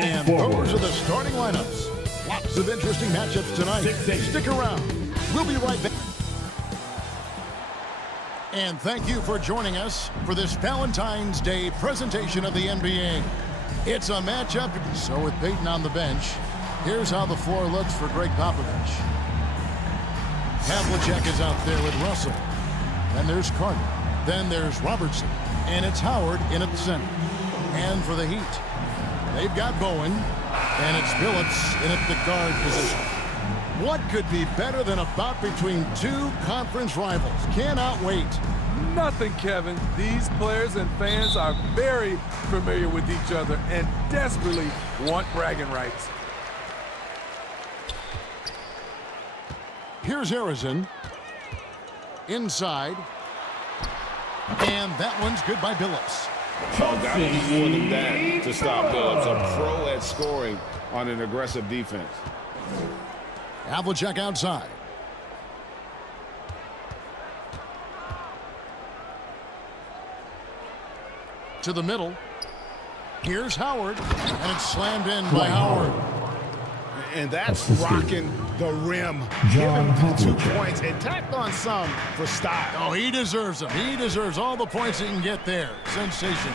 And those are the starting lineups. Lots of interesting matchups tonight. Stick around. We'll be right back. And thank you for joining us for this Valentine's Day presentation of the NBA. It's a matchup. So with Peyton on the bench, here's how the floor looks for Greg Popovich. Havlicek is out there with Russell. Then there's Carter. Then there's Robertson. And it's Howard in at the center. And for the Heat, they've got Bowen. And it's Phillips in at the guard position. What could be better than a bout between two conference rivals? Cannot wait. Nothing, Kevin. These players and fans are very familiar with each other and desperately want bragging rights. Here's Harrison. Inside. And that one's good by Billups. Oh, got to be more than that to stop Billups. A pro at scoring on an aggressive defense. Havlicek outside. To the middle. Here's Howard. And it's slammed in by Howard. And that's rocking the rim. Giving the 2 points and tacked on some for style. Oh, he deserves them. He deserves all the points he can get there. Sensation.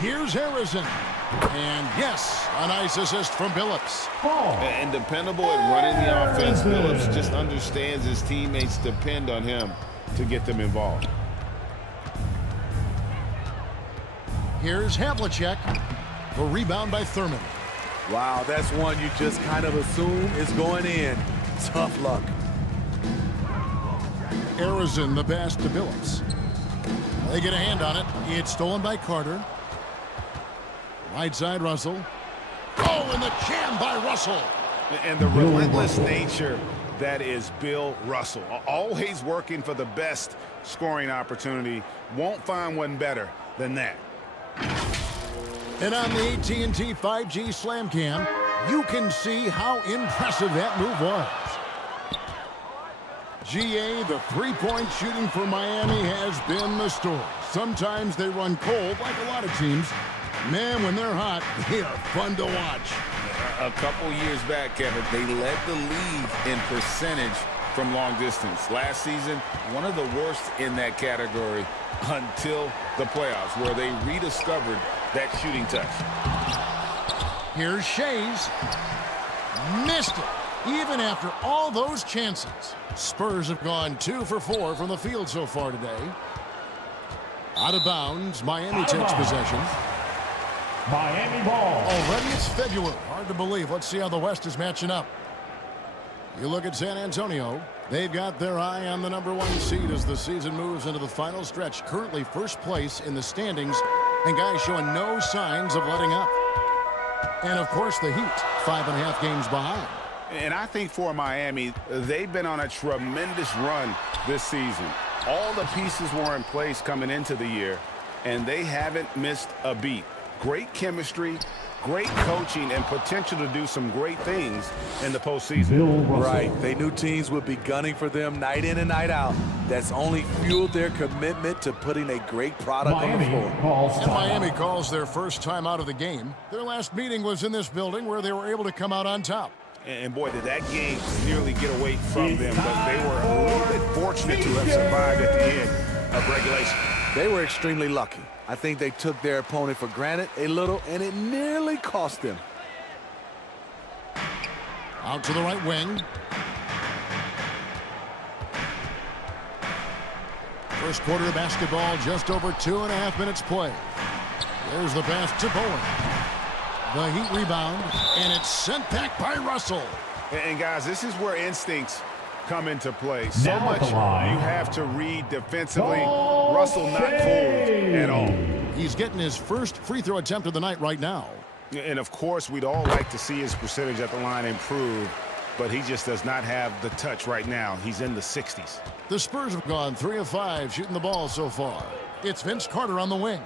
Here's Harrison. And yes, a nice assist from Billups. And dependable at running the offense. Billups just understands his teammates depend on him to get them involved. Here's Havlicek. The rebound by Thurman. Wow, that's one you just kind of assume is going in. Tough luck. Harrison the pass to Billups. They get a hand on it. It's stolen by Carter. Right side, Russell. Oh, and the jam by Russell. And the relentless nature that is Bill Russell. Always working for the best scoring opportunity. Won't find one better than that. And on the AT&T 5G Slam Cam, you can see how impressive that move was. GA, the three-point shooting for Miami has been the story. Sometimes they run cold like a lot of teams. Man, when they're hot, they are fun to watch. A couple years back, Kevin, they led the league in percentage from long distance. Last season, one of the worst in that category until the playoffs, where they rediscovered that shooting touch. Here's Shays. Missed it, even after all those chances. Spurs have gone 2 for 4 from the field so far today. Out of bounds, Miami takes possession. Miami ball. Already it's February. Hard to believe. Let's see how the West is matching up. You look at San Antonio. They've got their eye on the #1 seed as the season moves into the final stretch. Currently first place in the standings, and guys showing no signs of letting up. And, of course, the Heat, 5.5 games behind. And I think for Miami, they've been on a tremendous run this season. All the pieces were in place coming into the year, and they haven't missed a beat. Great chemistry, great coaching, and potential to do some great things in the postseason. Right. They knew teams would be gunning for them night in and night out. That's only fueled their commitment to putting a great product on the floor. And Miami calls their first time out of the game. Their last meeting was in this building where they were able to come out on top. And boy, did that game nearly get away from them, but they were a little bit fortunate to have survived at the end of regulation. They were extremely lucky. I think they took their opponent for granted a little, and it nearly cost them. Out to the right wing. First quarter of basketball, just over 2.5 minutes play. There's the pass to Bowen. The Heat rebound, and it's sent back by Russell. And guys, this is where instincts come into play. So much you have to read defensively. Russell not fooled at all. He's getting his first free throw attempt of the night right now. And of course, we'd all like to see his percentage at the line improve, but he just does not have the touch right now. He's in the 60s. The Spurs have gone 3 of 5 shooting the ball so far. It's Vince Carter on the wing.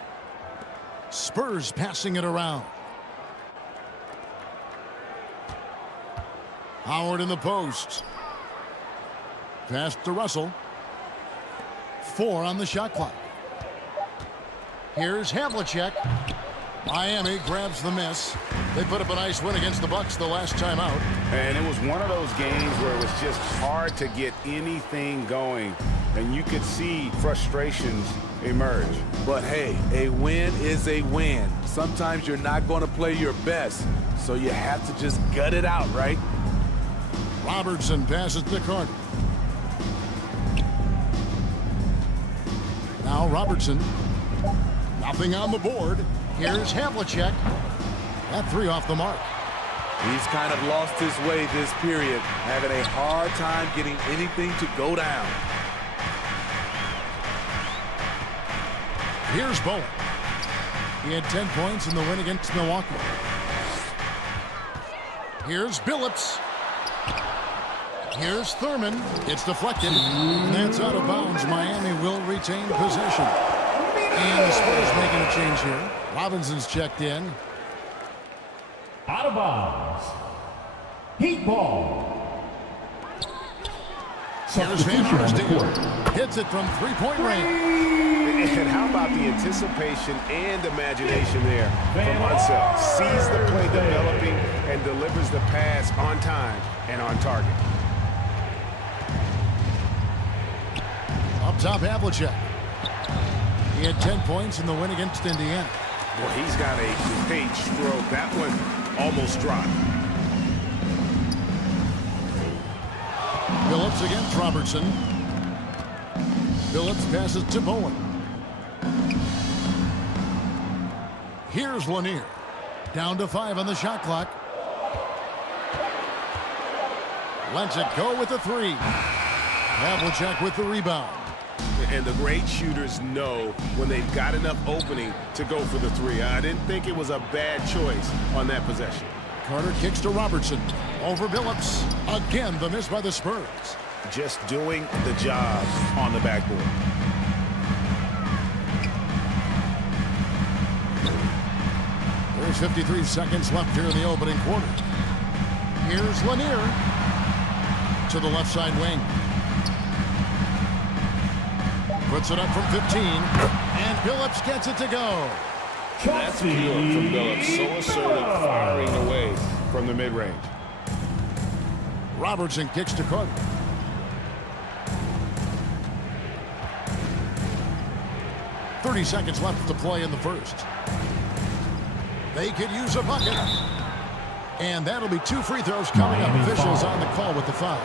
Spurs passing it around. Howard in the post. Pass to Russell. 4 on the shot clock. Here's Havlicek. Miami grabs the miss. They put up a nice win against the Bucks the last time out. And it was one of those games where it was just hard to get anything going. And you could see frustrations emerge. But hey, a win is a win. Sometimes you're not going to play your best, so you have to just gut it out, right? Robertson passes to Carter. Now Robertson. Nothing on the board. Here's Havlicek. That three off the mark. He's kind of lost his way this period, having a hard time getting anything to go down. Here's Bowen. He had 10 points in the win against Milwaukee. Here's Billups. Here's Thurman. It's deflected. And that's out of bounds. Miami will retain possession. And the Spurs making a change here. Robinson's checked in. Out of bounds. Heat ball. Here's Van Arsdale. Hits it from three-point range. And how about the anticipation and imagination there from Unseld? Sees the play developing and delivers the pass on time and on target. Up top, Havlicek. He had 10 points in the win against Indiana. Well, he's got a great stroke. That one almost dropped. Billups against Robertson. Billups passes to Bowen. Here's Lanier. Down to 5 on the shot clock. Lets it go with the three. Havlicek with the rebound. And the great shooters know when they've got enough opening to go for the three. I didn't think it was a bad choice on that possession. Carter kicks to Robertson. Over Billups. Again, the miss by the Spurs. Just doing the job on the backboard. There's 53 seconds left here in the opening quarter. Here's Lanier to the left side wing. Puts it up from 15, and Billups gets it to go. That's pure from Billups. So assertive, firing away from the mid-range. Robertson kicks to Carter. .30 seconds left to play in the first. They could use a bucket. And that'll be 2 free throws coming up. Officials on the call with the foul.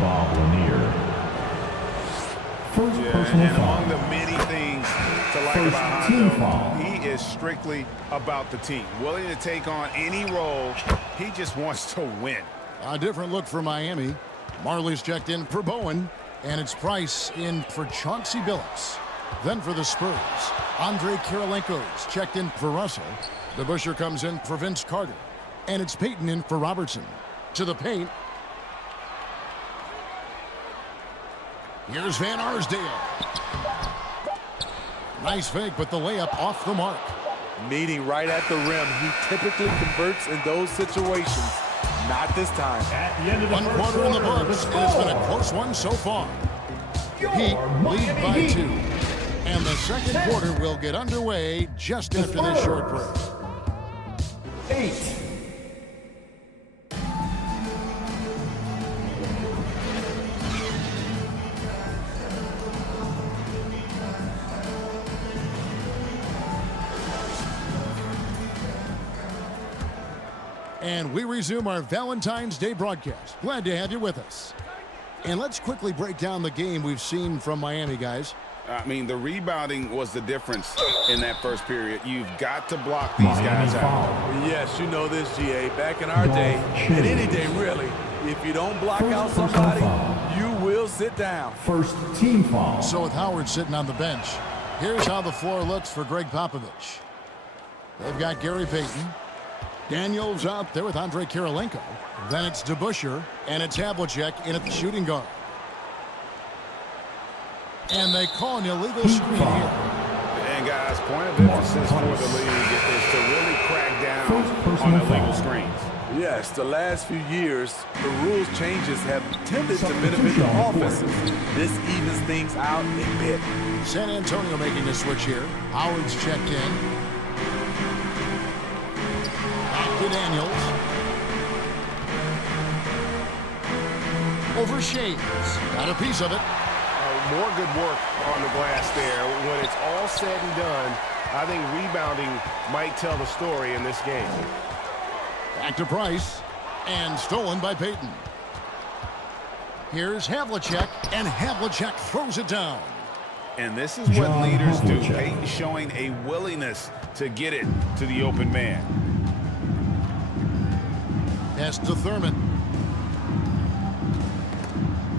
Bob Lanier. First personal and foul. among the many things to like First about team Hondo, foul. he is strictly about the team. Willing to take on any role. He just wants to win. A different look for Miami. Marley's checked in for Bowen. And it's Price in for Chauncey Billups. Then for the Spurs, Andre Kirilenko's checked in for Russell. DeBusschere comes in for Vince Carter. And it's Payton in for Robertson. To the paint. Here's Van Arsdale. Nice fake, but the layup off the mark. Meeting right at the rim. He typically converts in those situations. Not this time. At the end of the One first quarter in the books, the and it's been a score. close one so far. Your Heat lead Miami by Heat. 2. And the second quarter will get underway just after this short break. 8. And we resume our Valentine's Day broadcast. Glad to have you with us. And let's quickly break down the game we've seen from Miami, guys. I mean, the rebounding was the difference in that first period. You've got to block these guys out. Yes, you know this, GA. Back in our day, and any day really, if you don't block out somebody, you will sit down. First team foul. So with Howard sitting on the bench, here's how the floor looks for Greg Popovich. They've got Gary Payton. Daniels out there with Andre Kirilenko. Then it's DeBusschere, and it's Havlicek in at the shooting guard. And they call an illegal screen here. And guys, point of emphasis for the league is to really crack down on illegal screens. Yes, the last few years, the rules changes have tended to benefit the offenses. This evens things out a bit. San Antonio making the switch here. Howard's checked in. to Daniels. Over Shades. Got a piece of it. More good work on the glass there. When it's all said and done, I think rebounding might tell the story in this game. Back to Price. And stolen by Payton. Here's Havlicek. And Havlicek throws it down. And this is what John leaders do. Havlicek. Payton showing a willingness to get it to the open man. Pass to Thurman.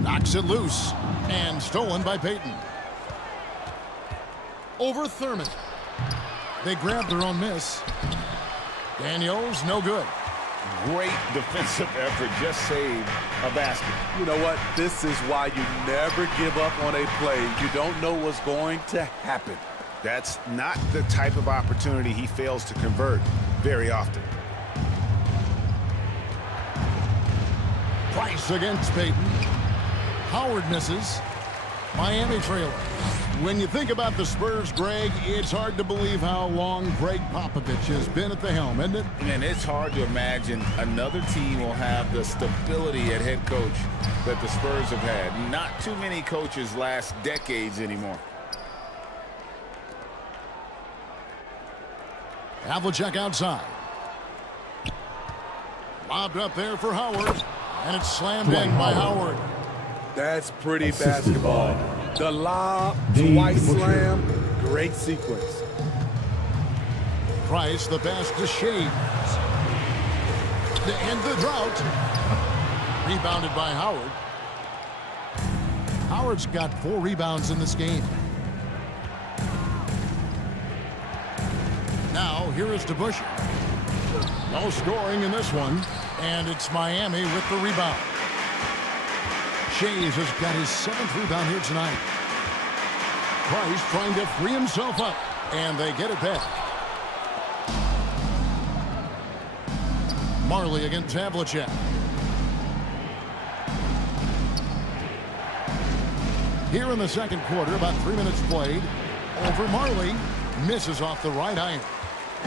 Knocks it loose. And stolen by Payton. Over Thurman. They grab their own miss. Daniels, no good. Great defensive effort. Just saved a basket. You know what? This is why you never give up on a play. You don't know what's going to happen. That's not the type of opportunity he fails to convert very often. Price against Payton. Howard misses. Miami trailer. When you think about the Spurs, Greg, it's hard to believe how long Greg Popovich has been at the helm, isn't it? And it's hard to imagine another team will have the stability at head coach that the Spurs have had. Not too many coaches last decades anymore. Havlicek outside. Lobbed up there for Howard. And it's slammed in by Howard. That's pretty Assisted basketball. by The lob, Dave twice Butcher. slam, great sequence. Price, the pass to Shades. To end the drought. Rebounded by Howard. Howard's got 4 rebounds in this game. Now, here is DeBusschere. No scoring in this one. And it's Miami with the rebound. Shades has got his 7th rebound here tonight. Price trying to free himself up. And they get it back. Marley against Havlicek. Here in the second quarter, about 3 minutes played. Over Marley. Misses off the right iron.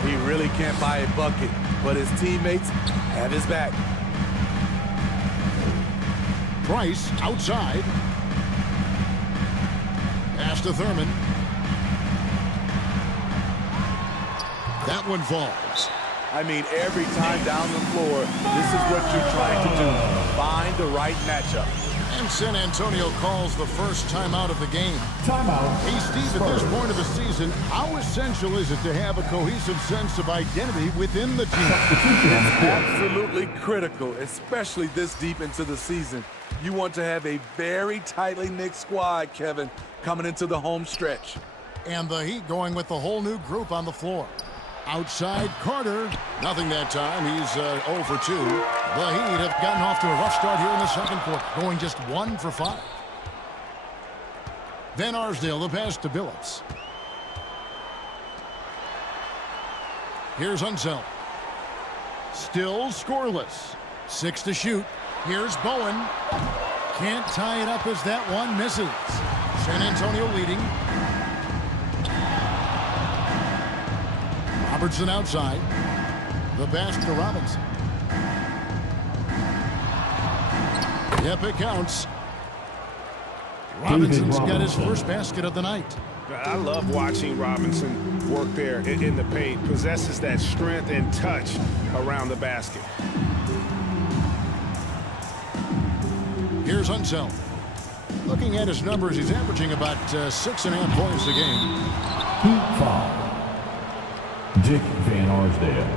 He really can't buy a bucket, but his teammates have his back. Price outside. Pass to Thurman. That one falls. I mean, every time down the floor, this is what you're trying to do. Find the right matchup. And San Antonio calls the first timeout of the game. Timeout. Hey, Steve, at this point of the season, how essential is it to have a cohesive sense of identity within the team? Absolutely critical, especially this deep into the season. You want to have a very tightly knit squad, Kevin, coming into the home stretch. And the Heat going with the whole new group on the floor. Outside Carter. Nothing that time. He's 0 for 2. The Heat have gotten off to a rough start here in the second quarter, going just 1 for 5. Van Arsdale, the pass to Billups. Here's Unseld. Still scoreless. 6 to shoot. Here's Bowen. Can't tie it up as that one misses. San Antonio leading. Robertson outside. The pass to Robinson. Yep, it counts. Robinson's got his first basket of the night. I love watching Robinson work there in the paint. Possesses that strength and touch around the basket. Here's Unseld. Looking at his numbers, he's averaging about 6.5 points a game. Heat foul. Dick Van Arsdale.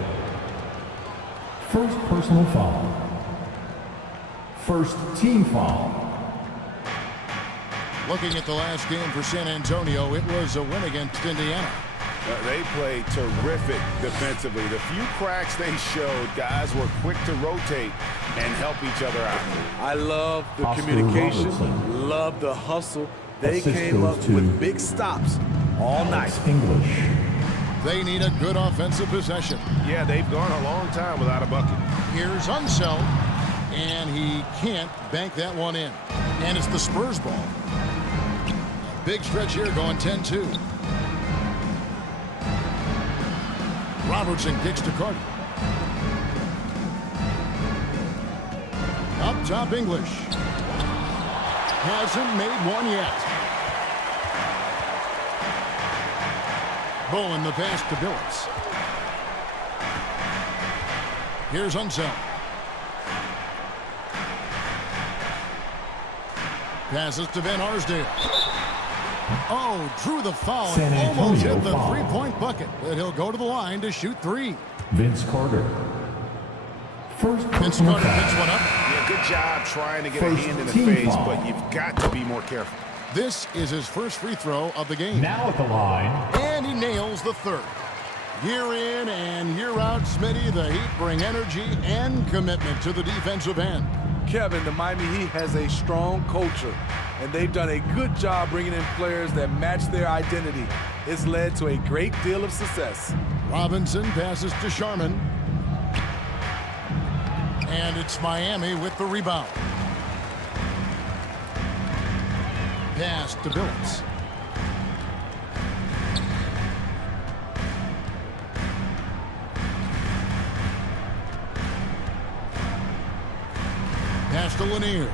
First personal foul. First team foul. Looking at the last game for San Antonio, it was a win against Indiana. They played terrific defensively. The few cracks they showed, guys were quick to rotate and help each other out. I love the Oscar communication, Robertson. love the hustle. They Assist came goes up to with big stops all night. Alex English. They need a good offensive possession. Yeah, they've gone a long time without a bucket. Here's Unseld, and he can't bank that one in. And it's the Spurs ball. A big stretch here going 10-2. Robertson kicks to Carter. top English. Hasn't made one yet. Bowen the pass to Billups. Here's Unseld. Passes to Van Arsdale. Oh, drew the foul. San Antonio Almost hit the foul. three-point bucket. But he'll go to the line to shoot three. Vince Carter. First Vince personal Carter picks foul. one up. Yeah, good job trying to get a First hand in the team face, foul. but you've got to be more careful. This is his first free throw of the game. Now at the line, And he nails the third. Year in and year out, Smitty, the Heat bring energy and commitment to the defensive end. Kevin, the Miami Heat has a strong culture, and they've done a good job bringing in players that match their identity. It's led to a great deal of success. Robinson passes to Sharman. And it's Miami with the rebound. Pass to Billups. Pass to Lanier.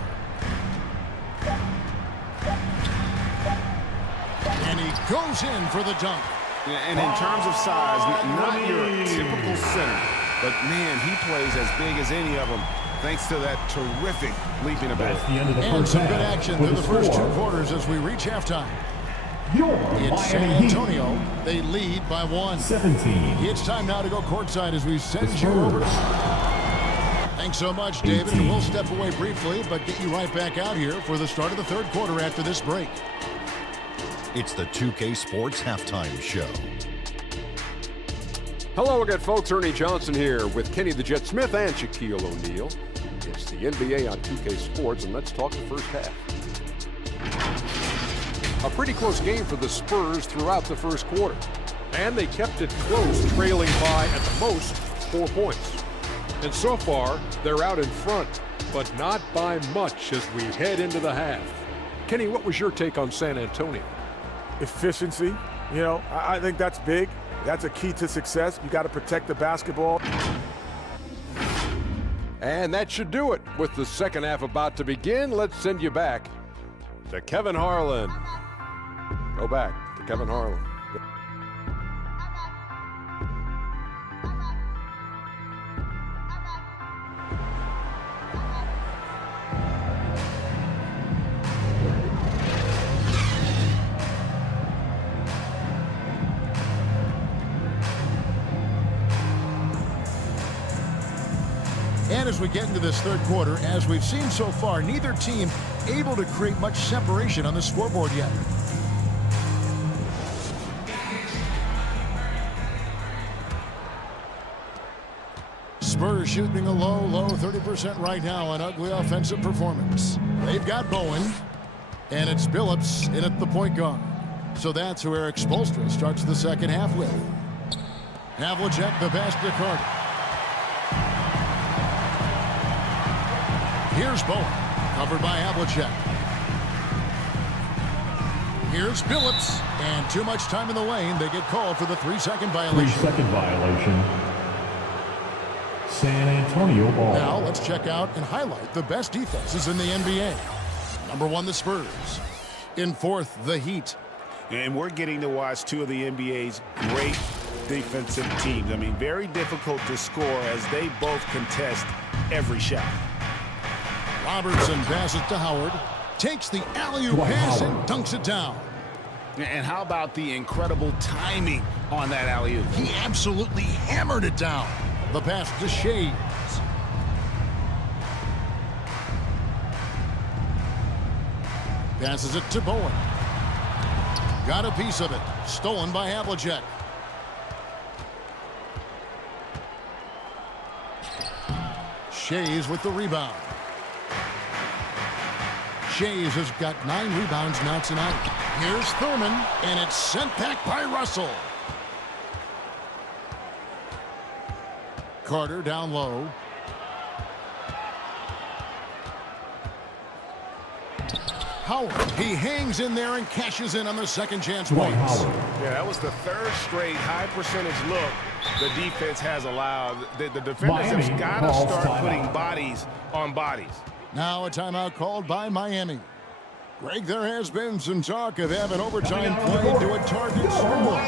And he goes in for the dunk. And in terms of size, not your typical center, but man, he plays as big as any of them thanks to that terrific leaping that's ability. the end of the And first some half. good action With through the the first two score, quarters as we reach halftime. your It's San Miami Heat, Antonio. They lead by 1. 17. It's time now to go courtside as we send The you over. Spurs. Thanks so much, David. 18. We'll step away briefly, but get you right back out here for the start of the third quarter after this break. It's the 2K Sports Halftime Show. Hello again, folks. Ernie Johnson here with Kenny the Jet Smith and Shaquille O'Neal. It's the NBA on 2K Sports, and let's talk the first half. A pretty close game for the Spurs throughout the first quarter, and they kept it close, trailing by, at the most, 4 points. And so far, they're out in front, but not by much as we head into the half. Kenny, what was your take on San Antonio? Efficiency, I think that's big. That's a key to success. You got to protect the basketball. And that should do it. With the second half about to begin, let's send you back to Kevin Harlan. Go back to Kevin Harlan. And as we get into this third quarter, as we've seen so far, neither team able to create much separation on the scoreboard yet. Spurs shooting a low 30% right now, an ugly offensive performance. They've got Bowen, and it's Billups in at the point guard. So that's who Eric Spoelstra starts the second half with. Havlicek the pass to Carter. Here's Bowen, covered by Havlicek. Here's Billups, and too much time in the lane. They get called for the 3-second violation. 3-second violation. San Antonio ball. Now let's check out and highlight the best defenses in the NBA. Number 1, the Spurs. In 4th, the Heat. And we're getting to watch two of the NBA's great defensive teams. I mean, very difficult to score as they both contest every shot. Robertson passes to Howard. Takes the alley-oop Dwight pass and Howard. dunks it down. And how about the incredible timing on that alley-oop? He absolutely hammered it down. The pass to Shades. Passes it to Bowen. Got a piece of it. Stolen by Havlicek. Shays with the rebound. Shays has got 9 rebounds now tonight. Here's Thurman, and it's sent back by Russell. Carter down low. Howard, he hangs in there and cashes in on the second chance Dwight points. Howard. Yeah, that was the third straight high percentage look the defense has allowed. The defenders Miami have got to calls start timeout. putting bodies on bodies. Now a timeout called by Miami. Greg, there has been some talk of having overtime played to a target score.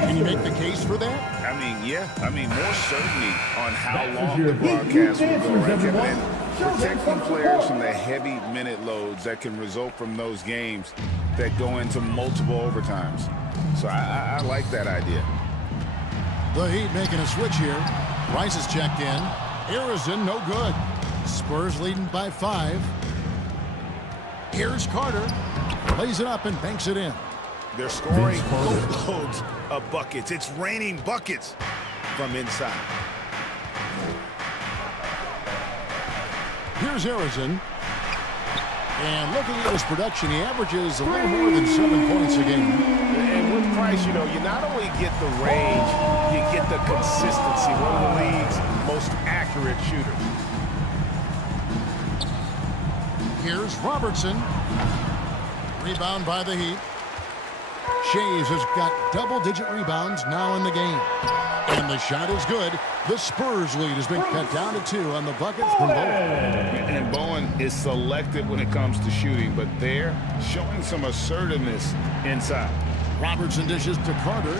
Can you make the case for that? I mean, yeah. I mean, more certainty on how long the broadcast will go, right, Kevin? And protecting players from the heavy minute loads that can result from those games that go into multiple overtimes. So I like that idea. The Heat making a switch here. Rice is checked in. Arizona, no good. Spurs leading by 5. Here's Carter. Plays it up and banks it in. They're scoring boatloads of buckets. It's raining buckets from inside. Here's Arizona. And looking at his production, he averages a little more than 7 points a game. And with Price, you know, you not only get the range, you get the consistency. One of the league's most accurate shooters. Here's Robertson. Rebound by the Heat. Shays has got double-digit rebounds now in the game. And the shot is good. The Spurs lead has been cut down to 2 on the bucket from Bowen. And Bowen is selective when it comes to shooting, but they're showing some assertiveness inside. Robertson dishes to Carter.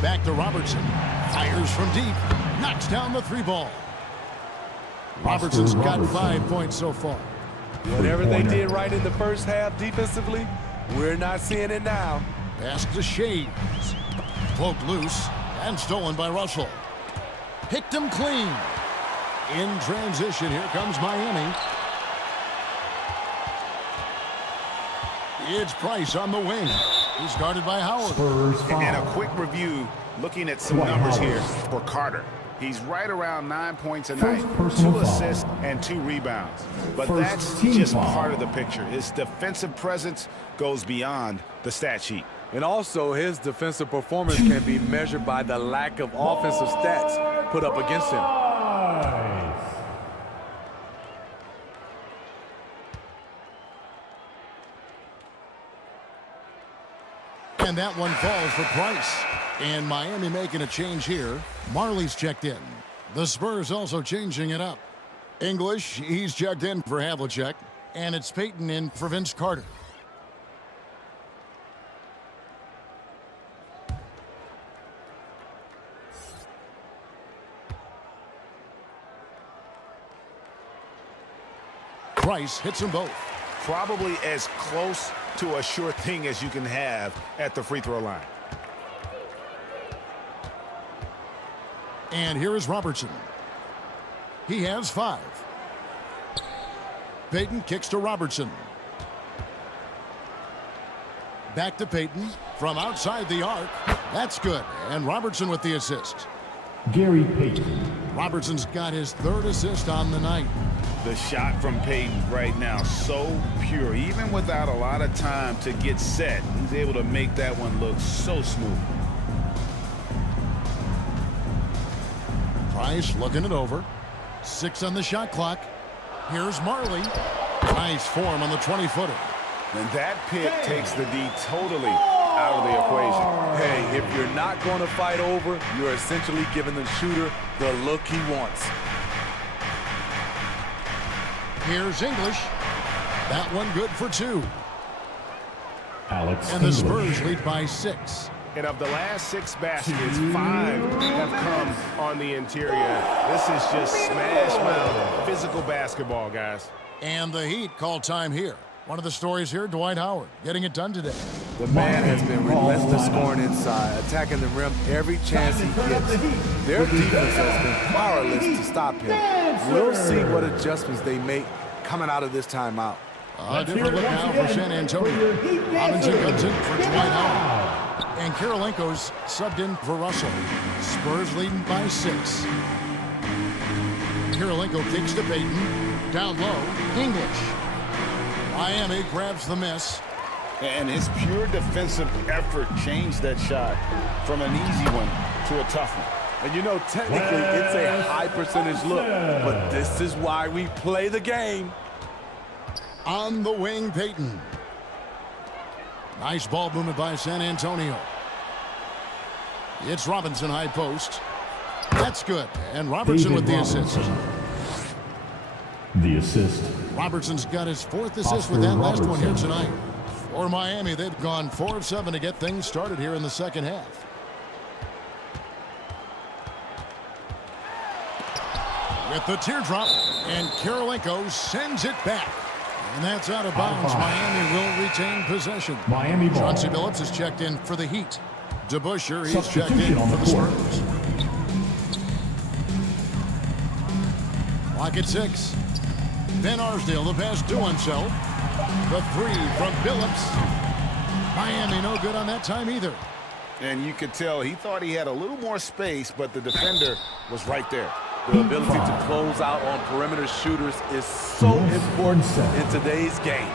Back to Robertson. Fires from deep. Knocks down the 3-ball. Robertson's got 5 points so far. Whatever they did right in the first half defensively, we're not seeing it now. Pass to Shades. Poked loose and stolen by Russell. Picked him clean. In transition, here comes Miami. It's Price on the wing. He's guarded by Howard. And a quick review, looking at some numbers here for Carter. He's right around 9 points a night, 2 assists and 2 rebounds. But that's just part of the picture. His defensive presence goes beyond the stat sheet. And also, his defensive performance can be measured by the lack of offensive stats put up against him. And that one falls for Price. And Miami making a change here. Marley's checked in. The Spurs also changing it up. English, he's checked in for Havlicek. And it's Payton in for Vince Carter. Price hits them both. Probably as close to a sure thing as you can have at the free throw line. And here is Robertson. He has 5. Payton kicks to Robertson. Back to Payton from outside the arc. That's good. And Robertson with the assist. Gary Payton. Robertson's got his 3rd assist on the night. The shot from Payton right now, so pure. Even without a lot of time to get set, he's able to make that one look so smooth. Price looking it over. 6 on the shot clock. Here's Marley. Nice form on the 20-footer. And that pick takes the D totally out of the equation. Hey, if you're not going to fight over, you're essentially giving the shooter the look he wants. Here's English. That one good for 2. Alex And the English. Spurs lead by 6. And of the last 6 baskets, 5 have come on the interior. This is just smash mouth physical basketball, guys. And the Heat call time here. One of the stories here, Dwight Howard getting it done today. The man has been relentless scoring inside, attacking the rim every chance he gets. Their defense has been powerless to stop him. We'll see what adjustments they make coming out of this timeout. A different look now for San Antonio. Robinson comes in for Dwight Howard. And Kirilenko's subbed in for Russell. Spurs leading by 6. Kirilenko kicks to Payton. Down low, English. Miami grabs the miss. And his pure defensive effort changed that shot from an easy one to a tough one. And you know, technically, it's a high percentage look, but this is why we play the game. On the wing, Payton. Nice ball movement by San Antonio. It's Robinson high post. That's good. And Robertson with the assist. The assist. Robertson's got his 4th assist Oscar with that last one here Robertson. tonight. For Miami, they've gone 4 of 7 to get things started here in the second half. With the teardrop, and Kirilenko sends it back. And that's out of bounds. Miami will retain possession. Miami ball. Chauncey Billups is checked in for the Heat. DeBusschere, he's checked Substitution in on for the the court. Spurs. Clock at 6. Van Arsdale, the pass to Unseld. The 3 from Billups. Miami no good on that time either. And you could tell he thought he had a little more space, but the defender was right there. The ability to close out on perimeter shooters is so important in today's game.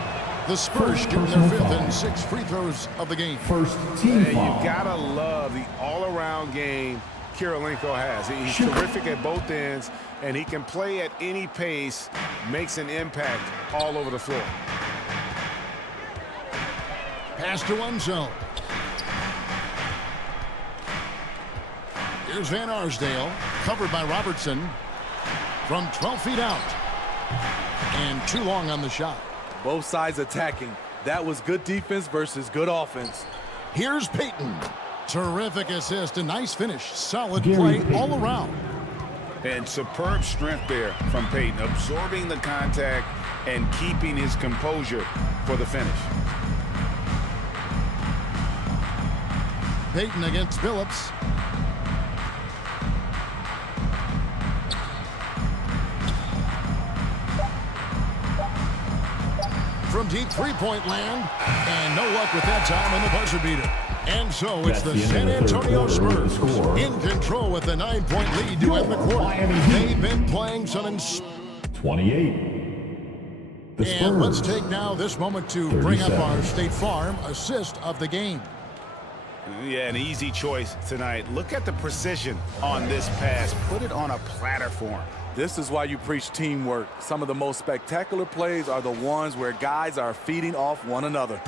The Spurs shooting their Personal 5th foul. and 6th free throws of the game. First team And foul. you gotta love the all-around game Kirilenko has. He's Shoot. terrific at both ends, and he can play at any pace, makes an impact all over the floor. Pass to Unseld. Here's Van Arsdale, covered by Robertson from 12 feet out. And too long on the shot. Both sides attacking. That was good defense versus good offense. Here's Payton. Terrific assist, a nice finish. Solid Gary play Payton. all around. And superb strength there from Payton, absorbing the contact and keeping his composure for the finish. Payton against Billups. From deep three-point land, and no luck with that time on the buzzer beater. And so it's That's the the end San of the third Antonio quarter. The Spurs score. in control with a 9-point lead to end the quarter. Miami Heat. They've been playing some 28. The Spurs. And let's take now this moment to bring up 37. our State Farm assist of the game. Yeah, an easy choice tonight. Look at the precision on this pass. Put it on a platter for him. This is why you preach teamwork. Some of the most spectacular plays are the ones where guys are feeding off one another.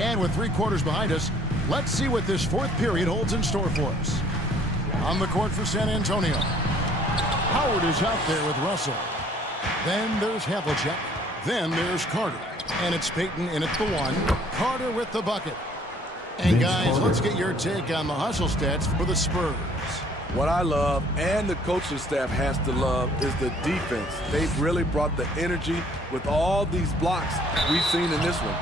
And with 3 quarters behind us, let's see what this 4th period holds in store for us. On the court for San Antonio, Howard is out there with Russell. Then there's Havlicek. Then there's Carter. And it's Payton in at the 1. Carter with the bucket. And Vince guys, Carter. let's get your take on the hustle stats for the Spurs. What I love, and the coaching staff has to love, is the defense. They've really brought the energy with all these blocks we've seen in this one.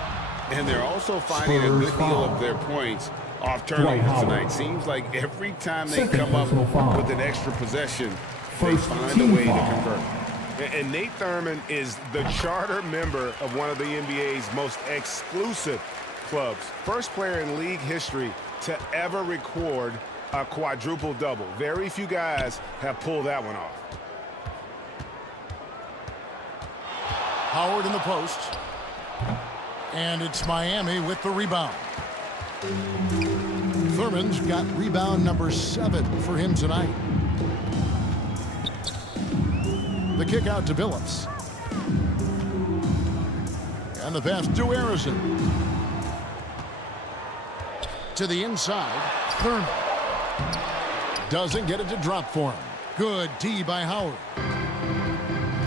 And they're also finding a Spurs good deal foul. of their points off Dwight turnovers Howard. tonight. Seems like every time they Second come up personal foul. with an extra possession, First they find a team way foul. to convert. And Nate Thurman is the charter member of one of the NBA's most exclusive clubs. First player in league history to ever record a quadruple-double. Very few guys have pulled that one off. Howard in the post. And it's Miami with the rebound. Thurman's got rebound number 7 for him tonight. The kick out to Billups. And the pass to Harrison. To the inside, Thurman. Doesn't get it to drop for him. Good D by Howard.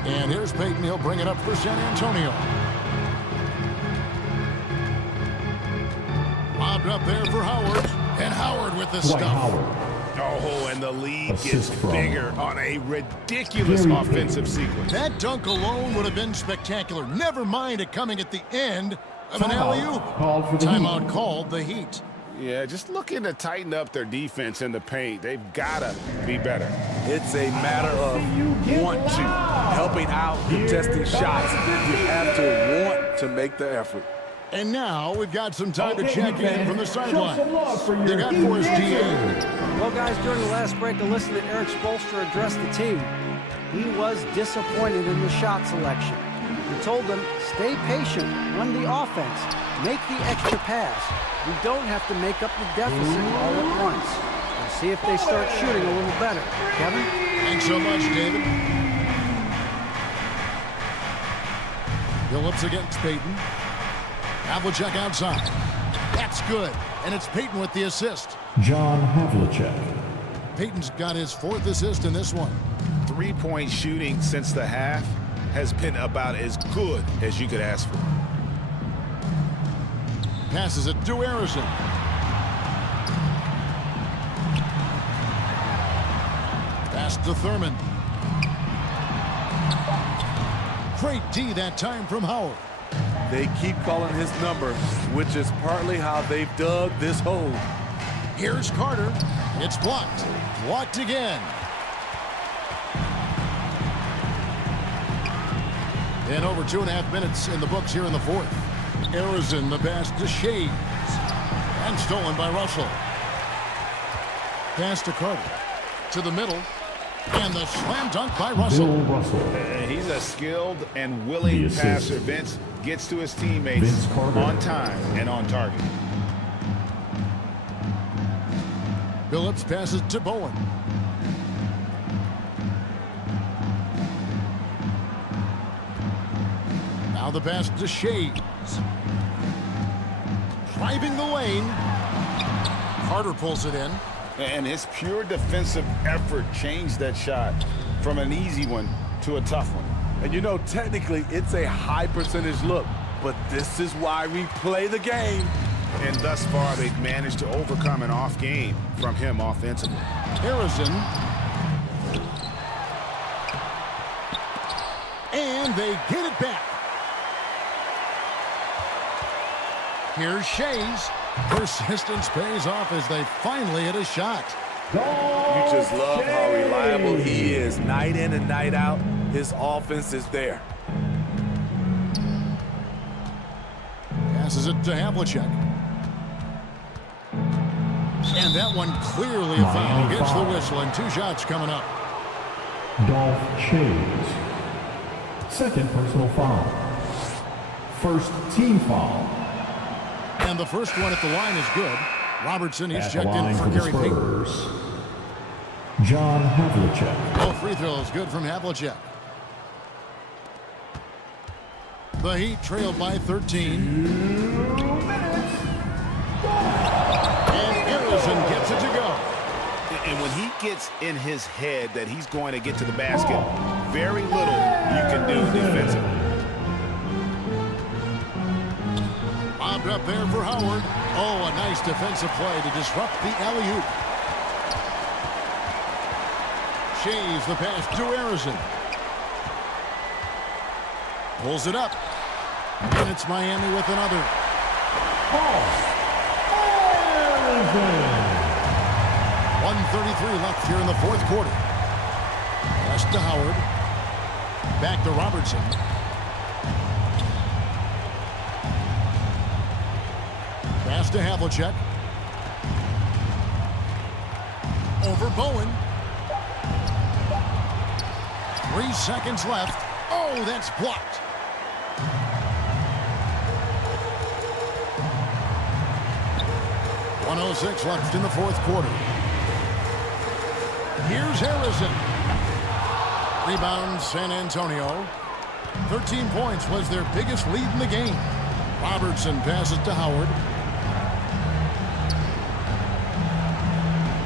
And here's Payton. He'll bring it up for San Antonio. Lobbed up there for Howard. And Howard with the Dwight stuff. Howard. Oh, and the lead Assist gets from bigger on a ridiculous Gary offensive Payton. sequence. That dunk alone would have been spectacular. Never mind it coming at the end of an Timeout alley-oop. called for the Timeout Heat. called the Heat. Yeah, just looking to tighten up their defense in the paint. They've got to be better. It's a matter of want to, helping out, contesting shots. You have to want to make the effort. And now we've got some time to Okay, check in fans, from the show sideline. some love for You your got for us, Heat. GA. Well, guys, during the last break, I listened to Eric Spoelstra address the team. He was disappointed in the shot selection. He told them, stay patient, run the offense, make the extra pass. We don't have to make up the deficit all at once. We'll see if they start shooting a little better. Kevin? Thanks so much, David. Billups against Payton. Havlicek outside. That's good. And it's Payton with the assist. John Havlicek. Payton's got his 4th assist in this one. Three-point shooting since the half has been about as good as you could ask for. Passes it to Harrison. Pass to Thurman. Great D that time from Howard. They keep calling his number, which is partly how they've dug this hole. Here's Carter. It's blocked. Blocked again. And over 2.5 minutes in the books here in the 4th. Harrison, the pass to Shades. And stolen by Russell. Pass to Carter. To the middle. And the slam dunk by Russell. Bill Russell. He's a skilled and willing passer. Vince gets to his teammates on time and on target. Phillips passes to Bowen. Now the pass to Shades. Driving the lane. Carter pulls it in. And his pure defensive effort changed that shot from an easy one to a tough one. And you know, technically, it's a high percentage look, but this is why we play the game. And thus far, they've managed to overcome an off game from him offensively. Harrison. And they get it back. Here's Shays. Persistence pays off as they finally hit a shot. You just love how reliable he is. Night in and night out, his offense is there. Passes it to Havlicek. And that one clearly a foul. Gets the whistle and 2 shots coming up. Dolph Schayes. 2nd personal foul. 1st team foul. And the first one at the line is good. Robertson, he's At checked in for Gary Payton. John Havlicek. Both free throws good from Havlicek. The Heat trailed by 13. 2 minutes. And Harrison gets it to go. And when he gets in his head that he's going to get to the basket, very little you can do defensively. Lobbed up there for Howard. Oh, a nice defensive play to disrupt the alley-oop. Shays the pass to Harrison. Pulls it up. And it's Miami with another. 1:33 left here in the 4th quarter. Pass to Howard. Back to Robertson. Pass to Havlicek. Over Bowen. 3 seconds left. Oh, that's blocked. .106 left in the 4th quarter. Here's Harrison. Rebound San Antonio. 13 points was their biggest lead in the game. Robertson passes to Howard.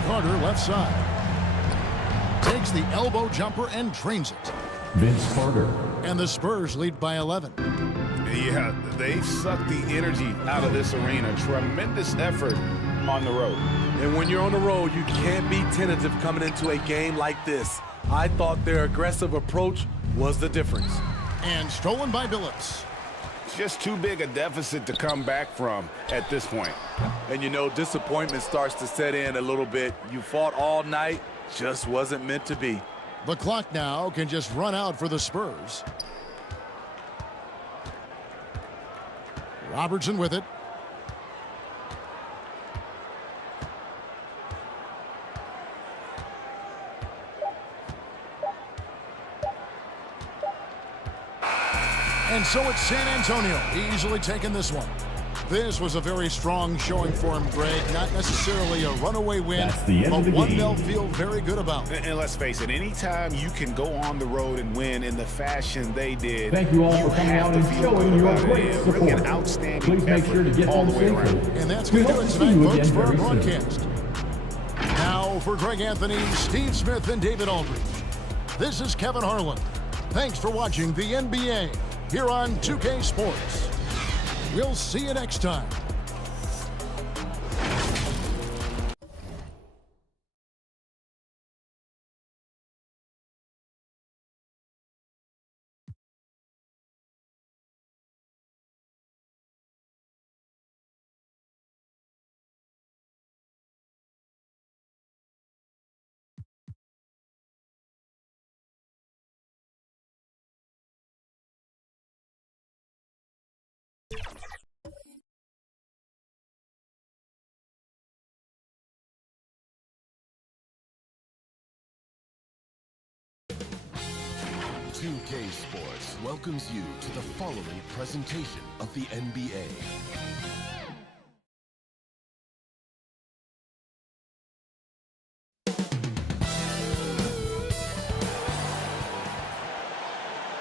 Carter left side. Takes the elbow jumper and drains it. Vince Carter. And the Spurs lead by 11. Yeah, they've sucked the energy out of this arena. Tremendous effort on the road. And when you're on the road, you can't be tentative coming into a game like this. I thought their aggressive approach was the difference. And stolen by Billups. Just too big a deficit to come back from at this point. And you know, disappointment starts to set in a little bit. You fought all night, just wasn't meant to be. The clock now can just run out for the Spurs. Robertson with it. And so it's San Antonio easily taking this one. This was a very strong showing for him, Greg. Not necessarily a runaway win, but one they'll feel very good about. And let's face it, anytime you can go on the road and win in the fashion they did, Thank you all for coming out and showing your great support. Really an outstanding Please make sure to get all home the way safely. around. And that's going to do it tonight, folks, for our broadcast. Now Now for Greg Anthony, Steve Smith, and David Aldridge, this is Kevin Harlan. Thanks for watching the NBA here on 2K Sports. We'll see you next time. K Sports welcomes you to the following presentation of the NBA.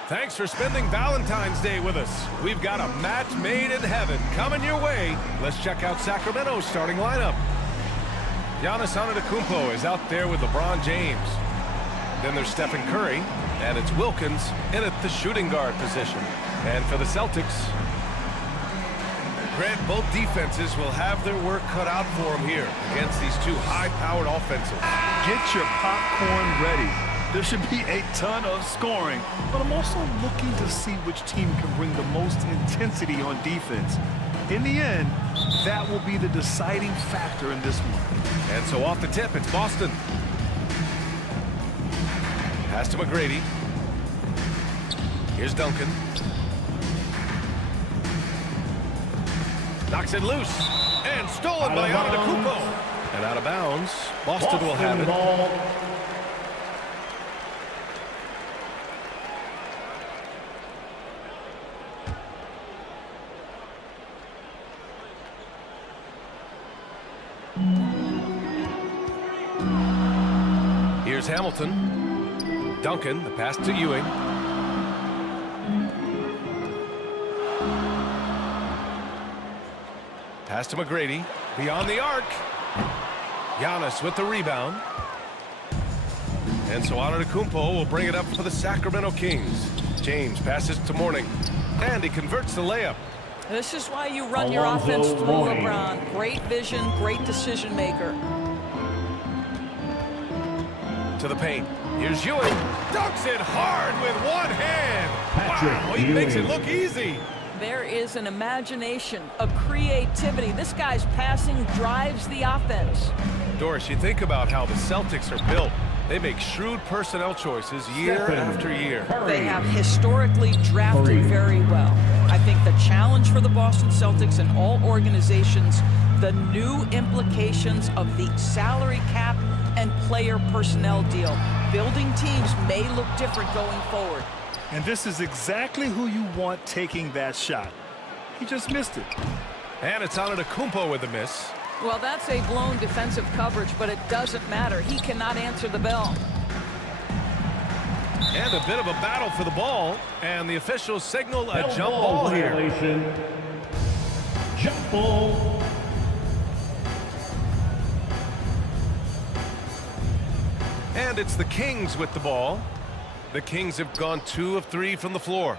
Thanks for spending Valentine's Day with us. We've got a match made in heaven coming your way. Let's check out Sacramento's starting lineup. Giannis Antetokounmpo is out there with LeBron James. Then there's Stephen Curry, and it's Wilkins in at the shooting guard position. And for the Celtics, Grant, both defenses will have their work cut out for them here against these two high-powered offenses. Get your popcorn ready. There should be a ton of scoring, but I'm also looking to see which team can bring the most intensity on defense. In the end, that will be the deciding factor in this one. And so off the tip, it's Boston. Pass to McGrady. Here's Duncan. Knocks it loose. And stolen by Antetokounmpo. And out of bounds. Boston will have it. Here's Hamilton. Duncan, the pass to Ewing. Pass to McGrady. Beyond the arc. Giannis with the rebound. And so Antetokounmpo will bring it up for the Sacramento Kings. James passes to Mourning. And he converts the layup. This is why you run your offense through LeBron. Great vision, great decision maker. To the paint. Here's Ewing. Dunks it hard with one hand. Wow, he makes it look easy. There is an imagination, a creativity. This guy's passing drives the offense. Doris, you think about how the Celtics are built. They make shrewd personnel choices year after year. They have historically drafted very well. I think the challenge for the Boston Celtics and all organizations, the new implications of the salary cap and player personnel deal. Building teams may look different going forward. And this is exactly who you want taking that shot. He just missed it. And it's Antetokounmpo with the miss. Well, that's a blown defensive coverage, but it doesn't matter. He cannot answer the bell. And a bit of a battle for the ball. And the officials signal a jump ball here. Jump ball. And it's the Kings with the ball. The Kings have gone 2 of 3 from the floor.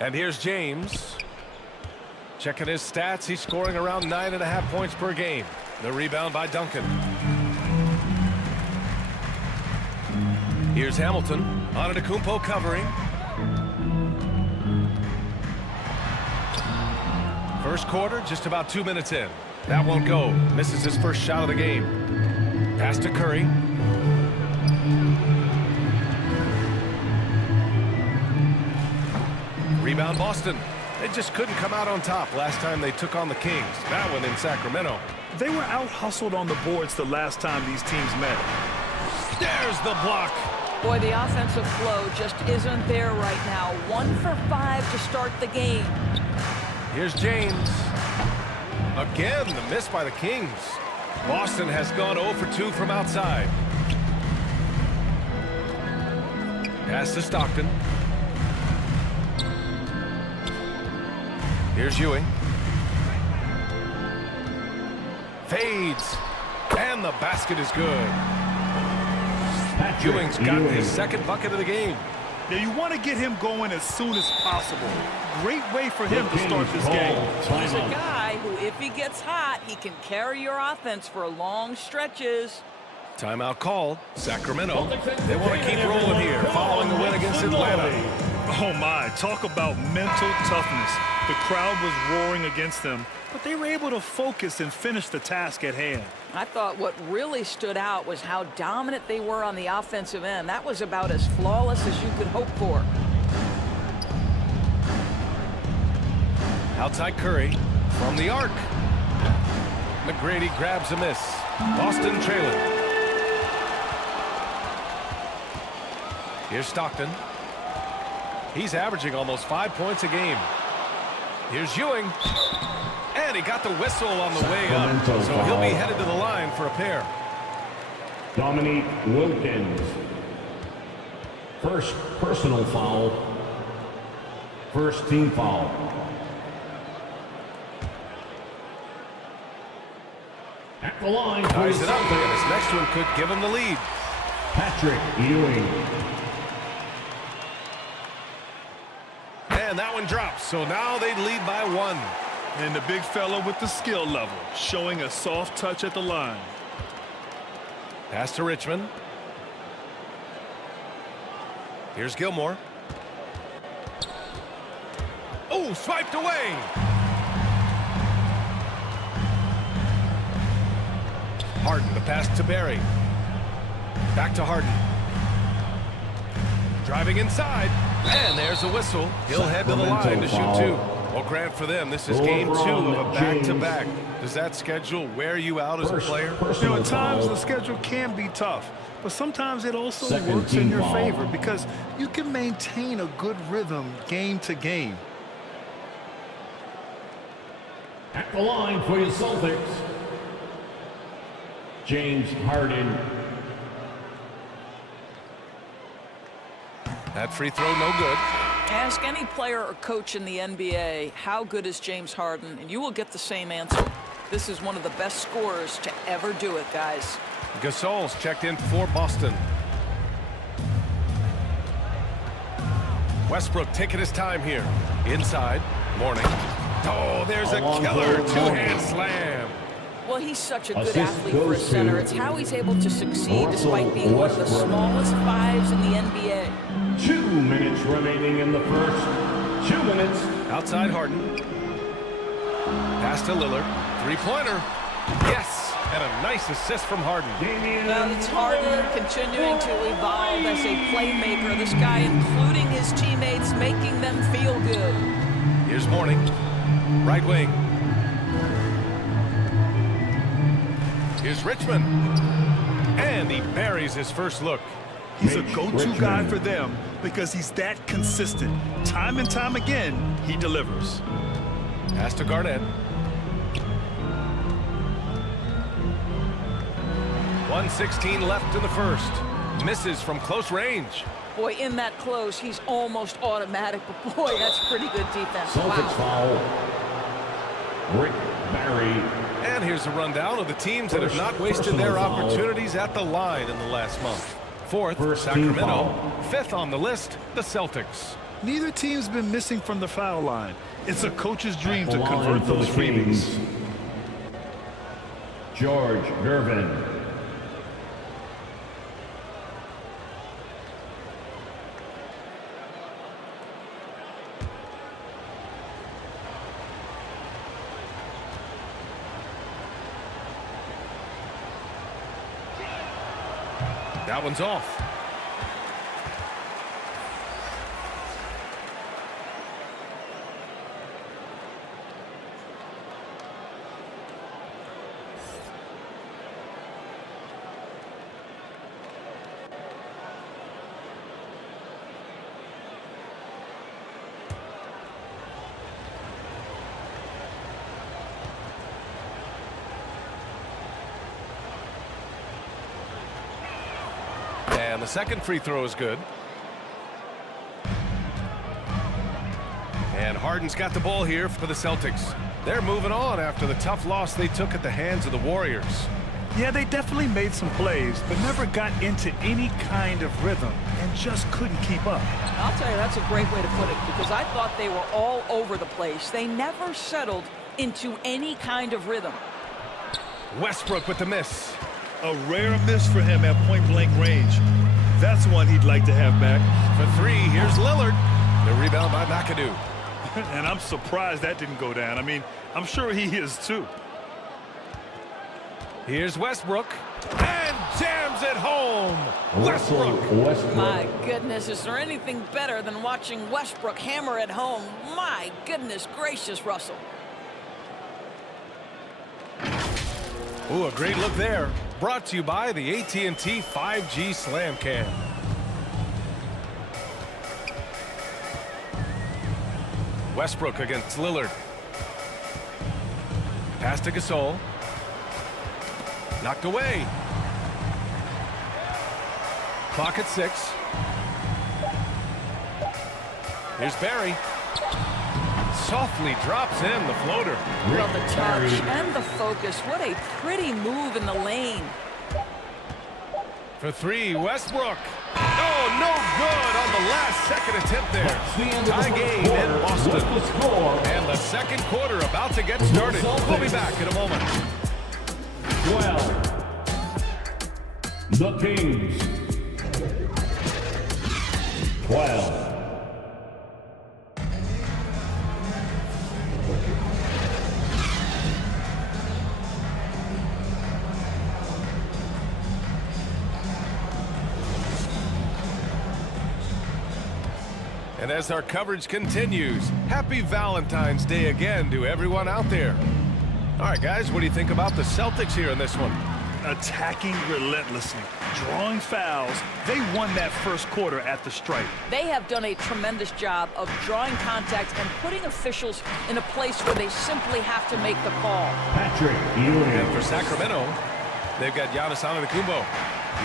And here's James. Checking his stats, he's scoring around 9.5 points per game. The rebound by Duncan. Here's Hamilton. Antetokounmpo covering. First quarter, just about 2 minutes in. That won't go. Misses his first shot of the game. Pass to Curry. Rebound Boston. They just couldn't come out on top last time they took on the Kings. That one in Sacramento. They were out-hustled on the boards the last time these teams met. There's the block. Boy, the offensive flow just isn't there right now. 1 for 5 to start the game. Here's James. Again, the miss by the Kings. Boston has gone 0 for 2 from outside. Pass to Stockton. Here's Ewing. Fades. And the basket is good. Ewing's got his second bucket of the game. Now you want to get him going as soon as possible. Great way for him to start this game. He's a guy who, if he gets hot, he can carry your offense for long stretches. Timeout call. Sacramento. They want to keep rolling here following the win against Atlanta. Oh my, talk about mental toughness. The crowd was roaring against them, but they were able to focus and finish the task at hand. I thought what really stood out was how dominant they were on the offensive end. That was about as flawless as you could hope for. Outside Curry from the arc. McGrady grabs a miss. Boston trailing. Here's Stockton. He's averaging almost 5 points a game. Here's Ewing. And he got the whistle on the way up. So he'll be headed to the line for a pair. Dominique Wilkins. First personal foul. First team foul. At the line. Ties it up, and his next one could give him the lead. Patrick Ewing. And that one drops, so now they lead by 1. And the big fella with the skill level, showing a soft touch at the line. Pass to Richmond. Here's Gilmore. Oh, swiped away. Harden, the pass to Barry. Back to Harden. Driving inside. And there's a whistle. He'll head to the line to shoot 2. Well, Grant, for them, this is game 2 of a back-to-back. Does that schedule wear you out as a player? You know, at times the schedule can be tough, but sometimes it also works in your favor because you can maintain a good rhythm game to game. At the line for your Celtics, James Harden. That free throw no good. Ask any player or coach in the NBA, how good is James Harden, and you will get the same answer. This is one of the best scorers to ever do it, guys. Gasol's checked in for Boston. Westbrook taking his time here. Inside. Morning. Oh, there's a killer two-hand slam. Well, he's such a good athlete for a center. It's how he's able to succeed despite being one of the smallest 5s in the NBA. 2 minutes remaining in the first. 2 minutes. Outside Harden. Pass to Lillard. Three-pointer. Yes. And a nice assist from Harden. Well, it's Harden continuing to evolve as a playmaker. This guy, including his teammates, making them feel good. Here's Morning. Right wing. Here's Richmond. And he buries his first look. He's a go-to guy for them because he's that consistent. Time and time again, he delivers. Pass to Garnett. 1:16 left in the first. Misses from close range. Boy, in that close, he's almost automatic. But boy, that's pretty good defense. Celtics foul. Rick Barry. And here's a rundown of the teams that have not wasted their opportunities at the line in the last month. 4th, Sacramento. 5th on the list, the Celtics. Neither team's been missing from the foul line. It's a coach's dream to convert those freebies. George Gervin. That one's off. And the second free throw is good. And Harden's got the ball here for the Celtics. They're moving on after the tough loss they took at the hands of the Warriors. Yeah, they definitely made some plays, but never got into any kind of rhythm and just couldn't keep up. I'll tell you, that's a great way to put it, because I thought they were all over the place. They never settled into any kind of rhythm. Westbrook with the miss. A rare miss for him at point-blank range. That's one he'd like to have back. For three, here's Lillard. The rebound by McAdoo. And I'm surprised that didn't go down. I mean, I'm sure he is too. Here's Westbrook. And jams it home. Westbrook. My goodness, is there anything better than watching Westbrook hammer at home? My goodness gracious, Russell. Ooh, a great look there. Brought to you by the AT&T 5G Slam Cam. Westbrook against Lillard. Pass to Gasol. Knocked away. Clock at 6. Here's Barry. Softly drops in the floater. Well, the touch and the focus. What a pretty move in the lane. For three, Westbrook. Oh, no good on the last second attempt there. Tie game in Boston. And the second quarter about to get started. We'll be back in a moment. 12. The Kings. 12. And as our coverage continues, happy Valentine's Day again to everyone out there. All right, guys, what do you think about the Celtics here in this one? Attacking relentlessly, drawing fouls. They won that first quarter at the stripe. They have done a tremendous job of drawing contact and putting officials in a place where they simply have to make the call. Patrick Ewing. And for Sacramento, they've got Giannis Antetokounmpo.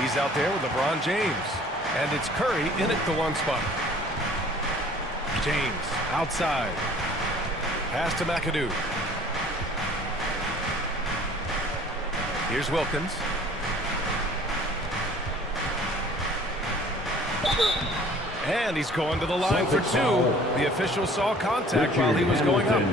He's out there with LeBron James. And it's Curry in at the one spot. James outside. Pass to McAdoo. Here's Wilkins. And he's going to the line for two. The official saw contact while he was going up.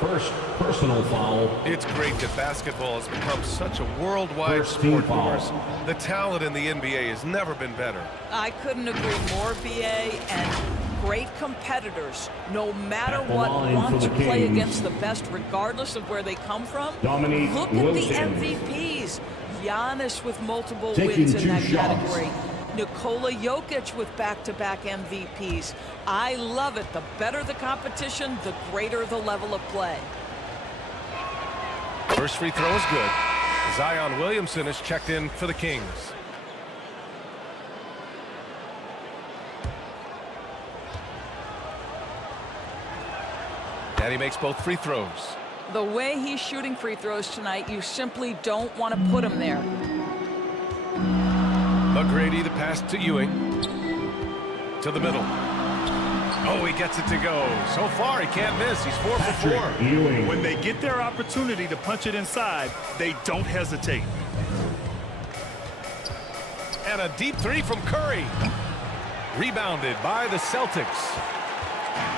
First personal foul. It's great that basketball has become such a worldwide sport for us. The talent in the NBA has never been better. I couldn't agree more, BA, and great competitors, no matter what, want to play against the best regardless of where they come from. Look at the MVPs. Giannis with multiple wins in that category. Nikola Jokic with back-to-back MVPs. I love it. The better the competition, the greater the level of play. First free throw is good. Zion Williamson is checked in for the Kings. And he makes both free throws. The way he's shooting free throws tonight, you simply don't want to put him there. McGrady, the pass to Ewing. To the middle. Oh, he gets it to go. So far, he can't miss. He's 4 for 4. When they get their opportunity to punch it inside, they don't hesitate. And a deep three from Curry. Rebounded by the Celtics.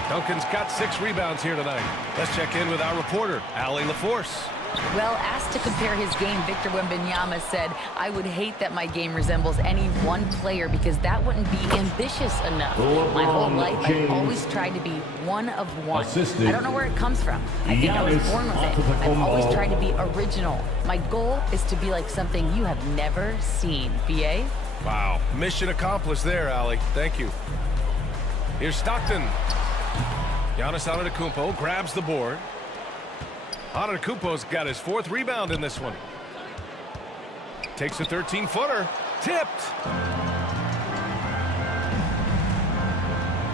Duncan's got 6 rebounds here tonight. Let's check in with our reporter, Allie LaForce. Well, asked to compare his game, Victor Wembanyama said, "I would hate that my game resembles any one player because that wouldn't be ambitious enough. My whole life, I've always tried to be one of one. I don't know where it comes from. I think I was born with it. I've always tried to be original. My goal is to be like something you have never seen." BA? Wow. Mission accomplished there, Allie. Thank you. Here's Stockton. Giannis Antetokounmpo grabs the board. Antetokounmpo's got his 4th rebound in this one. Takes a 13-footer. Tipped.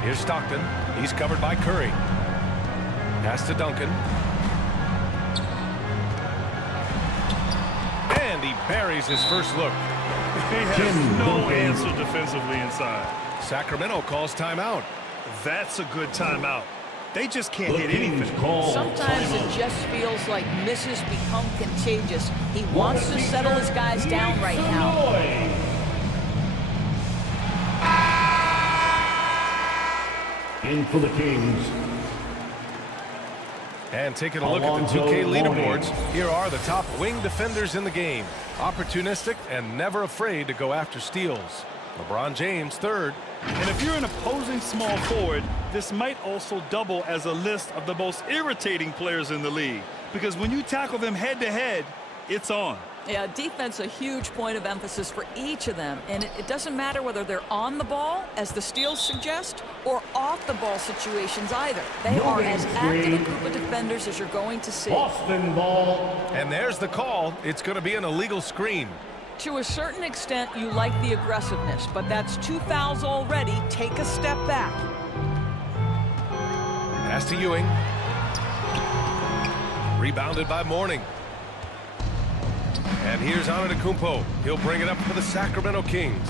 Here's Stockton. He's covered by Curry. Pass to Duncan. And he buries his first look. He has no answer defensively inside. Sacramento calls timeout. That's a good timeout. They just can't hit anything. Sometimes it just feels like misses become contagious. He wants to settle his guys down right now. In for the Kings. And taking a look at the 2K leaderboards, here are the top wing defenders in the game. Opportunistic and never afraid to go after steals. LeBron James, third. And if you're an opposing small forward, this might also double as a list of the most irritating players in the league. Because when you tackle them head-to-head, it's on. Yeah, defense a huge point of emphasis for each of them. And it doesn't matter whether they're on the ball, as the steals suggest, or off the ball situations either. They are as active a group of defenders as you're going to see. Boston ball. And there's the call. It's going to be an illegal screen. To a certain extent, you like the aggressiveness, but that's 2 fouls already. Take a step back. Pass to Ewing. Rebounded by Mourning. And here's Antetokounmpo. He'll bring it up for the Sacramento Kings.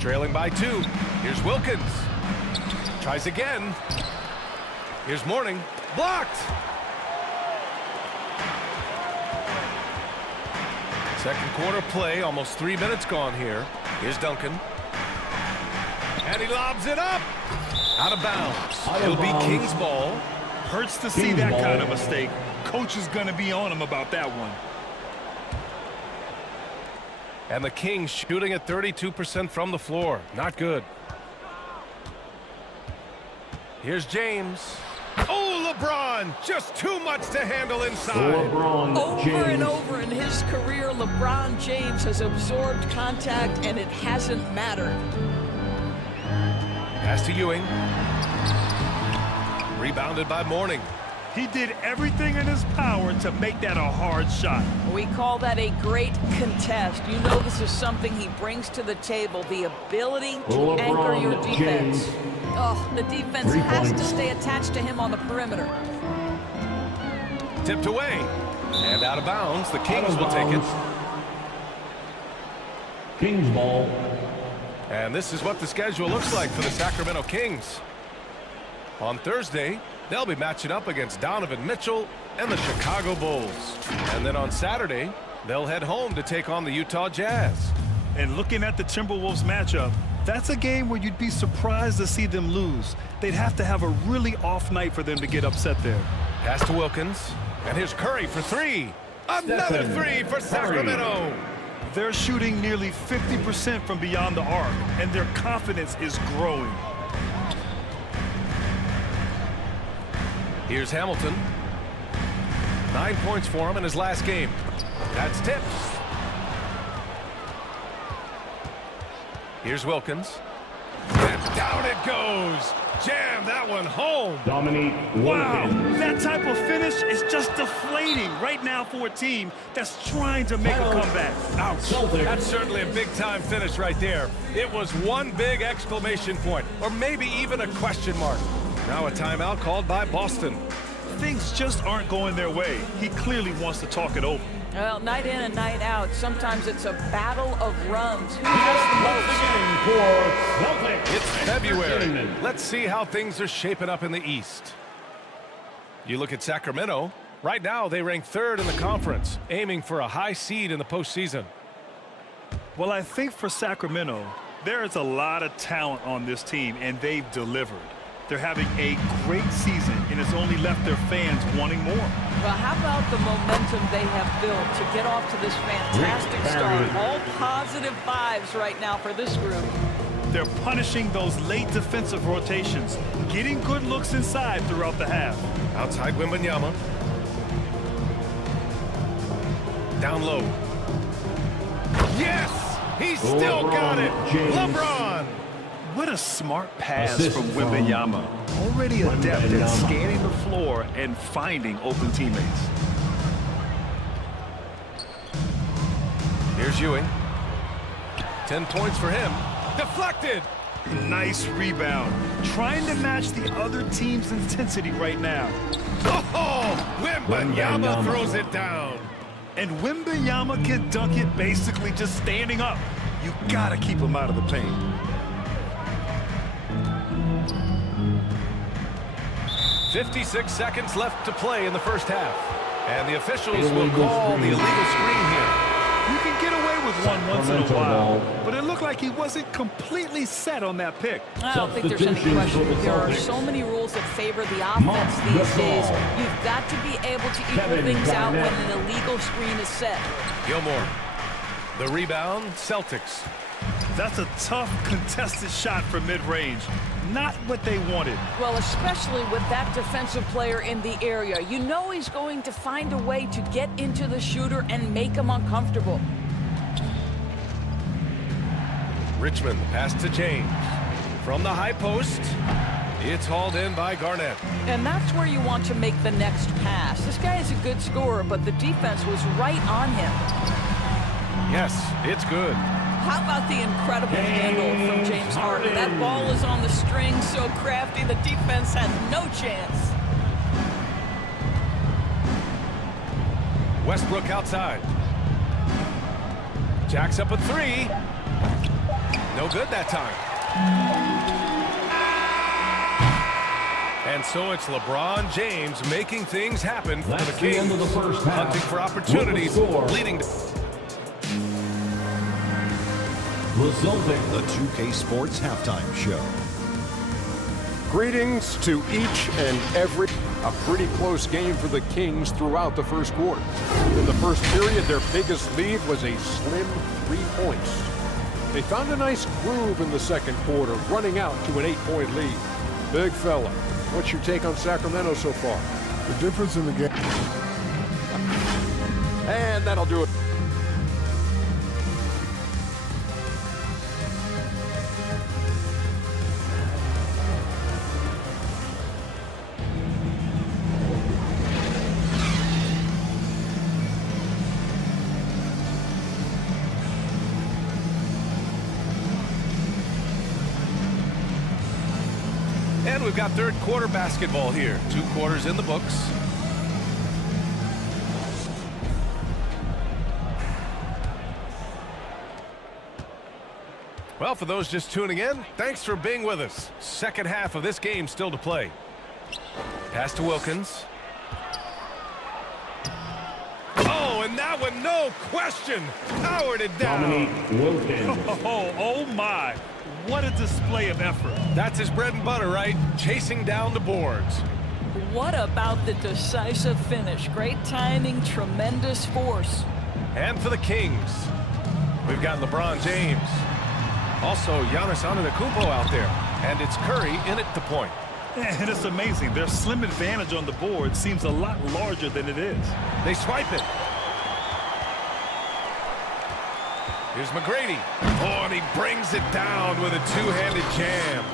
Trailing by 2. Here's Wilkins. Tries again. Here's Mourning. Blocked. Second quarter play. Almost 3 minutes gone here. Here's Duncan. And he lobs it up. Out of bounds. It'll be Kings ball. Hurts to see that kind of mistake. Coach is going to be on him about that one. And the Kings shooting at 32% from the floor. Not good. Here's James. Oh, LeBron! Just too much to handle inside. Over and over in his career, LeBron James has absorbed contact, and it hasn't mattered. Pass to Ewing. Rebounded by Mourning. He did everything in his power to make that a hard shot. We call that a great contest. You know this is something he brings to the table, the ability to anchor your defense. Oh, the defense has to stay attached to him on the perimeter. Tipped away. And out of bounds. The Kings will take it. Kings ball. And this is what the schedule looks like for the Sacramento Kings. On Thursday, they'll be matching up against Donovan Mitchell and the Chicago Bulls. And then on Saturday, they'll head home to take on the Utah Jazz. And looking at the Timberwolves matchup, that's a game where you'd be surprised to see them lose. They'd have to have a really off night for them to get upset there. Pass to Wilkins. And here's Curry for 3. Another 3 for Sacramento. They're shooting nearly 50% from beyond the arc, and their confidence is growing. Here's Hamilton. 9 points for him in his last game. That's tipped. Here's Wilkins. And down it goes. Jam that one home. Dominique Wow, Wilkins. that type of finish is just deflating right now for a team that's trying to make a comeback. Ouch. Celtics. That's certainly a big-time finish right there. It was one big exclamation point, or maybe even a question mark. Now a timeout called by Boston. Things just aren't going their way. He clearly wants to talk it over. Well, night in and night out, sometimes it's a battle of runs. Who has the most? It's February. Let's see how things are shaping up in the East. You look at Sacramento. Right now, they rank 3rd in the conference, aiming for a high seed in the postseason. Well, I think for Sacramento, there is a lot of talent on this team, and they've delivered. They're having a great season, and it's only left their fans wanting more. Well, how about the momentum they have built to get off to this fantastic start? All positive vibes right now for this group. They're punishing those late defensive rotations, getting good looks inside throughout the half. Outside Wembanyama. Down low. Yes! He's still got it! LeBron! What a smart pass from Wembanyama. Already adept at scanning the floor and finding open teammates. Here's Ewing. 10 points for him. Deflected! Nice rebound. Trying to match the other team's intensity right now. Oh! Wembanyama throws it down. And Wembanyama can dunk it basically just standing up. You gotta keep him out of the paint. 56 seconds left to play in the first half. And the officials will call the illegal screen here. You can get away with one once in a while, but it looked like he wasn't completely set on that pick. I don't think there's any question. There are so many rules that favor the offense these days. You've got to be able to equal things out when an illegal screen is set. Gilmore. The rebound, Celtics. That's a tough, contested shot from mid-range. Not what they wanted. Well, especially with that defensive player in the area. You know he's going to find a way to get into the shooter and make him uncomfortable. Richmond, pass to James. From the high post, it's hauled in by Garnett. And that's where you want to make the next pass. This guy is a good scorer, but the defense was right on him. Yes, it's good. How about the incredible handle from James Harden? That ball is on the string, so crafty, the defense has no chance. Westbrook outside. Jacks up a three. No good that time. And so it's LeBron James making things happen for the Kings. Hunting for opportunities, leading to... The 2K Sports Halftime Show. Greetings to each and every. A pretty close game for the Kings throughout the first quarter. In the first period, their biggest lead was a slim 3 points. They found a nice groove in the second quarter, running out to an 8-point lead. Big fella, what's your take on Sacramento so far? The difference in the game. And that'll do it. And we've got third quarter basketball here. 2 quarters in the books. Well, for those just tuning in, thanks for being with us. Second half of this game still to play. Pass to Wilkins. Oh, and that one, no question, powered it down. Oh my. What a display of effort. That's his bread and butter, right? Chasing down the boards. What about the decisive finish? Great timing, tremendous force. And for the Kings, we've got LeBron James. Also, Giannis Antetokounmpo out there. And it's Curry in at the point. And it's amazing. Their slim advantage on the board seems a lot larger than it is. They swipe it. Here's McGrady. Oh, and he brings it down with a two-handed jam.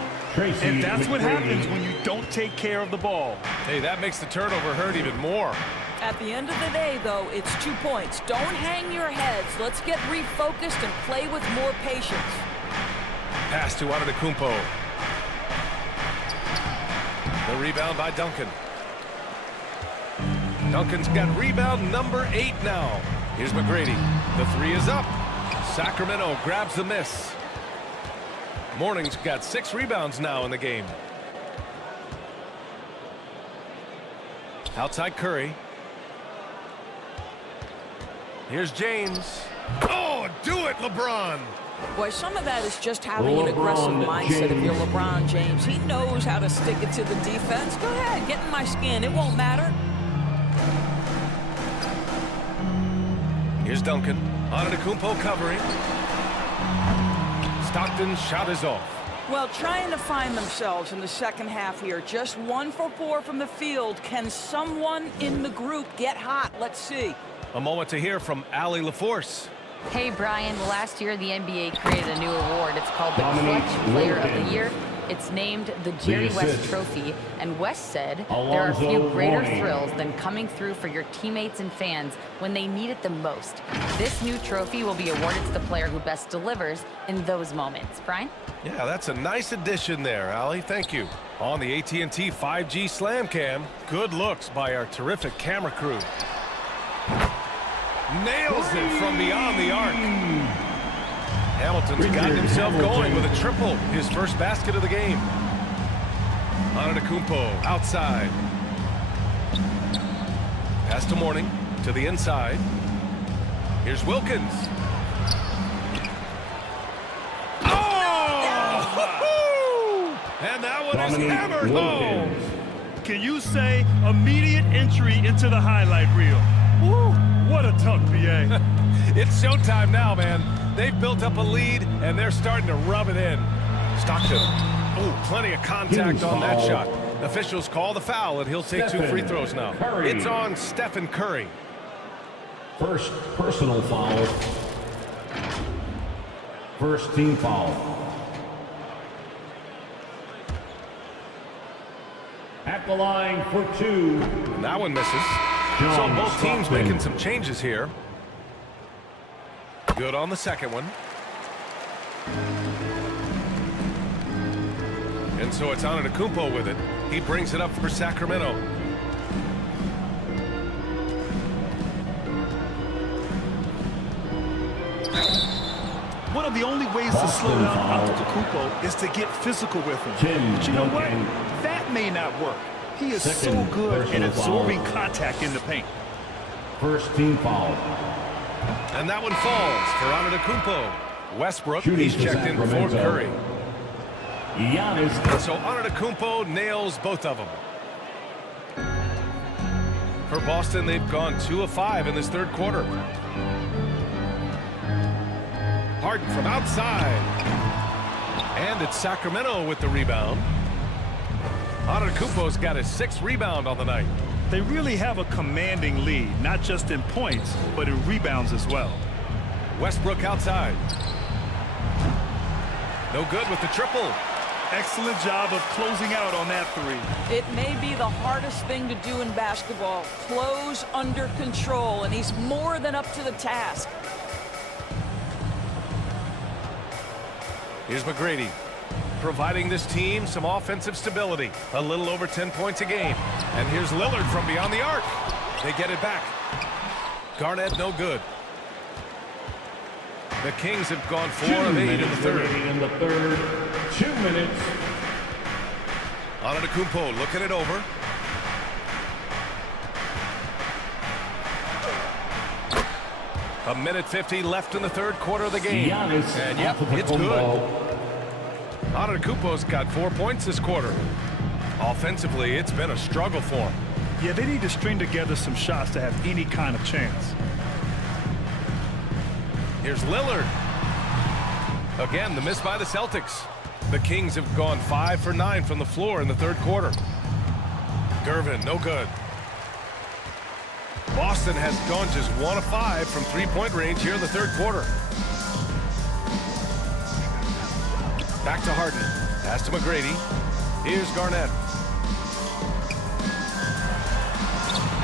And that's what happens when you don't take care of the ball. Hey, that makes the turnover hurt even more. At the end of the day, though, it's 2 points. Don't hang your heads. Let's get refocused and play with more patience. Pass to Antetokounmpo. The rebound by Duncan. Duncan's got rebound number 8 now. Here's McGrady. The 3 is up. Sacramento grabs the miss. Morning's got 6 rebounds now in the game. Outside Curry. Here's James. Oh, do it, LeBron. Boy, some of that is just having an aggressive mindset if you're LeBron James. He knows how to stick it to the defense. Go ahead, get in my skin. It won't matter. Here's Duncan. Antetokounmpo covering. Stockton's shot is off. Well, trying to find themselves in the second half here. Just 1 for 4 from the field. Can someone in the group get hot? Let's see. A moment to hear from Allie LaForce. Hey, Brian. Last year, the NBA created a new award. It's called the Clutch Player of the Year. It's named the Jerry West Trophy, and West said there are few greater thrills than coming through for your teammates and fans when they need it the most. This new trophy will be awarded to the player who best delivers in those moments. Brian? Yeah, that's a nice addition there, Allie. Thank you. On the AT&T 5G Slam Cam, good looks by our terrific camera crew. Nails it from beyond the arc. Hamilton's got himself going with a triple, his first basket of the game. Antetokounmpo outside. Pass to Mourning to the inside. Here's Wilkins. Oh! And that one is hammered home. Can you say immediate entry into the highlight reel? Woo, what a dunk, BA. It's showtime now, man. They've built up a lead, and they're starting to rub it in. Stockton. Oh, plenty of contact on that shot. Officials call the foul, and he'll take 2 free throws now. It's on Stephen Curry. First personal foul. First team foul. At the line for 2. That one misses. So both teams making some changes here. Good on the second one. And so it's Antetokounmpo with it. He brings it up for Sacramento. One of the only ways to slow down Antetokounmpo is to get physical with him. But you know what? That may not work. He is so good at absorbing contact in the paint. First team foul. And that one falls for Antetokounmpo. Westbrook, he's checked in for Curry. And so Antetokounmpo nails both of them. For Boston, they've gone 2 of 5 in this third quarter. Harden from outside. And it's Sacramento with the rebound. Antetokounmpo's got his 6th rebound on the night. They really have a commanding lead, not just in points, but in rebounds as well. Westbrook outside. No good with the triple. Excellent job of closing out on that 3. It may be the hardest thing to do in basketball. Close under control, and he's more than up to the task. Here's McGrady, providing this team some offensive stability. A little over 10 points a game. And here's Lillard from beyond the arc. They get it back. Garnett no good. The Kings have gone 4 of 8 in the third. 2 minutes. Antetokounmpo looking it over. A minute 50 left in the third quarter of the game. And yep, it's good. Antetokounmpo's got 4 points this quarter. Offensively, it's been a struggle for him. Yeah, they need to string together some shots to have any kind of chance. Here's Lillard. Again, the miss by the Celtics. The Kings have gone 5 for 9 from the floor in the third quarter. Gervin, no good. Boston has gone just 1 of 5 from 3-point range here in the third quarter. Back to Harden. Pass to McGrady. Here's Garnett.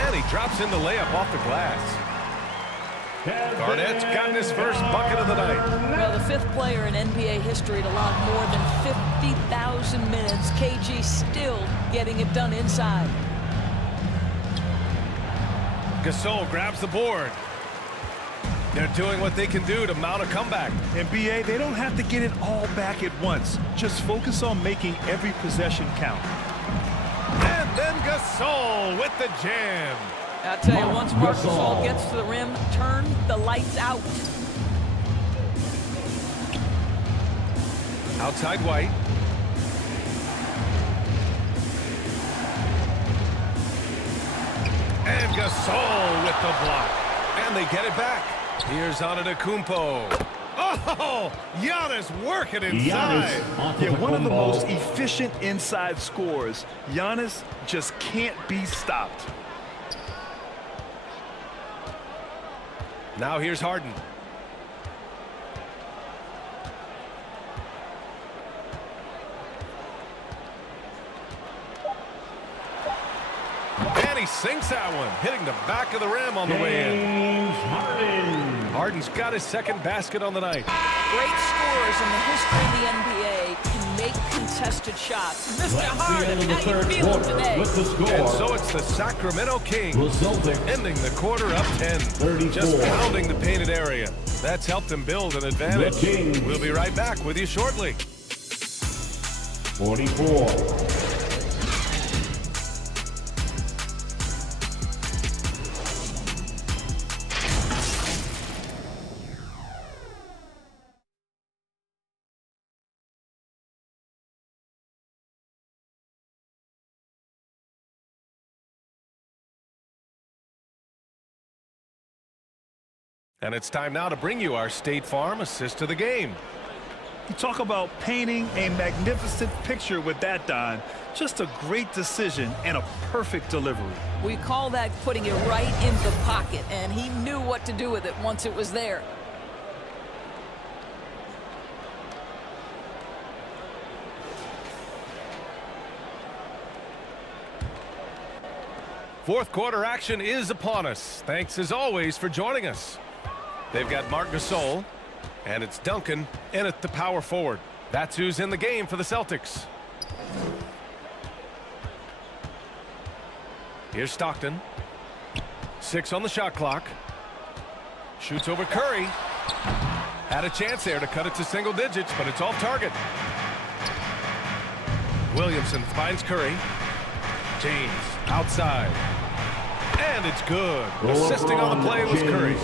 And he drops in the layup off the glass. Garnett's gotten his first bucket of the night. Well, the 5th player in NBA history to log more than 50,000 minutes. KG still getting it done inside. Gasol grabs the board. They're doing what they can do to mount a comeback. And BA, they don't have to get it all back at once. Just focus on making every possession count. And then Gasol with the jam. I tell you, once Marc Gasol gets to the rim, turn the lights out. Outside White. And Gasol with the block. And they get it back. Here's Antetokounmpo. Oh, Giannis working inside. Yeah, one of the most efficient inside scorers. Giannis just can't be stopped. Now here's Harden. And he sinks that one, hitting the back of the rim on the way in. Harden's got his 2nd basket on the night. Great scorers in the history of the NBA can make contested shots. Mr. Harden, how you feeling today? And so it's the Sacramento Kings ending the quarter up 10. Just pounding the painted area. That's helped them build an advantage. We'll be right back with you shortly. 44. And it's time now to bring you our State Farm assist to the game. You talk about painting a magnificent picture with that, Don. Just a great decision and a perfect delivery. We call that putting it right in the pocket, and he knew what to do with it once it was there. Fourth quarter action is upon us. Thanks as always for joining us. They've got Marc Gasol, and it's Duncan in at the power forward. That's who's in the game for the Celtics. Here's Stockton. 6 on the shot clock. Shoots over Curry. Had a chance there to cut it to single digits, but it's off target. Williamson finds Curry. James outside. And it's good. Assisting on the play was Curry.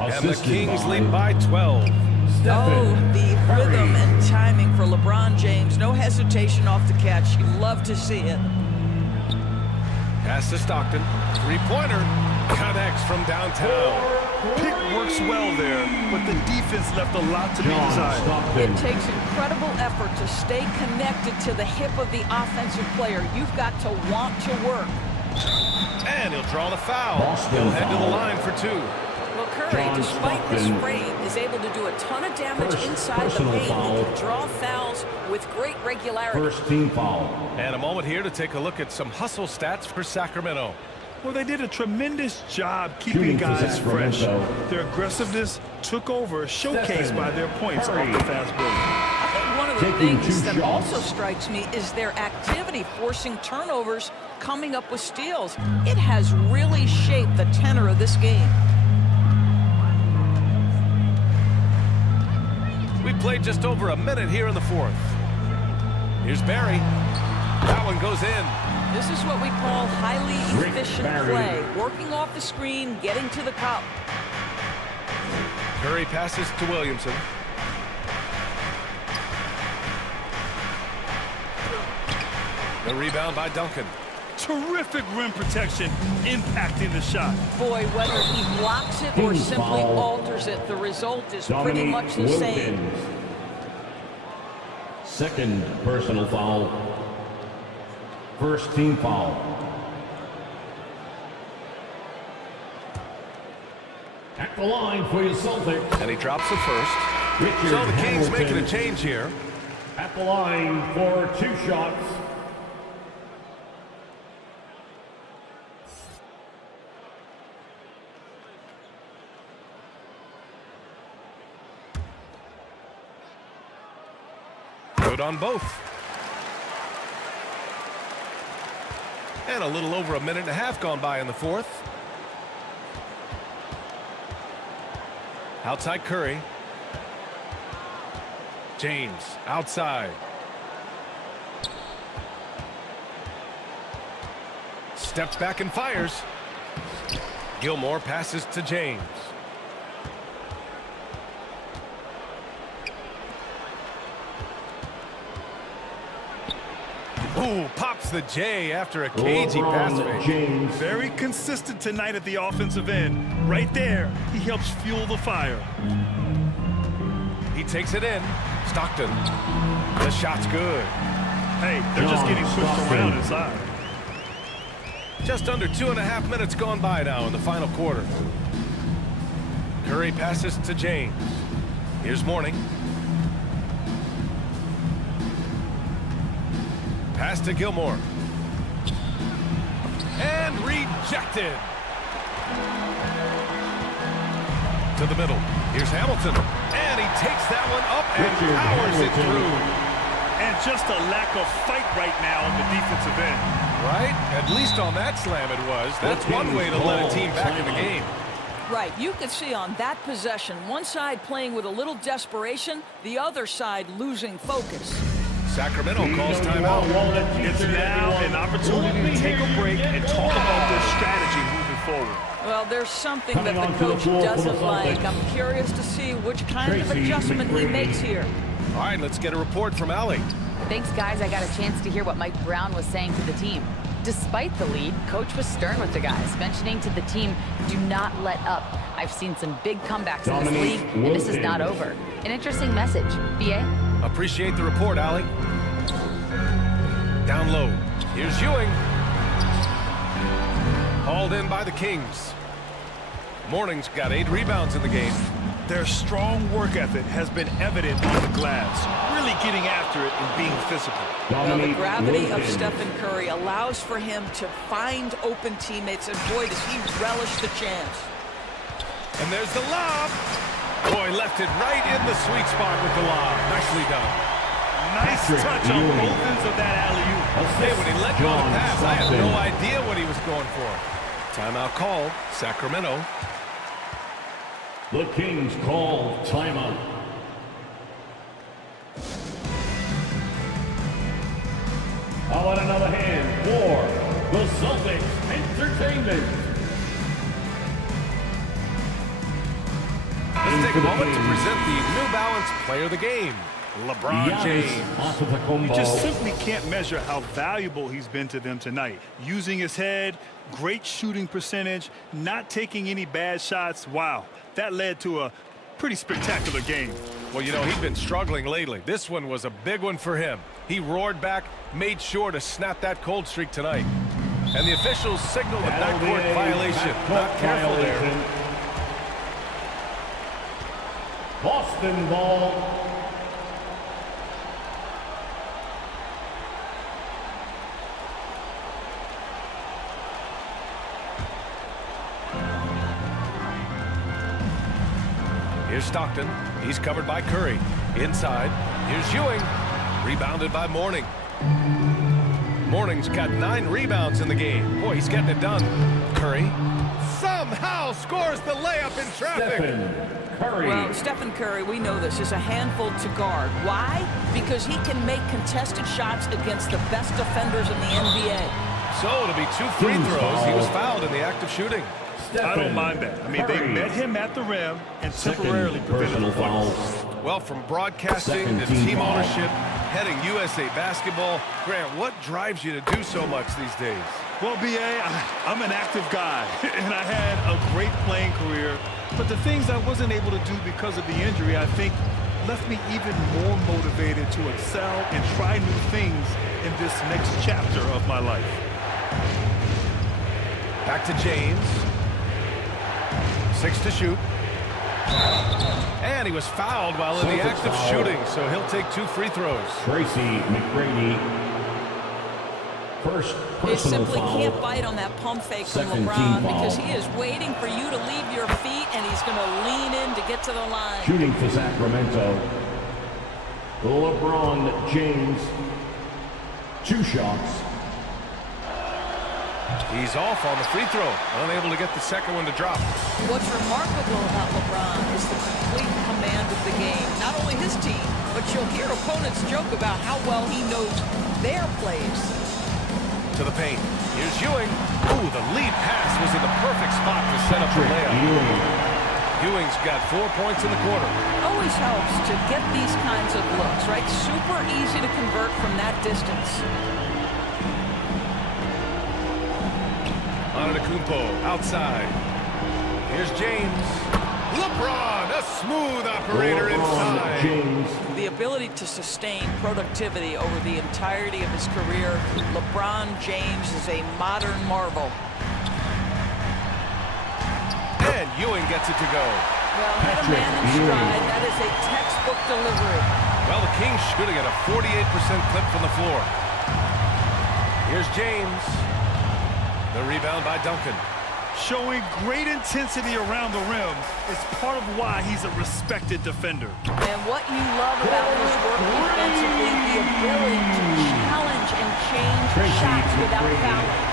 And the Kings lead by 12. Oh, the rhythm and timing for LeBron James. No hesitation off the catch. You love to see it. Pass to Stockton. Three-pointer. Connects from downtown. Pick works well there, but the defense left a lot to be desired. It takes incredible effort to stay connected to the hip of the offensive player. You've got to want to work. And he'll draw the foul. He'll head to the line for 2. Well, Curry, despite his frame, is able to do a ton of damage inside the paint. He can draw fouls with great regularity. First team foul. And a moment here to take a look at some hustle stats for Sacramento. Well, they did a tremendous job keeping guys fresh. Their aggressiveness took over, showcased by their points off the fast break. I think one of the things that also strikes me is their activity, forcing turnovers, coming up with steals. It has really shaped the tenor of this game. We played just over a minute here in the fourth. Here's Barry. That one goes in. This is what we call highly efficient play. Working off the screen, getting to the cup. Curry passes to Williamson. The rebound by Duncan. Terrific rim protection, impacting the shot. Boy, whether he blocks it or simply alters it, the result is pretty much the same. Second personal foul. First team foul. At the line for your Celtics. And he drops the first. So the Kings making a change here. At the line for 2 shots. Good on both. And a little over a minute and a half gone by in the fourth. Outside Curry. James outside. Steps back and fires. Gilmore passes to James. Ooh, pops the J after a cagey pass fake. Very consistent tonight at the offensive end. Right there, he helps fuel the fire. He takes it in. Stockton. The shot's good. Hey, they're just getting pushed around inside. Just under 2.5 minutes gone by now in the final quarter. Curry passes to James. Here's Mourning. Pass to Gilmore. And rejected. To the middle. Here's Hamilton. And he takes that one up and powers it through. And just a lack of fight right now on the defensive end. Right? At least on that slam it was. That's one way to let a team back in the game. Right. You could see on that possession, one side playing with a little desperation, the other side losing focus. Sacramento calls timeout. It's now an opportunity to take a break and talk about their strategy moving forward. Well, there's something that the coach doesn't like. I'm curious to see which kind of adjustment he makes here. All right, let's get a report from Allie. Thanks, guys. I got a chance to hear what Mike Brown was saying to the team. Despite the lead, Coach was stern with the guys, mentioning to the team, do not let up. I've seen some big comebacks in this league, and this is not over. An interesting message. B.A.? Appreciate the report, Allie. Down low. Here's Ewing. Hauled in by the Kings. Morning's got 8 rebounds in the game. Their strong work ethic has been evident on the glass, really getting after it and being physical. Well, the gravity of Stephen Curry allows for him to find open teammates, and boy, does he relish the chance. And there's the lob. Boy, left it right in the sweet spot with the lob. Nicely done. Nice touch on both ends of that alley-oop. Hey, when he let go of the pass, I had no idea what he was going for. Timeout call, Sacramento. The Kings call timeout. How about another hand for the Celtics Entertainment? Let's take a moment to present the New Balance Player of the Game, LeBron James. You just simply can't measure how valuable he's been to them tonight. Using his head, great shooting percentage, not taking any bad shots. Wow, that led to a pretty spectacular game. Well, you know, he's been struggling lately. This one was a big one for him. He roared back, made sure to snap that cold streak tonight. And the officials signaled a backcourt violation. Not careful there. Boston ball. Here's Stockton. He's covered by Curry. Inside. Here's Ewing. Rebounded by Morning. Morning's got 9 rebounds in the game. Boy, he's getting it done. Curry somehow scores the layup in traffic. Well, Stephen Curry, we know this, is a handful to guard. Why? Because he can make contested shots against the best defenders in the NBA. So it'll be 2 free throws. He was fouled in the act of shooting. I don't mind that. I mean, they met him at the rim and temporarily prevented the foul. Well, from broadcasting to team ownership, heading USA basketball, Grant, what drives you to do so much these days? Well, B.A., I'm an active guy, and I had a great playing career. But the things I wasn't able to do because of the injury, I think, left me even more motivated to excel and try new things in this next chapter of my life. Back to James. 6 to shoot. And he was fouled while in the act of shooting, so he'll take 2 free throws. Tracy McGrady. First You personal simply foul. can't bite on that pump fake from Second LeBron team foul. because he is waiting for you to leave your feet, and he's going to lean in to get to the line. Shooting for Sacramento. LeBron James. 2 shots. He's off on the free throw, unable to get the second one to drop. What's remarkable about LeBron is the complete command of the game. Not only his team, but you'll hear opponents joke about how well he knows their plays. To the paint. Here's Ewing. Ooh, the lead pass was in the perfect spot to set up the layup. Ewing's got 4 points in the quarter. Always helps to get these kinds of looks, right? Super easy to convert from that distance. Antetokounmpo outside. Here's James. LeBron, a smooth operator inside. James. The ability to sustain productivity over the entirety of his career, LeBron James is a modern marvel. And Ewing gets it to go. Well, hit a man in stride. That is a textbook delivery. Well, the Kings shooting at a 48% clip from the floor. Here's James. The rebound by Duncan. Showing great intensity around the rim is part of why he's a respected defender. And what you love about his work defensively, the ability to challenge and change shots without fouling.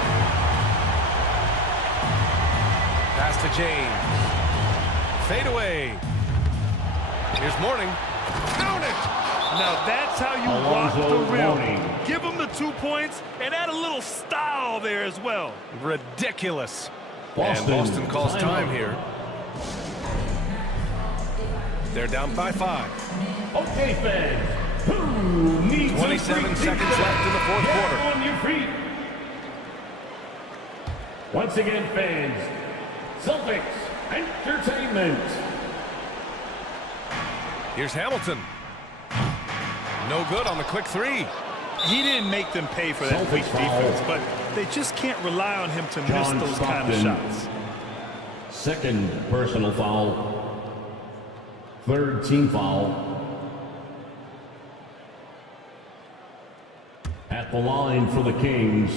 Pass to James. Fade away. Here's Morning. Count it! Now that's how you rock the rim. Give him the 2 points and add a little style there as well. Ridiculous. And Boston calls time here. They're down by 5. Okay, fans. Who needs 27 seconds left in the fourth quarter. Get on your feet. Once again, fans. Celtics Entertainment. Here's Hamilton. No good on the quick three. He didn't make them pay for that weak defense, but they just can't rely on him to miss those kind of shots. Second personal foul. Third team foul. At the line for the Kings.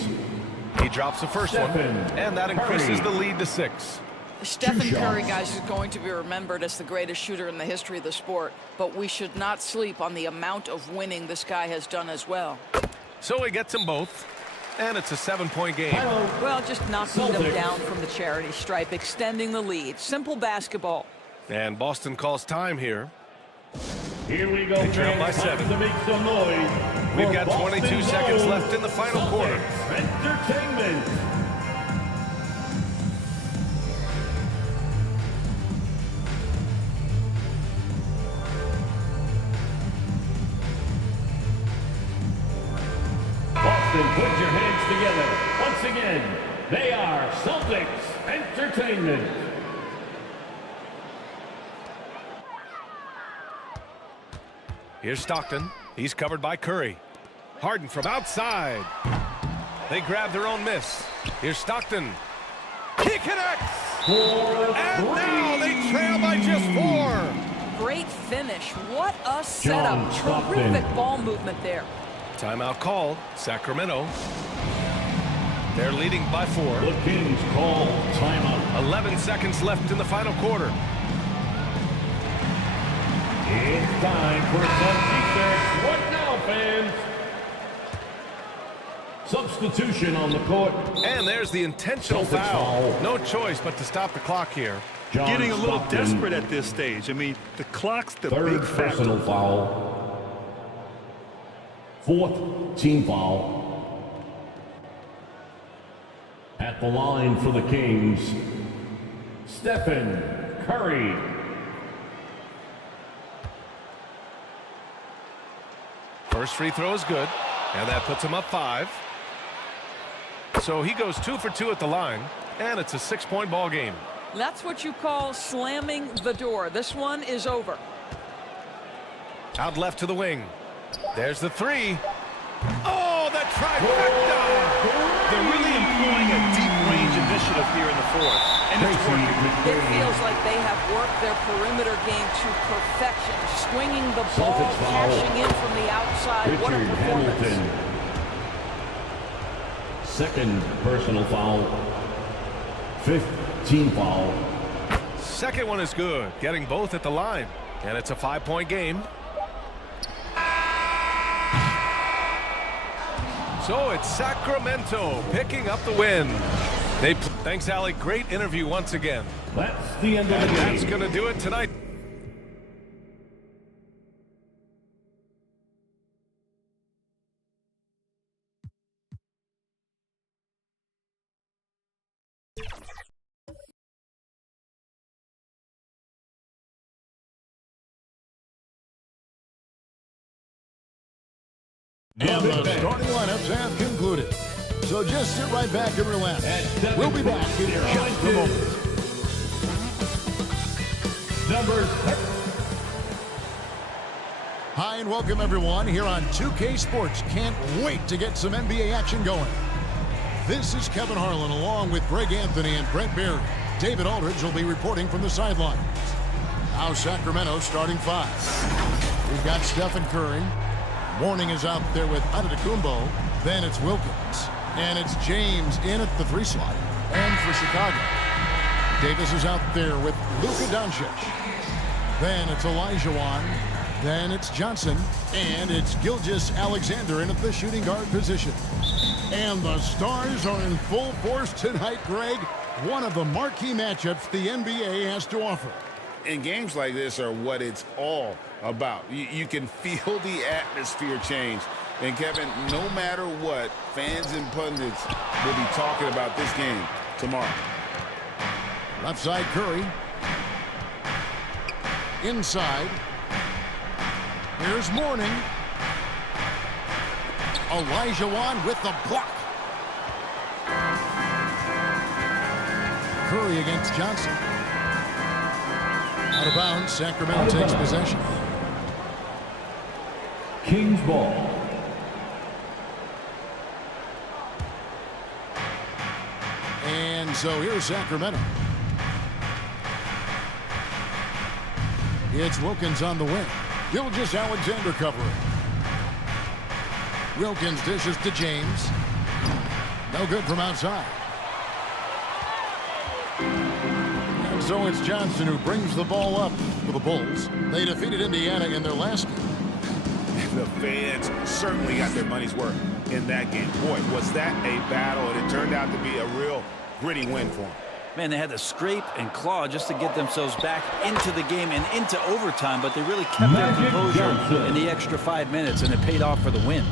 He drops the first one, and that increases the lead to 6. Stephen Curry, guys, is going to be remembered as the greatest shooter in the history of the sport, but we should not sleep on the amount of winning this guy has done as well. So he gets them both, and it's a 7-point game. Well, just knocking them down from the charity stripe, extending the lead. Simple basketball. And Boston calls time here. Here we go. They trail by 7. To make some noise. We've got 22 seconds left in the final quarter. Entertainment. Boston, put your hands together. Once again, they are Celtics Entertainment. Here's Stockton. He's covered by Curry. Harden from outside. They grab their own miss. Here's Stockton. He connects! And now they trail by just 4. Great finish. What a setup. Terrific ball movement there. Timeout called. Sacramento. They're leading by 4. The Kings call timeout. 11 seconds left in the final quarter. It's time for some defense. What now, fans? Substitution on the court. And there's the intentional foul. No choice but to stop the clock here. Getting a little desperate at this stage. I mean, the clock's the big factor. Personal foul. Fourth team foul. At the line for the Kings, Stephen Curry. First free throw is good, and that puts him up 5. So he goes 2 for 2 at the line, and it's a 6-point ball game. That's what you call slamming the door. This one is over. Out left to the wing. There's the 3. Oh, the trifecta! They're really employing a deep range initiative here in the 4th, and it's working. It feels like they have worked their perimeter game to perfection, swinging the ball, cashing in from the outside. What a performance. Hamilton. Second personal foul. 5th team foul. Second one is good, getting both at the line, and it's a 5-point game. So it's Sacramento picking up the win. Thanks, Allie. Great interview once again. That's the end of the game. That's going to do it tonight. And the starting lineups have concluded. So just sit right back and relax. We'll be back in just a moment. Hi and welcome everyone here on 2K Sports. Can't wait to get some NBA action going. This is Kevin Harlan along with Greg Anthony and Brent Barry. David Aldridge will be reporting from the sideline. Now Sacramento starting 5. We've got Stephen Curry. Warning is out there with Antetokounmpo. Then it's Wilkins. And it's James in at the 3 slot. And for Chicago, Davis is out there with Luka Doncic. Then it's Olajuwon. Then it's Johnson. And it's Gilgeous-Alexander in at the shooting guard position. And the Stars are in full force tonight, Greg. One of the marquee matchups the NBA has to offer. And games like this are what it's all about. You can feel the atmosphere change. And Kevin, no matter what, fans and pundits will be talking about this game tomorrow. Left side Curry. Inside. Here's Mourning. Olajuwon with the block. Curry against Johnson. Out of bounds, Sacramento takes possession. Kings ball. And so here's Sacramento. It's Wilkins on the wing. Gilgeous-Alexander covering. Wilkins dishes to James. No good from outside. And so it's Johnson who brings the ball up for the Bulls. They defeated Indiana in their last game. The fans certainly got their money's worth in that game. Boy, was that a battle, and it turned out to be a real gritty win for them. Man, they had to scrape and claw just to get themselves back into the game and into overtime, but they really kept their composure in the extra 5 minutes, and it paid off for the win.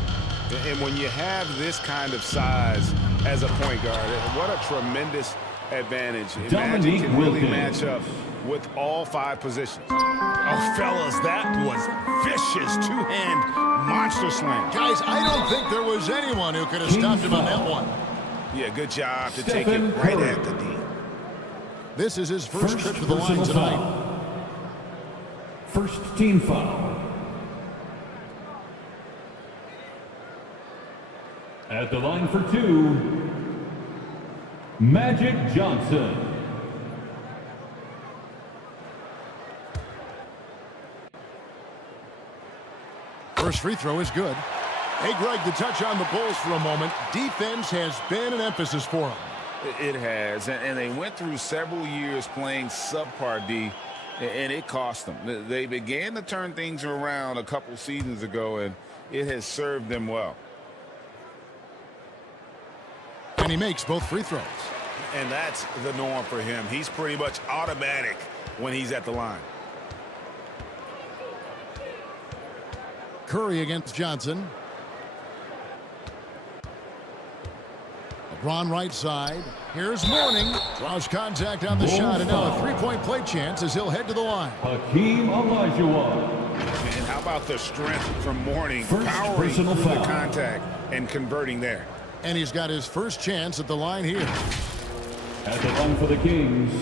And when you have this kind of size as a point guard, what a tremendous advantage. Magic can really match up with all 5 positions. Oh, fellas, that was vicious two-hand monster slam. Guys, I don't think there was anyone who could have stopped him on that one. Yeah, good job to take it right at the D. This is his first trip to the line tonight. First team foul. At the line for 2, Magic Johnson. First free throw is good. Hey, Greg, to touch on the Bulls for a moment, defense has been an emphasis for them. It has, and they went through several years playing subpar D, and it cost them. They began to turn things around a couple seasons ago, and it has served them well. And he makes both free throws. And that's the norm for him. He's pretty much automatic when he's at the line. Curry against Johnson. LeBron right side. Here's Mourning. Draws contact on the shot, and now a three-point play chance as he'll head to the line. Hakeem Olajuwon. And how about the strength from Mourning, powering through the contact and converting there. And he's got his first chance at the line here. At the line for the Kings,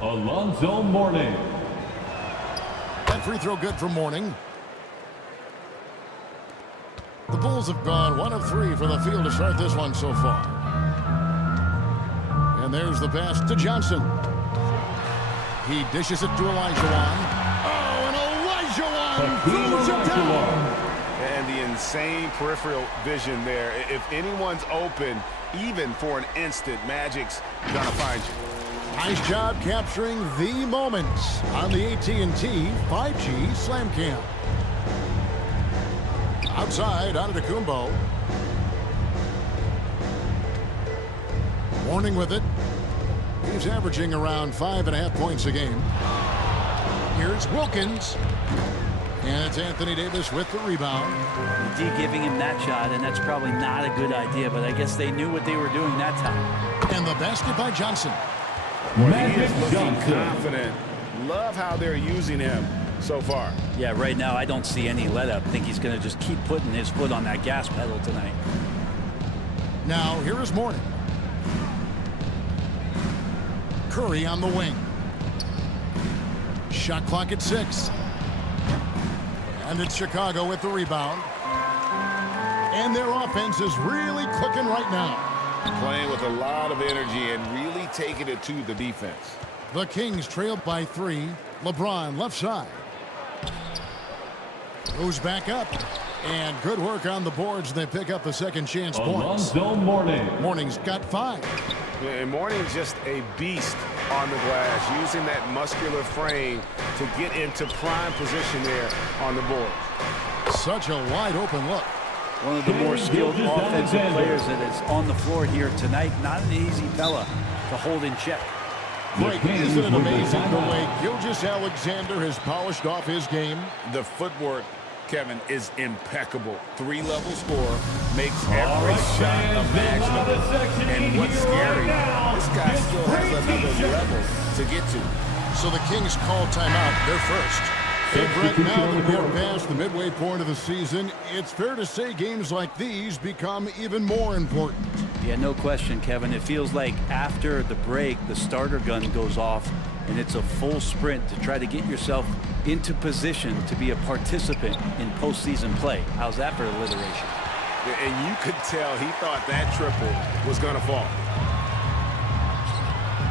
Alonzo Mourning. That free throw good for Mourning. The Bulls have gone 1 of 3 from the field to start this one so far. And there's the pass to Johnson. He dishes it to Olajuwon. Oh, and Olajuwon throws it down. And the insane peripheral vision there. If anyone's open, even for an instant, Magic's gonna find you. Nice job capturing the moments on the AT&T 5G Slam Cam. Outside, Antetokounmpo. Mourning with it. He's averaging around 5.5 points a game. Here's Wilkins. And it's Anthony Davis with the rebound. The D giving him that shot, and that's probably not a good idea, but I guess they knew what they were doing that time. And the basket by Johnson. Well, he is looking confident. Love how they're using him so far. Yeah, right now I don't see any let up. I think he's going to just keep putting his foot on that gas pedal tonight. Now, here is Mourning. Curry on the wing. Shot clock at 6. And it's Chicago with the rebound. And their offense is really clicking right now. Playing with a lot of energy and really taking it to the defense. The Kings trailed by 3. LeBron left side. Goes back up. And good work on the boards. They pick up the second chance points. Alonzo Mourning. Mourning's got 5. And Mourning's just a beast on the glass, using that muscular frame to get into prime position there on the board. Such a wide open look. One of the more skilled offensive players that is on the floor here tonight. Not an easy fella to hold in check. Greg, isn't it amazing the way Gilgeous-Alexander has polished off his game? The footwork, Kevin, is impeccable. 3-level scorer, makes every shot imaginable. And what's scary, this guy still has another level to get to. So the Kings call timeout. They're first. Hey, Brett, now that we are past the midway point of the season, it's fair to say games like these become even more important. Yeah, no question, Kevin. It feels like after the break, the starter gun goes off, and it's a full sprint to try to get yourself into position to be a participant in postseason play. How's that for alliteration? And you could tell he thought that triple was going to fall.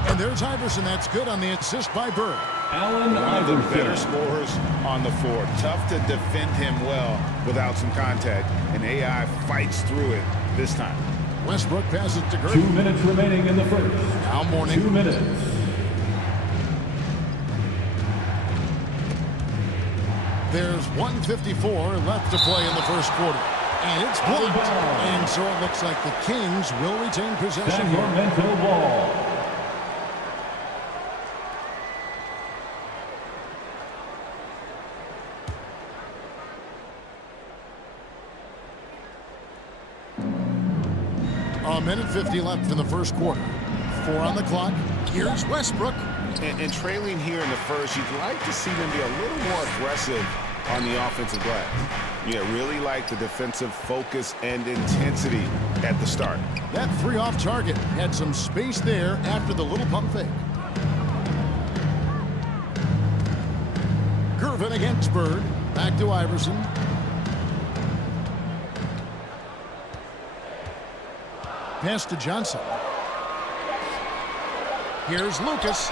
And there's Iverson. That's good on the assist by Bird. One of the better scorers on the floor. Tough to defend him well without some contact. And AI fights through it this time. Westbrook passes to Gert. 2 minutes remaining in the first. Now Mourning. 2 minutes. There's 1:54 left to play in the first quarter. And it's blocked. And so it looks like the Kings will retain possession here. Sacramento ball. A minute 50 left in the first quarter. 4 on the clock. Here's Westbrook. And trailing here in the first, you'd like to see them be a little more aggressive on the offensive glass. Yeah, really like the defensive focus and intensity at the start. That 3 off target had some space there after the little pump fake. Gervin against Bird. Back to Iverson. Pass to Johnson. Here's Lucas.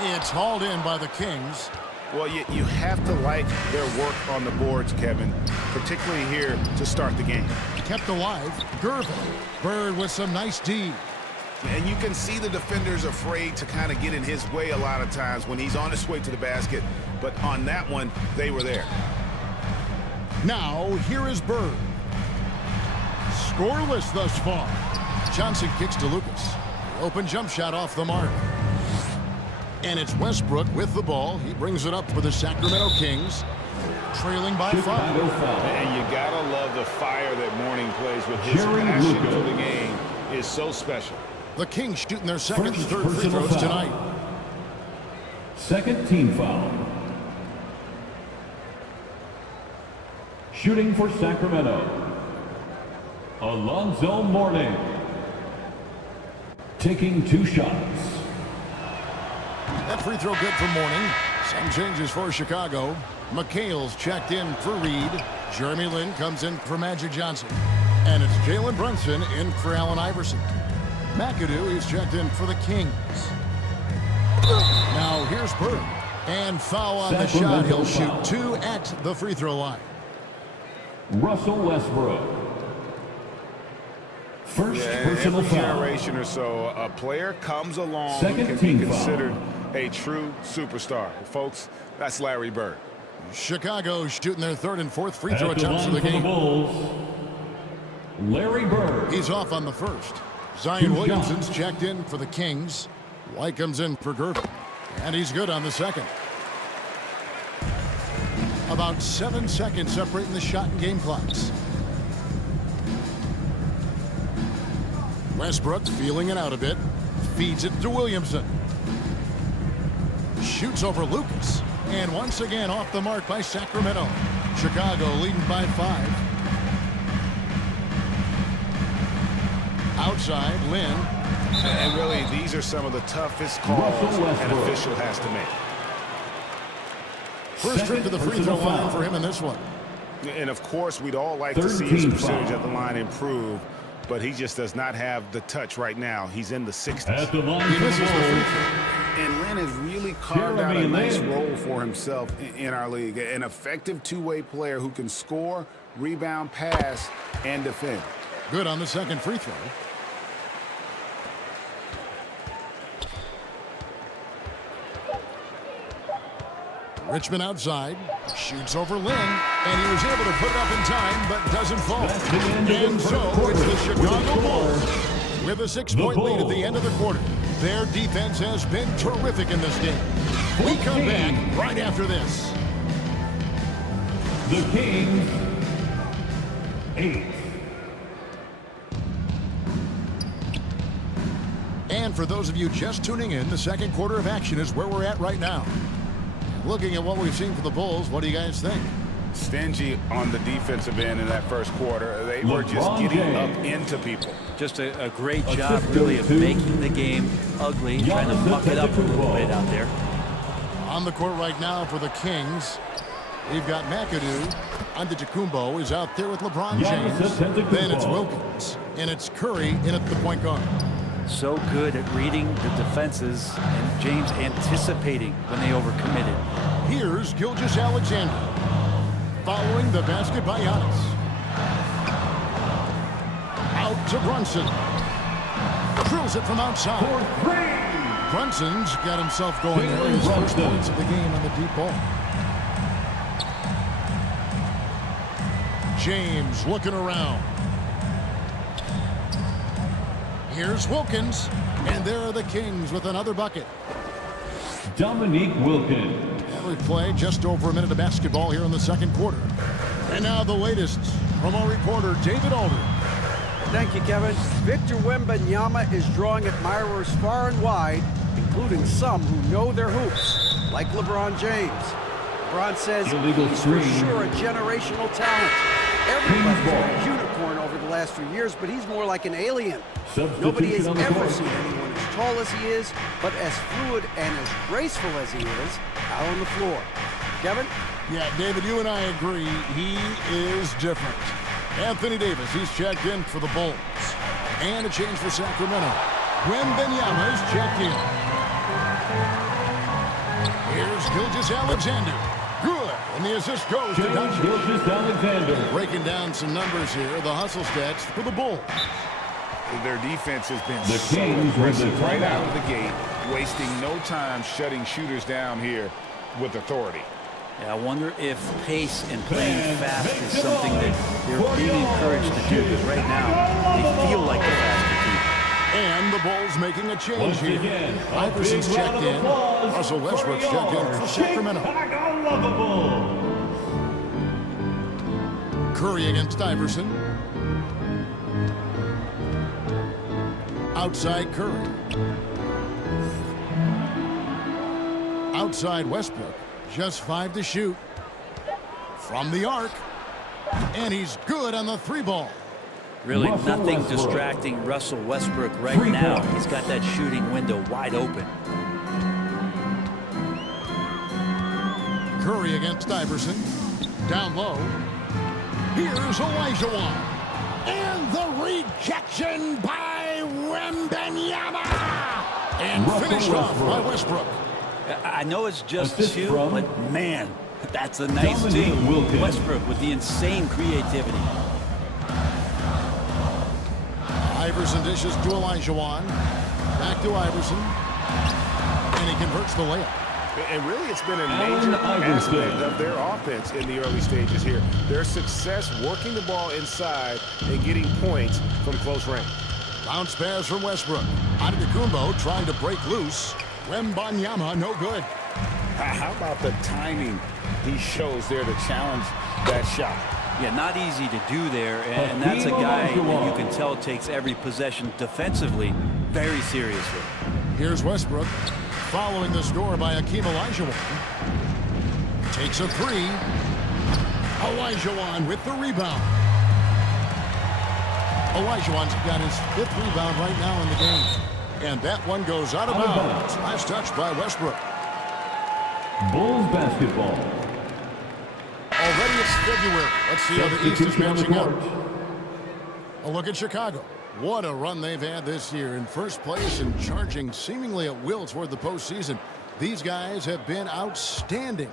It's hauled in by the Kings. Well, you have to like their work on the boards, Kevin, particularly here to start the game. Kept alive. Gervin. Bird with some nice D. And you can see the defenders afraid to kind of get in his way a lot of times when he's on his way to the basket. But on that one, they were there. Now, here is Bird. Scoreless thus far. Johnson kicks to Lucas. Open jump shot off the mark. And it's Westbrook with the ball. He brings it up for the Sacramento Kings. Trailing by 5. And you gotta love the fire that Mourning plays with. His passion for the game is so special. The Kings shooting their second and third free throws tonight. Second team foul. Shooting for Sacramento, Alonzo Mourning. Taking 2 shots. That free throw good for Mourning. Some changes for Chicago. McHale's checked in for Reed. Jeremy Lin comes in for Magic Johnson. And it's Jalen Brunson in for Allen Iverson. McAdoo, he's checked in for the Kings. Now here's Bird. And foul on the shot. He'll shoot 2 at the free throw line. Russell Westbrook. First personal every foul. generation or so, a player comes along Second who can team be foul. considered a true superstar. Folks, that's Larry Bird. Chicago shooting their third and fourth free At throw the attempts of line the for game. Bulls, Larry Bird. He's off on the first. Zion 2 Williamson's shots. checked in for the Kings. White comes in for Gervin. And he's good on the second. About 7 seconds separating the shot and game clocks. Westbrook feeling it out a bit. Feeds it to Williamson. Shoots over Lucas. And once again off the mark by Sacramento. Chicago leading by 5. Outside, Lin. And really, these are some of the toughest calls an official has to make. First trip to the free throw line for him in this one. And of course, we'd all like to see his percentage at the line improve, but he just does not have the touch right now. He's in the 60s. At the line He for misses the the free Bulls, throw. And Lin has really carved out a Jeremy nice Lin. role for himself in our league. An effective two-way player who can score, rebound, pass, and defend. Good on the second free throw. Richmond outside, shoots over Lin, and he was able to put it up in time, but doesn't fall. And so it's the Chicago Bulls with a 6-point lead at the end of the quarter. Their defense has been terrific in this game. We come back right after this. the Kings, 8. And for those of you just tuning in, the second quarter of action is where we're at right now. Looking at what we've seen from the Bulls, what do you guys think? stingy on the defensive end in that first quarter. They were just getting up into people. Just a great job, really, of making the game ugly, trying to muck it up a little bit out there. On the court right now for the Kings, we've got McAdoo. Antetokounmpo is out there with LeBron James. Then it's Wilkins, and it's Curry in at the point guard. So good at reading the defenses, and James anticipating when they overcommitted. Here's Gilgeous-Alexander, following the basket by Giannis. Out to Brunson. Drills it from outside. Brunson's got himself going there. His first points of the game on the deep ball. James looking around. Here's Wilkins, and there are the Kings with another bucket. Dominique Wilkins. Every play, just over a minute of basketball here in the second quarter. And now the latest from our reporter, David Alder. Thank you, Kevin. Victor Wembanyama is drawing admirers far and wide, including some who know their hoops, like LeBron James. LeBron says he's for sure a generational talent. Everybody's been a unicorn over the last few years, but he's more like an alien. Nobody has ever seen anyone as tall as he is, but as fluid and as graceful as he is out on the floor. Kevin? Yeah, David, you and I agree. He is different. Anthony Davis, he's checked in for the Bulls. And a change for Sacramento. Wembanyama is checked in. Here's Gilgeous-Alexander. Good. And the assist goes to Gilgeous-Alexander. Breaking down some numbers here. The hustle stats for the Bulls. Their defense has been The so Kings aggressive with the right out timeout. of the gate, wasting no time shutting shooters down here with authority. Yeah, I wonder if pace and playing fast is something that they're being encouraged to do, because right now they feel like the faster team. And the Bulls making a change Once here. again, a Iverson's big round checked of in. applause Russell Westbrook's for checked in your for Sacramento. Chicago Lovables. Curry against Iverson. Outside Curry. Outside Westbrook. Just 5 to shoot. From the arc. And he's good on the 3 ball. Really Russell nothing Westbrook. distracting Russell Westbrook right now. He's got that shooting window wide open. Curry against Iverson. Down low. Here's Olajuwon. And the rejection by Wembanyama. And Russell finished off Westbrook. by Westbrook. I know it's just Assist 2, from but man, that's a nice Dominique team. Wilkins. Westbrook with the insane creativity. Iverson dishes to Olajuwon. Back to Iverson. And he converts the layup. And really, it's been a Allen major Iverson. aspect of their offense in the early stages here. Their success working the ball inside and getting points from close range. Bounce pass from Westbrook. Antetokounmpo trying to break loose. Wembanyama, no good. How about the timing he shows there to challenge that shot? Yeah, not easy to do there, and that's a guy that you can tell takes every possession defensively very seriously. Here's Westbrook. Following the score by Hakeem Olajuwon. Takes a 3. Olajuwon with the rebound. Olajuwon's got his 5th rebound right now in the game. And that one goes out of bounds. Last touch by Westbrook. Bulls basketball. Already it's February. Let's see how the East is matching up. A look at Chicago. What a run they've had this year, in first place and charging seemingly at will toward the postseason. These guys have been outstanding.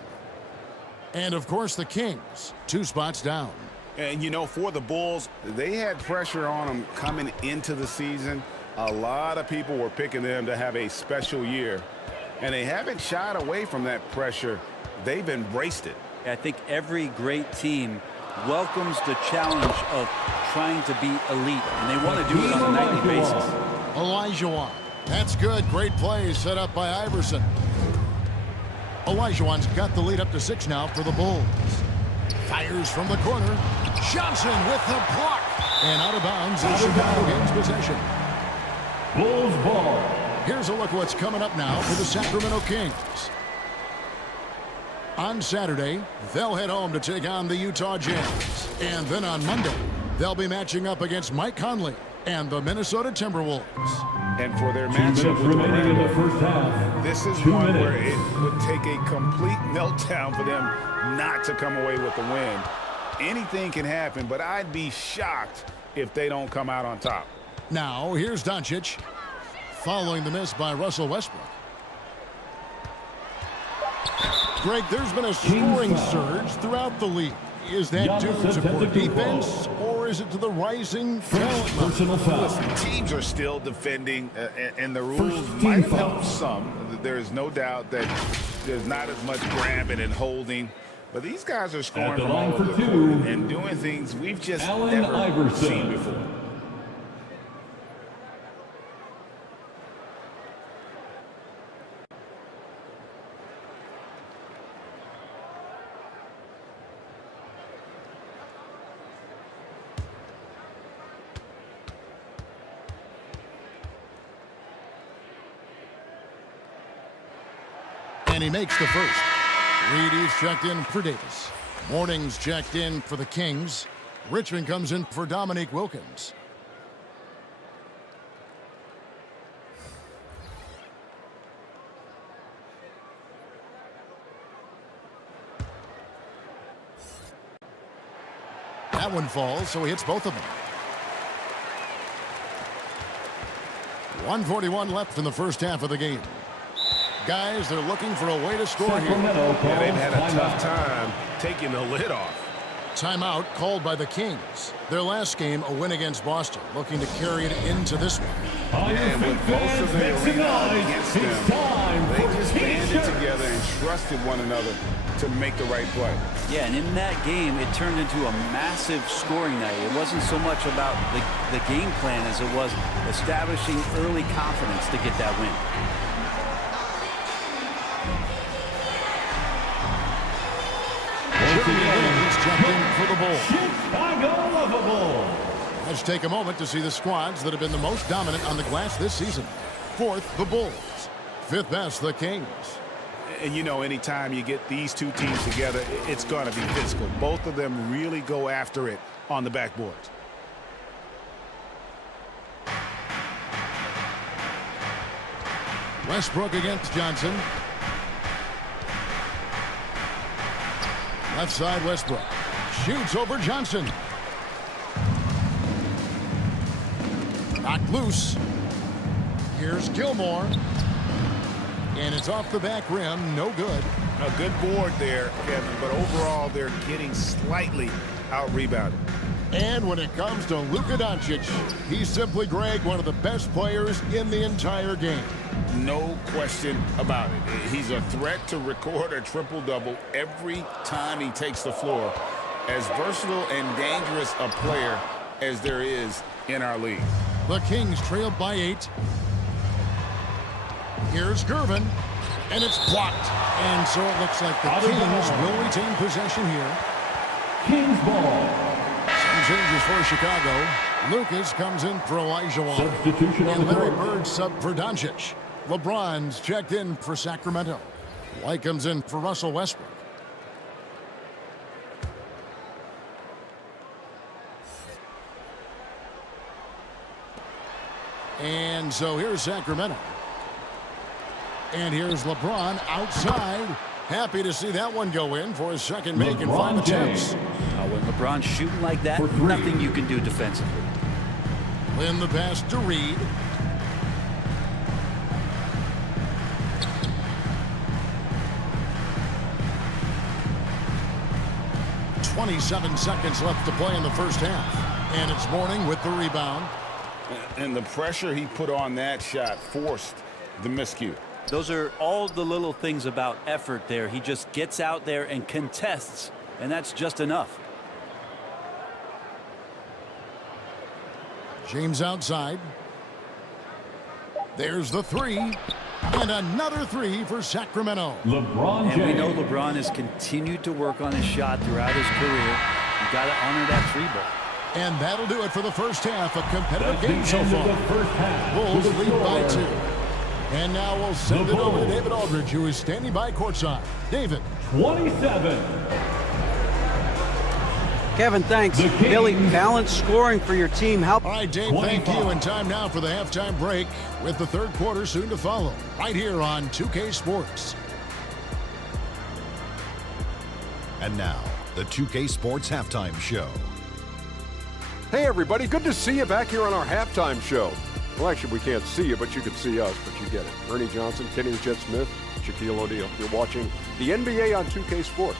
And of course the Kings, 2 spots down. And you know, for the Bulls, they had pressure on them coming into the season. A lot of people were picking them to have a special year, and they haven't shied away from that pressure. They've embraced it. I think every great team welcomes the challenge of trying to be elite, and they want to do it on a nightly basis. Olajuwon. That's good. Great play set up by Iverson. Olajuwon's got the lead up to 6 now for the Bulls. Fires from the corner. Johnson with the block. And out of bounds as Chicago gains possession. Bulls ball. Here's a look what's coming up now for the Sacramento Kings. On Saturday, they'll head home to take on the Utah Jazz. And then on Monday, they'll be matching up against Mike Conley and the Minnesota Timberwolves. And for their matchup with remaining in the first half. this is 2 one where minutes. it would take a complete meltdown for them not to come away with the win. Anything can happen, but I'd be shocked if they don't come out on top. Now, here's Doncic, following the miss by Russell Westbrook. Greg, there's been a scoring surge throughout the league. Is that due to poor defense, or is it to the rising talent level? Listen, teams are still defending, and the rules might have helped some. There is no doubt that there's not as much grabbing and holding. But these guys are scoring from all over the court and doing things we've just never seen before. And he makes the first. Reedy's checked in for Davis. Morning's checked in for the Kings. Richmond comes in for Dominique Wilkins. That one falls, so he hits both of them. 1:41 left in the first half of the game. Guys, they're looking for a way to score here. Yeah, they've had a tough time taking the lid off. Timeout called by the Kings. Their last game, a win against Boston, looking to carry it into this one. And with most of the arena against them, they just banded together and trusted one another to make the right play. Yeah, and in that game, it turned into a massive scoring night. It wasn't so much about the game plan as it was establishing early confidence to get that win. For the Bulls. Chicago Bull. Let's take a moment to see the squads that have been the most dominant on the glass this season. Fourth, the Bulls. Fifth best, the Kings. And you know, anytime you get these two teams together, it's going to be physical. Both of them really go after it on the backboard. Westbrook against Johnson. Left side, Westbrook. Shoots over Johnson. Knocked loose. Here's Gilmore. And it's off the back rim. No good. A good board there, Kevin, but overall they're getting slightly out-rebounded. And when it comes to Luka Doncic, he's simply, Greg, one of the best players in the entire game. No question about it. He's a threat to record a triple-double every time he takes the floor. As versatile and dangerous a player as there is in our league. The Kings trail by 8. Here's Gervin, and it's blocked. And so it looks like the Kings will retain possession here. Kings ball. Some changes for Chicago. Lucas comes in for Elijah Wall. Substitution on And the Larry court. Bird sub for Doncic. LeBron's checked in for Sacramento. White comes in for Russell Westbrook. And so here's Sacramento. And here's LeBron outside. Happy to see that one go in for his second make in 5 attempts. When LeBron's shooting like that, nothing you can do defensively. Win the pass to Reed. .27 seconds left to play in the first half. And it's Mourning with the rebound. And the pressure he put on that shot forced the miscue. Those are all the little things about effort there. He just gets out there and contests, and that's just enough. James outside. There's the three. And another three for Sacramento. LeBron James. And we know LeBron has continued to work on his shot throughout his career. You got to honor that 3-ball. And that'll do it for the first half. A competitive That's game the so end of far. the first half. Bulls To the lead by score. 2. And now we'll send it over to David Aldridge, who is standing by courtside. David. 27. Kevin, thanks. Billy, balanced scoring for your team. All right, Dave, thank you. And time now for the halftime break with the third quarter soon to follow. Right here on 2K Sports. And now, the 2K Sports Halftime Show. Hey, everybody. Good to see you back here on our halftime show. Well, actually, we can't see you, but you can see us, but you get it. Ernie Johnson, Kenny Jet Smith, Shaquille O'Neal. You're watching the NBA on 2K Sports.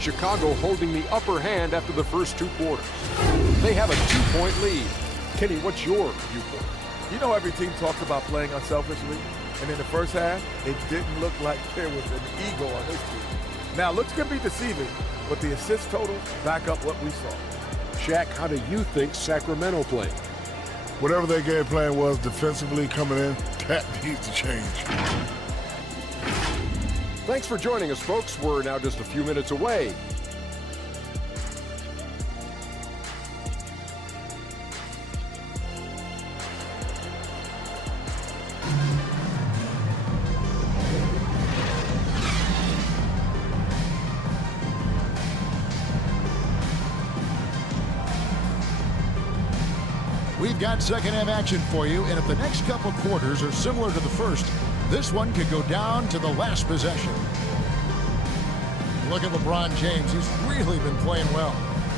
Chicago holding the upper hand after the first two quarters. They have a 2-point lead. Kenny, what's your viewpoint? You know, every team talks about playing unselfishly, and in the first half, it didn't look like there was an ego on this team. Now, looks could be deceiving, but the assist totals back up what we saw. Shaq, how do you think Sacramento played? Whatever their game plan was defensively coming in, that needs to change. Thanks for joining us, folks. We're now just a few minutes away. We've got second half action for you, and if the next couple quarters are similar to the first, this one could go down to the last possession. Look at LeBron James. He's really been playing well.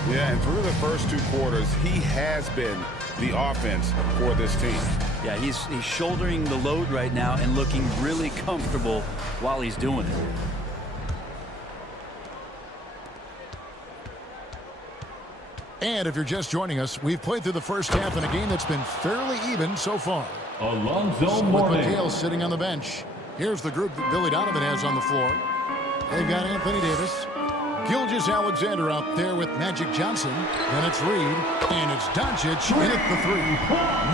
Yeah, and through the first two quarters, he has been the offense for this team. Yeah, he's shouldering the load right now and looking really comfortable while he's doing it. And if you're just joining us, we've played through the first half in a game that's been fairly even so far. Alonzo With Mourning. McHale sitting on the bench. Here's the group that Billy Donovan has on the floor. They've got Anthony Davis. Gilgeous-Alexander out there with Magic Johnson. Then it's Reed. And it's Doncic in at the three.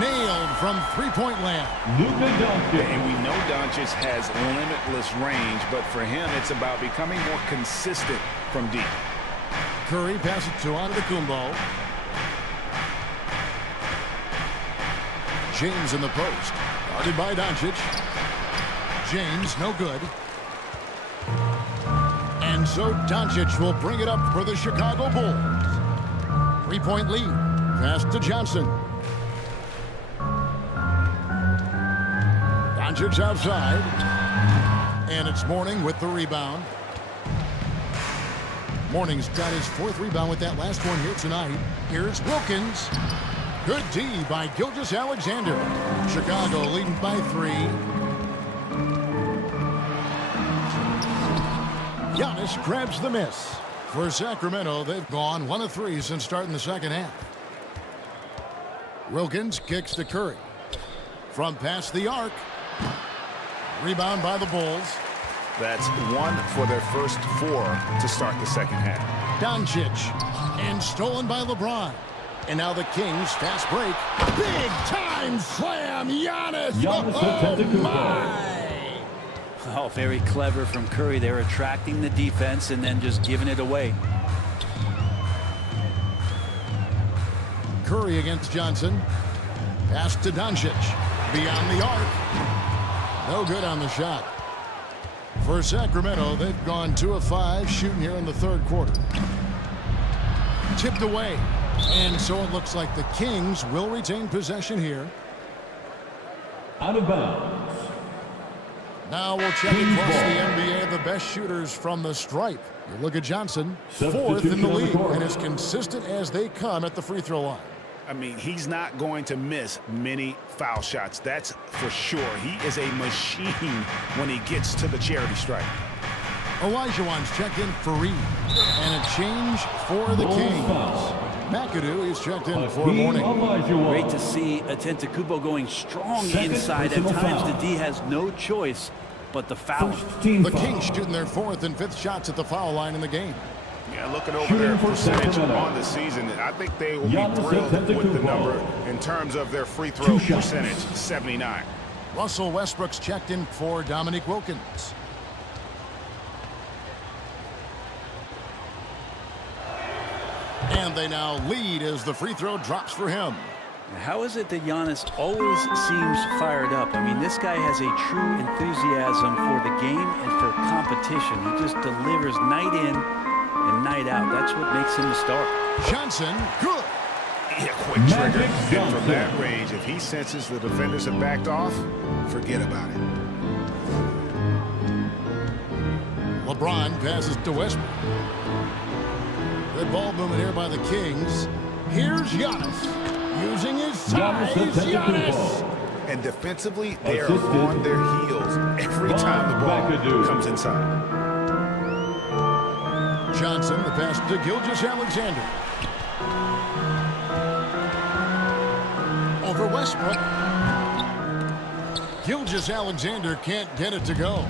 Nailed from three-point land. Luka Doncic. And we know Doncic has limitless range, but for him, it's about becoming more consistent from deep. Curry passes to Antetokounmpo. James in the post. Guarded by Doncic. James, no good. And so Doncic will bring it up for the Chicago Bulls. 3-point lead. Pass to Johnson. Doncic outside. And it's Mourning with the rebound. Mourning's got his fourth rebound with that last one here tonight. Here's Wilkins. Good D by Gilgeous-Alexander. Chicago leading by 3. Giannis grabs the miss. For Sacramento, they've gone 1 of 3 since starting the second half. Wilkins kicks to Curry. From past the arc. Rebound by the Bulls. That's 1 for their first 4 to start the second half. Doncic. And stolen by LeBron. And now the Kings fast break. Big time slam. Giannis. Oh, very clever from Curry. They're attracting the defense and then just giving it away. Curry against Johnson. Pass to Doncic. Beyond the arc. No good on the shot. For Sacramento, they've gone 2 of 5 shooting here in the third quarter. Tipped away. And so it looks like the Kings will retain possession here. Out of bounds. Now we'll check across the NBA the best shooters from the stripe. You look at Johnson, 4th in the league, and as consistent as they come at the free throw line. I mean, he's not going to miss many foul shots. That's for sure. He is a machine when he gets to the charity stripe. Olajuwon's checked in for Reed. And a change for the Kings. McAdoo is checked in for Mourning. Great to see Antetokounmpo going strong inside. At times, the D has no choice but the foul. The Kings shooting their 4th and 5th shots at the foul line in the game. Yeah, looking over their percentage on the season, I think they will be thrilled with the number in terms of their free throw percentage, 79. Russell Westbrook's checked in for Dominique Wilkins. And they now lead as the free throw drops for him. How is it that Giannis always seems fired up? I mean, this guy has a true enthusiasm for the game and for competition. He just delivers night in and night out. That's what makes him a star. Johnson, good. Yeah, quick trigger. And from that range, if he senses the defenders have backed off, forget about it. LeBron passes to Westbrook. Good ball movement here by the Kings. Here's Giannis. Using his size, Giannis. And defensively, they are on their heels every time the ball comes inside. Johnson, the pass to Gilgeous-Alexander. Over Westbrook. Gilgeous-Alexander can't get it to go.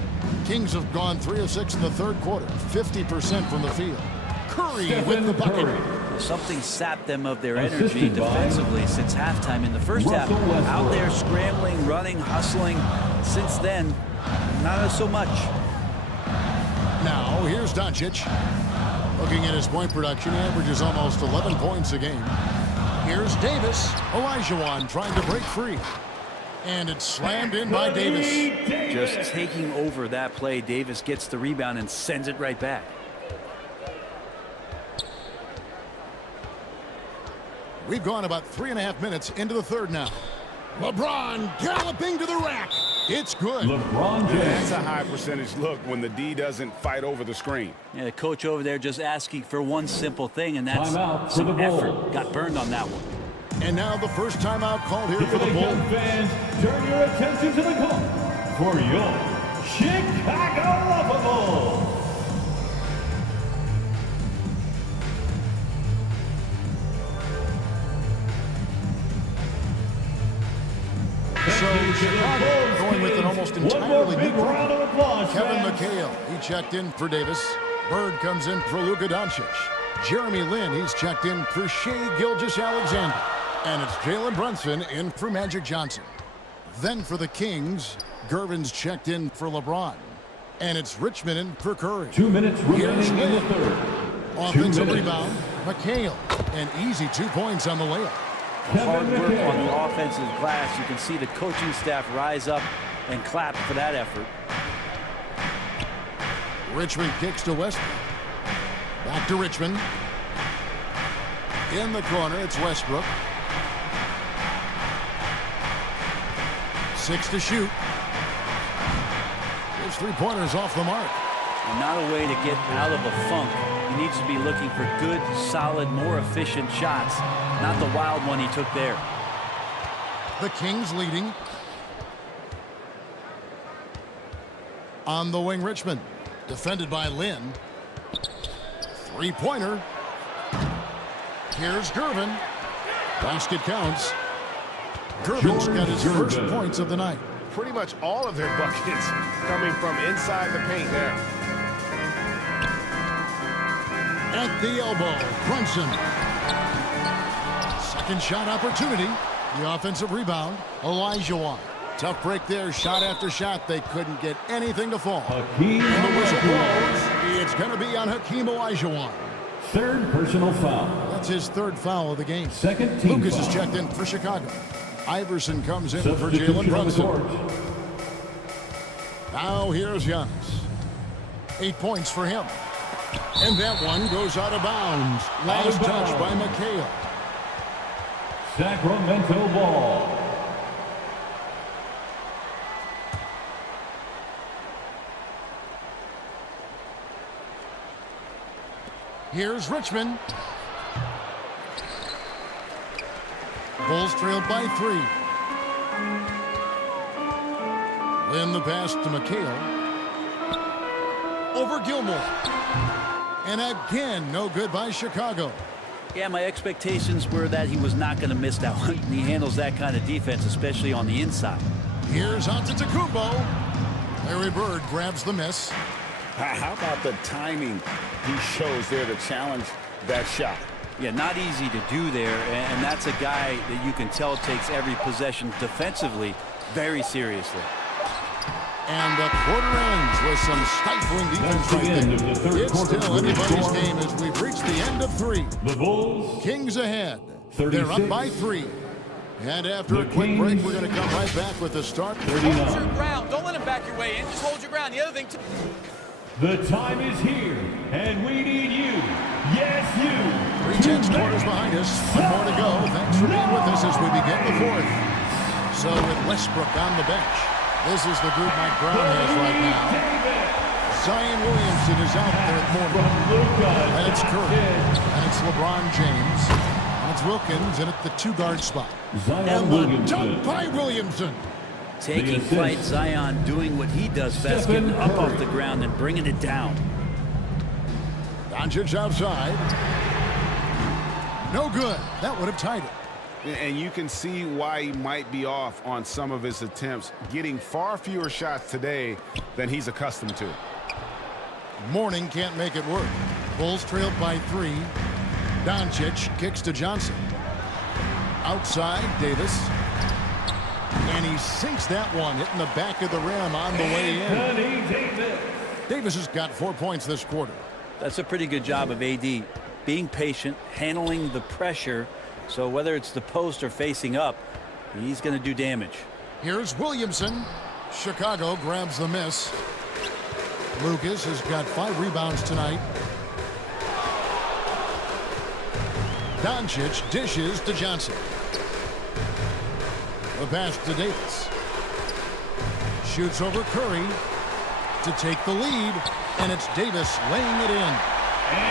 Kings have gone 3 of 6 in the third quarter, 50% from the field. Curry with the bucket. Something sapped them of their energy defensively since halftime. In the first half, out there scrambling, running, hustling. Since then, not so much. Now, here's Doncic. Looking at his point production, he averages almost 11 points a game. Here's Davis. Olajuwon trying to break free. And it's slammed in by Davis. Just taking over that play, Davis gets the rebound and sends it right back. We've gone about 3.5 minutes into the third now. LeBron galloping to the rack. It's good. LeBron James. That's a high percentage look when the D doesn't fight over the screen. Yeah, the coach over there just asking for one simple thing, and that's some effort. Got burned on that one. And now the first timeout called here for the Bulls. Fans, turn your attention to the call for your Chicago Bulls. So Chicago going with an almost entirely new round of applause, Kevin McHale, he checked in for Davis. Bird comes in for Luka Doncic. Jeremy Lin, he's checked in for Shai Gilgeous-Alexander. And it's Jalen Brunson in for Magic Johnson. Then for the Kings, Gervin's checked in for LeBron. And it's Richmond in for Curry. 2 minutes remaining in the third. Offensive rebound, McHale. An easy 2 points on the layup. Hard work on the offensive glass. You can see the coaching staff rise up and clap for that effort. Richmond kicks to Westbrook. Back to Richmond. In the corner, it's Westbrook. 6 to shoot. His three-pointers off the mark. And not a way to get out of a funk. He needs to be looking for good, solid, more efficient shots. Not the wild one he took there. The Kings leading. On the wing, Richmond. Defended by Lin. Three-pointer. Here's Gervin. Basket counts. Gervin's got his first points of the night. Pretty much all of their buckets coming from inside the paint there. At the elbow, Brunson. Second shot opportunity. The offensive rebound, Olajuwon. Tough break there, shot after shot. They couldn't get anything to fall. And the whistle blows. It's going to be on Hakeem Olajuwon. Third personal foul. That's his third foul of the game. Second team Lucas foul. is checked in for Chicago. Iverson comes in for Jalen Brunson. Now here's Giannis. 8 points for him. And that one goes out of bounds. Last touch by McHale. Sacramento ball. Here's Richmond. Bulls trailed by 3. Lin the pass to McHale. Over Gilmore. And again, no good by Chicago. Yeah, my expectations were that he was not going to miss that one. He handles that kind of defense, especially on the inside. Here's Antetokounmpo. Larry Bird grabs the miss. How about the timing he shows there to challenge that shot? Yeah, not easy to do there, and that's a guy that you can tell takes every possession defensively very seriously. And the quarter ends with some stifling defense right there. It's still anybody's game as we've reached the end of 3. The Bulls. Kings ahead. 36. They're up by 3. And after a quick break, we're going to come right back with the start. Hold your ground. Don't let him back your way in. Just hold your ground. The other thing, The time is here, and we need you. Yes, you. 3 10 quarters behind us. One more to go. Thanks for being with us as we begin the fourth. So with Westbrook on the bench, this is the group Mike Brown has right now. Zion Williamson is out there at Morning. And it's Curry. And it's LeBron James. And it's Wilkins in at the 2-guard spot. Zion Dunk by Williamson. Taking flight, Zion doing what he does best, getting up off the ground and bringing it down. Doncic outside. No good. That would have tied it. And you can see why he might be off on some of his attempts, getting far fewer shots today than he's accustomed to. Mourning can't make it work. Bulls trailed by 3. Doncic kicks to Johnson. Outside, Davis. And he sinks that one, hitting the back of the rim on the way in. Davis has got 4 points this quarter. That's a pretty good job of AD. Being patient, handling the pressure. So whether it's the post or facing up, he's going to do damage. Here's Williamson. Chicago grabs the miss. Lucas has got 5 rebounds tonight. Doncic dishes to Johnson. The pass to Davis. Shoots over Curry to take the lead, and it's Davis laying it in.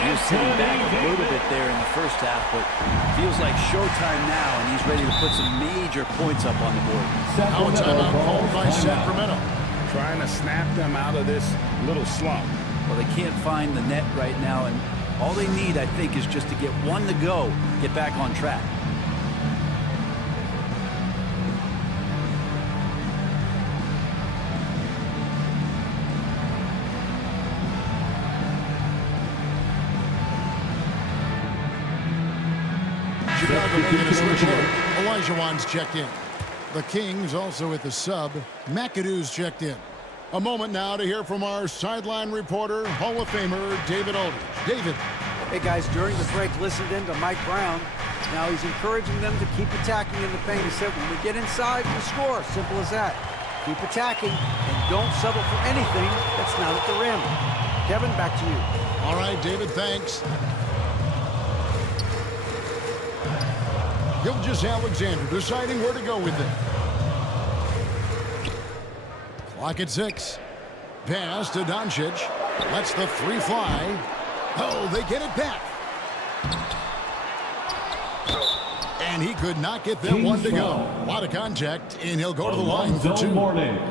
He was sitting back a little bit there in the first half, but feels like showtime now, and he's ready to put some major points up on the board. Now a timeout called by Sacramento. Trying to snap them out of this little slump. Well, they can't find the net right now, and all they need, I think, is just to get one to go, get back on track. Chicago making a switch here. Olajuwon's checked in. The Kings also at the sub. McAdoo's checked in. A moment now to hear from our sideline reporter, Hall of Famer David Aldridge. David. Hey, guys, during the break, listened in to Mike Brown. Now he's encouraging them to keep attacking in the paint. He said, when we get inside, we score. Simple as that. Keep attacking and don't settle for anything that's not at the rim. Kevin, back to you. All right, David, thanks. Gilgeous-Alexander deciding where to go with it. Clock at 6. Pass to Doncic. Lets the 3 fly. Oh, they get it back. And he could not get that one to go. A lot of contact, and he'll go to the line for 2.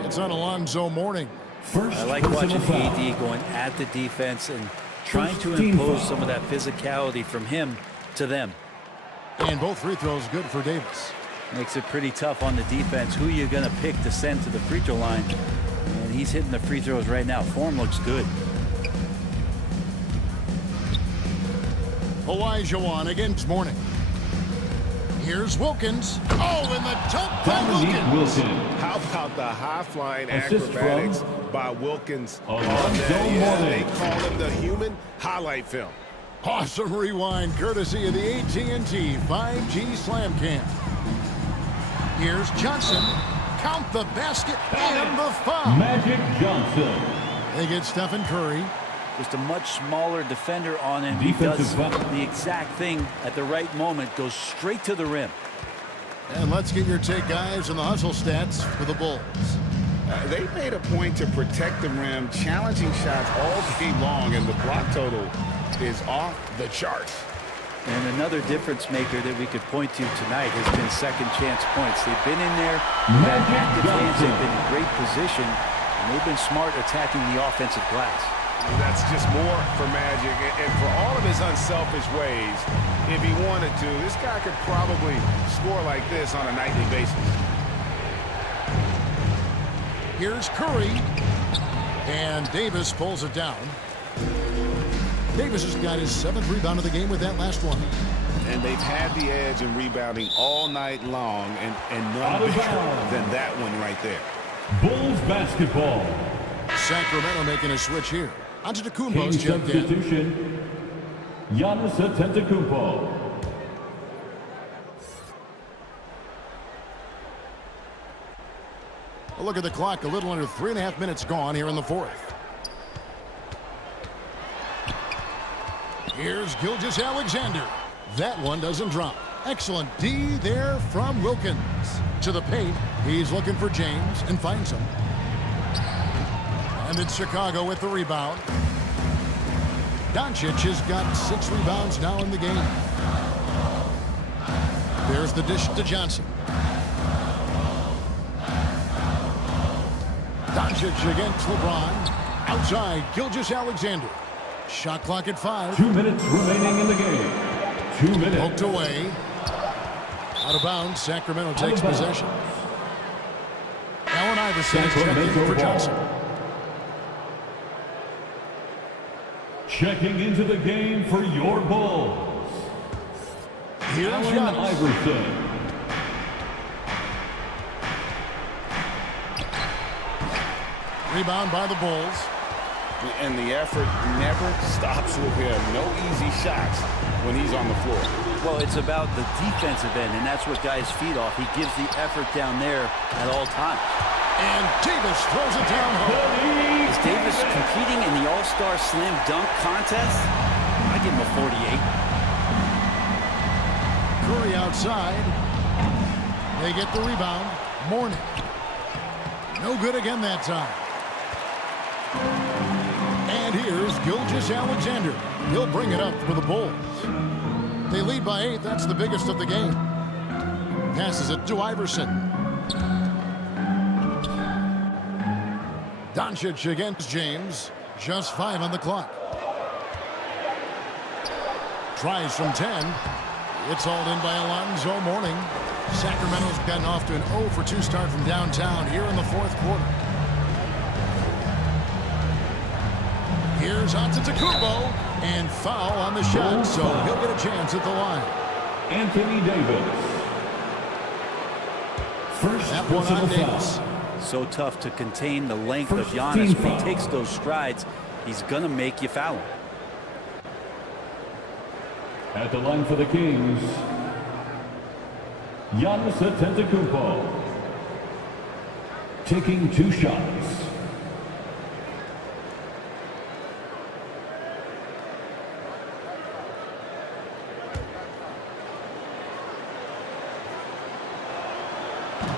It's on Alonzo Mourning. I like watching AD going at the defense and trying to impose some of that physicality from him to them. And both free throws good for Davis. Makes it pretty tough on the defense. Who you're going to pick to send to the free throw line. And he's hitting the free throws right now. Form looks good. Olajuwon against Mourning. Here's Wilkins. Oh, and the dunk by Wilkins. How about the high-flying acrobatics by Wilkins? They call him the human highlight film. Awesome rewind courtesy of the AT&T 5G Slam Cam. Here's Johnson. Count the basket and the foul. Magic Johnson. They get Stephen Curry. Just a much smaller defender on him. He does the exact thing at the right moment. Goes straight to the rim. And let's get your take, guys, on the hustle stats for the Bulls. They made a point to protect the rim, challenging shots all game long, and the block total is off the charts. And another difference maker that we could point to tonight has been second chance points. They've been in there, they've had active hands, they've been in great position, and they've been smart attacking the offensive glass. That's just more for Magic, and for all of his unselfish ways, if he wanted to, this guy could probably score like this on a nightly basis. Here's Curry, and Davis pulls it down. Davis has got his 7th rebound of the game with that last one. And they've had the edge in rebounding all night long, and none bigger than that one right there. Bulls basketball. Sacramento making a switch here. Antetokounmpo's checked in. Substitution. Giannis Antetokounmpo. A look at the clock, a little under 3.5 minutes gone here in the fourth. Here's Gilgeous-Alexander. That one doesn't drop. Excellent D there from Wilkins. To the paint, he's looking for James and finds him. And it's Chicago with the rebound. Doncic has got 6 rebounds now in the game. There's the dish to Johnson. Doncic against LeBron. Outside, Gilgeous-Alexander. Shot clock at 5. 2 minutes remaining in the game. 2 minutes. Poked away. Out of bounds. Sacramento takes possession. Allen Iverson is checking for Johnson. Checking into the game for your Bulls. Here's Allen Iverson. Rebound by the Bulls. And the effort never stops with him. No easy shots when he's on the floor. Well, it's about the defensive end, and that's what guys feed off. He gives the effort down there at all times. And Davis throws it down home. Is Davis competing in the All-Star Slam Dunk contest? I give him a 48. Curry outside. They get the rebound. Mourning. No good again that time. And here's Gilgeous-Alexander. He'll bring it up for the Bulls. They lead by 8. That's the biggest of the game. Passes it to Iverson. Doncic against James. Just 5 on the clock. Tries from 10. It's hauled in by Alonzo Mourning. Sacramento's gotten off to an 0 for 2 start from downtown here in the fourth quarter. Here's Antetokounmpo, and foul on the shot, so he'll get a chance at the line. Anthony Davis. First that one on Davis. So tough to contain the length of Giannis. When he takes those strides, he's going to make you foul him. At the line for the Kings, Giannis Antetokounmpo. Taking 2 shots.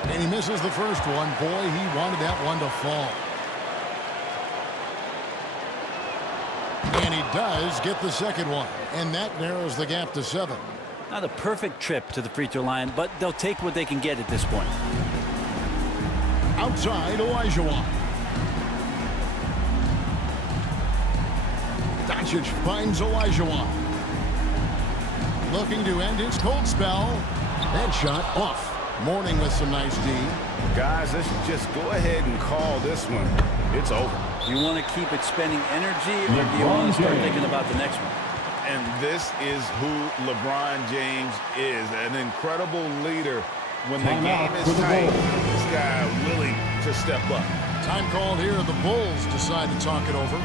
And he misses the first one. Boy, he wanted that one to fall. And he does get the second one. And that narrows the gap to 7. Not a perfect trip to the free throw line, but they'll take what they can get at this point. Outside, Olajuwon. Doncic finds Olajuwon. Looking to end his cold spell. That shot off. Mourning with some nice D. Guys, let's just go ahead and call this one. It's over. Do you want to keep it spending energy, or do you want to start thinking about the next one? And this is who LeBron James is, an incredible leader. When the game is tight, this guy willing to step up. Time called here. The Bulls decide to talk it over.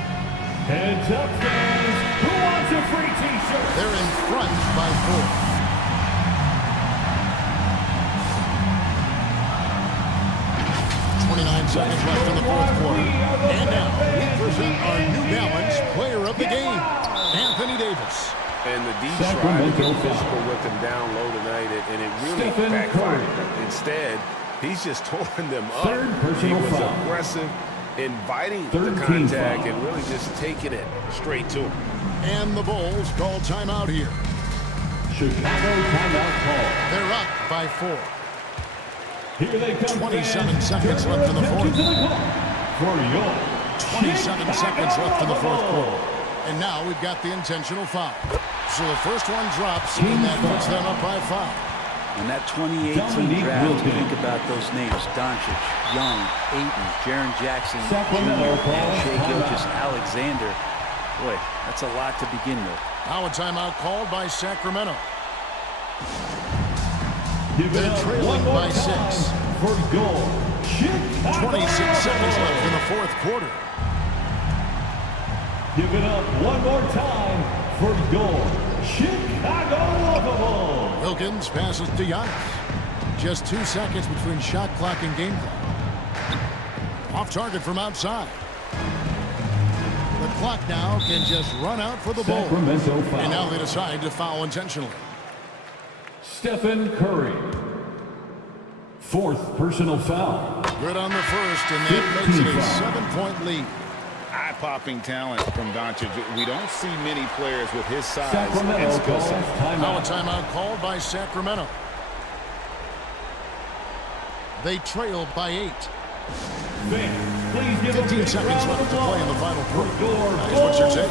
Heads up, fans. Who wants a free T-shirt? They're in front by 4. 29 seconds left in the fourth quarter. And now we present our New Balance player of the game, Anthony Davis. And the D tried to get physical with him down low tonight, and it really backfired. Instead, he's just torn them up. He was aggressive, inviting the contact, and really just taking it straight to him. And the Bulls call timeout here. Chicago timeout call. They're up by 4. Here they come. 27 seconds left in the fourth. 27 seconds left in the fourth quarter. And now we've got the intentional foul. So the first one drops, and that puts them up by 5. In that 2018 draft, you think about those names: Doncic, Young, Ayton, Jaren Jackson, Jr., and Shai Gilgeous-Alexander. Boy, that's a lot to begin with. Now a timeout called by Sacramento. They're trailing by 6. For goal. 26 seconds left in the fourth quarter. Give it up one more time for goal. Chicago Lovable. Wilkins passes to Giannis. Just 2 seconds between shot clock and game clock. Off target from outside. The clock now can just run out for the Bulls. And now they decide to foul intentionally. Stephen Curry. 4th personal foul. Good on the first, and that makes it a 7-point lead. Eye-popping talent from Doncic. We don't see many players with his size Sacramento and skill set. Now a timeout called by Sacramento. They trail by 8. 15 seconds left to play in the final quarter. What's your take?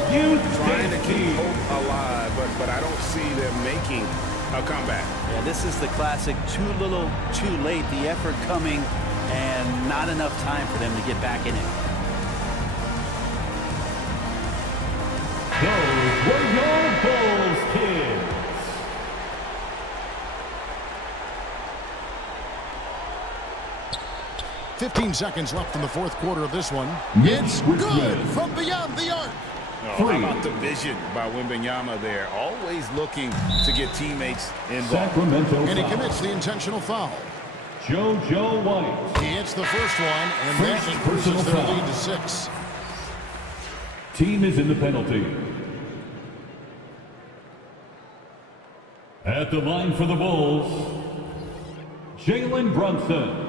Trying to keep hope alive, but I don't see them making a comeback. Yeah, this is the classic too little, too late. The effort coming and not enough time for them to get back in it. Those were your Bulls, kids. .15 seconds left in the fourth quarter of this one. It's good from beyond the arc. How about the vision by Wembanyama there? Always looking to get teammates involved. Sacramento And he foul. commits the intentional foul. JoJo White. He hits the first one, and that First increases personal their foul. lead to 6. Team is in the penalty. At the line for the Bulls, Jalen Brunson.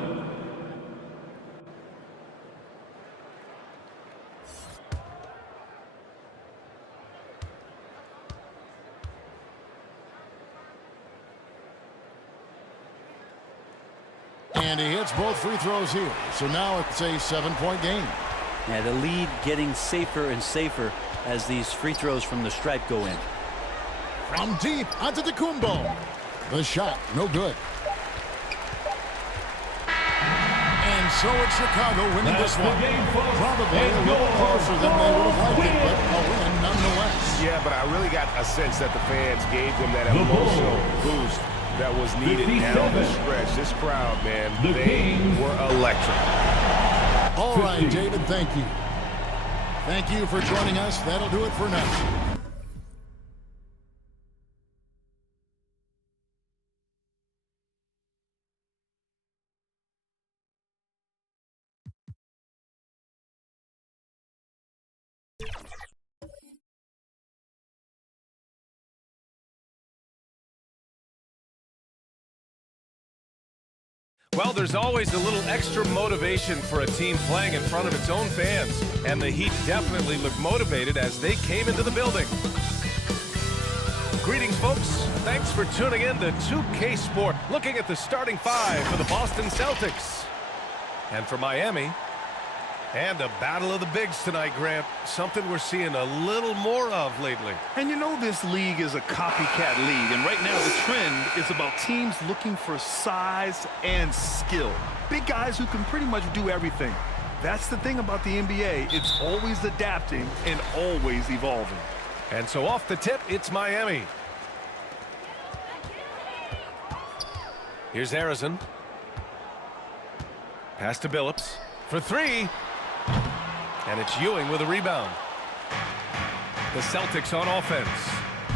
And he hits both free throws here. So now it's a 7-point game. Yeah, the lead getting safer and safer as these free throws from the stripe go in. From deep onto the Kumbo. The shot, no good. And so it's Chicago winning this one. Probably a little closer than they would have liked it, but a win nonetheless. Yeah, but I really got a sense that the fans gave them that emotional boost that was needed down the stretch. This crowd, man, they were electric. All right, David, thank you. Thank you for joining us. That'll do it for now. Well, there's always a little extra motivation for a team playing in front of its own fans. And the Heat definitely looked motivated as they came into the building. Greetings, folks. Thanks for tuning in to 2K Sport. Looking at the starting 5 for the Boston Celtics. And for Miami. And a battle of the bigs tonight, Grant. Something we're seeing a little more of lately. And you know this league is a copycat league, and right now the trend is about teams looking for size and skill. Big guys who can pretty much do everything. That's the thing about the NBA. It's always adapting and always evolving. And so off the tip, it's Miami. Here's Harrison. Pass to Billups for 3. And it's Ewing with a rebound. The Celtics on offense.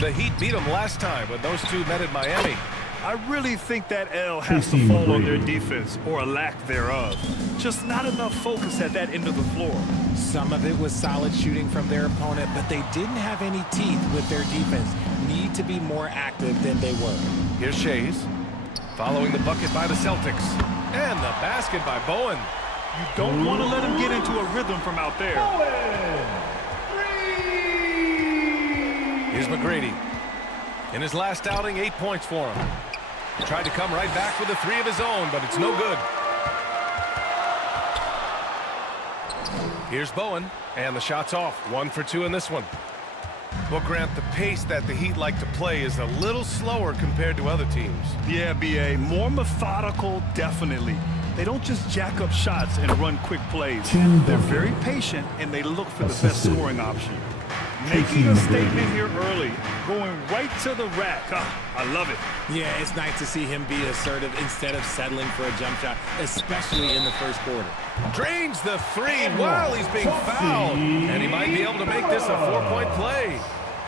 The Heat beat them last time when those two met at Miami. I really think that L has to fall on their defense, or a lack thereof. Just not enough focus at that end of the floor. Some of it was solid shooting from their opponent, but they didn't have any teeth with their defense. Need to be more active than they were. Here's Shays. Following the bucket by the Celtics. And the basket by Bowen. You don't want to let him get into a rhythm from out there. Here's McGrady. In his last outing, 8 points for him. Tried to come right back with a 3 of his own, but it's no good. Here's Bowen, and the shot's off. 1 for 2 in this one. Well, Grant, the pace that the Heat like to play is a little slower compared to other teams. Yeah, B.A. More methodical, definitely. They don't just jack up shots and run quick plays. They're very patient, and they look for the best scoring option. Making a statement here early, going right to the rack. I love it. Yeah, it's nice to see him be assertive instead of settling for a jump shot, especially in the first quarter. Drains the 3 while he's being fouled. And he might be able to make this a 4-point play.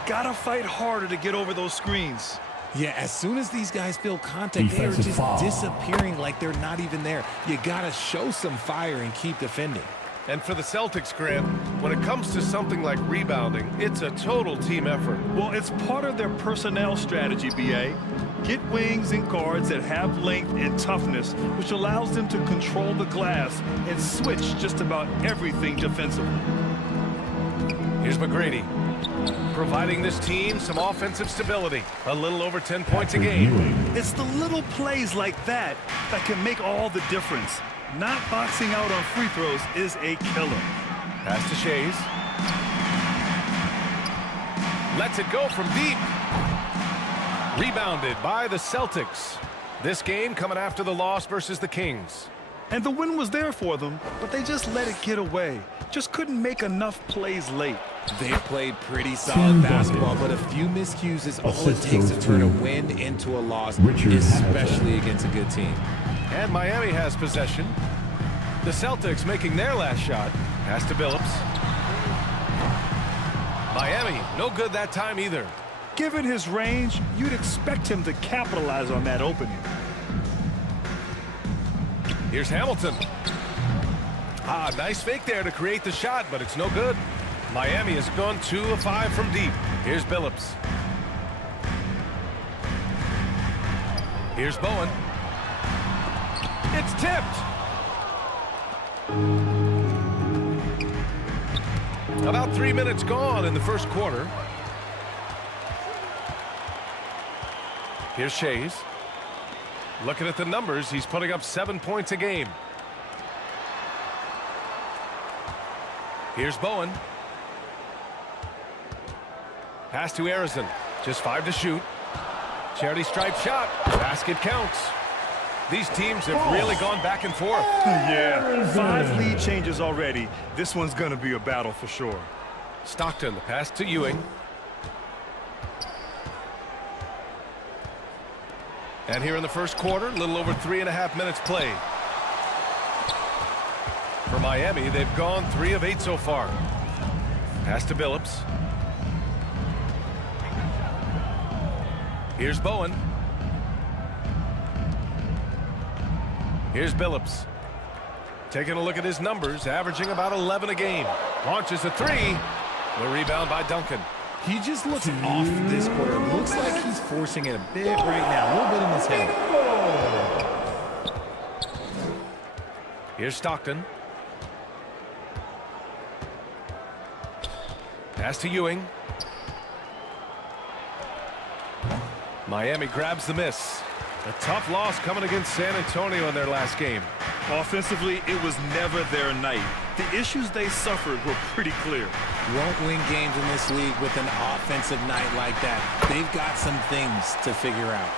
Gotta fight harder to get over those screens. Yeah, as soon as these guys feel contact, they are just disappearing like they're not even there. You gotta show some fire and keep defending. And for the Celtics, Grant, when it comes to something like rebounding, it's a total team effort. Well, it's part of their personnel strategy, B.A. Get wings and guards that have length and toughness, which allows them to control the glass and switch just about everything defensively. Here's McGrady, providing this team some offensive stability. A little over 10 points a game. It's the little plays like that that can make all the difference. Not boxing out on free throws is a killer. Pass to Shays. Lets it go from deep. Rebounded by the Celtics. This game coming after the loss versus the Kings. And the win was there for them, but they just let it get away. Just couldn't make enough plays late. They've played pretty solid basketball, but a few miscues is all it takes to turn a win into a loss, especially against a good team. And Miami has possession. The Celtics making their last shot. Pass to Billups. Miami, no good that time either. Given his range, you'd expect him to capitalize on that opening. Here's Hamilton. Nice fake there to create the shot, but it's no good. Miami has gone 2 of 5 from deep. Here's Billups. Here's Bowen. It's tipped. About 3 minutes gone in the first quarter. Here's Shays. Looking at the numbers, he's putting up 7 points a game. Here's Bowen. Pass to Arizon. Just 5 to shoot. Charity stripe shot. Basket counts. These teams have really gone back and forth. Yeah, 5 lead changes already. This one's going to be a battle for sure. Stockton, the pass to Ewing. And here in the first quarter, a little over 3.5 minutes played. For Miami, they've gone 3 of 8 so far. Pass to Billups. Here's Bowen. Here's Billups. Taking a look at his numbers, averaging about 11 a game. Launches a 3. The rebound by Duncan. He just looks off this quarter. Looks like he's forcing it a bit right now. A little bit in his head. Here's Stockton. Pass to Ewing. Miami grabs the miss. A tough loss coming against San Antonio in their last game. Offensively, it was never their night. The issues they suffered were pretty clear. Won't win games in this league with an offensive night like that. They've got some things to figure out.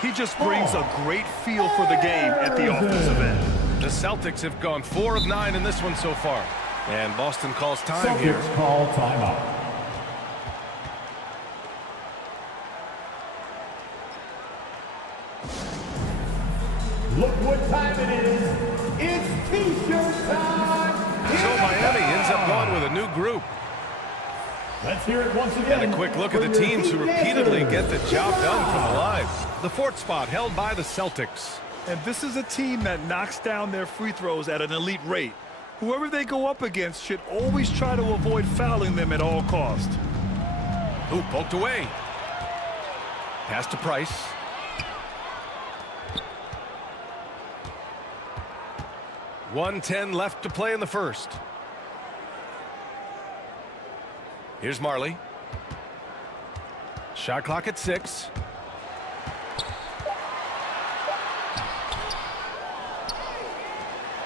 He just brings a great feel for the game at the offensive end. The Celtics have gone 4 of 9 in this one so far. And Boston calls time here. Celtics call timeout. Look what time it is. It's T-shirt time. So Miami ends up going with a new group. Let's hear it once again. And a quick look at the teams who repeatedly get the job done from the line. The 4th spot held by the Celtics. And this is a team that knocks down their free throws at an elite rate. Whoever they go up against should always try to avoid fouling them at all costs. Ooh, poked away. Pass to Price. .110 left to play in the first. Here's Marley. Shot clock at 6.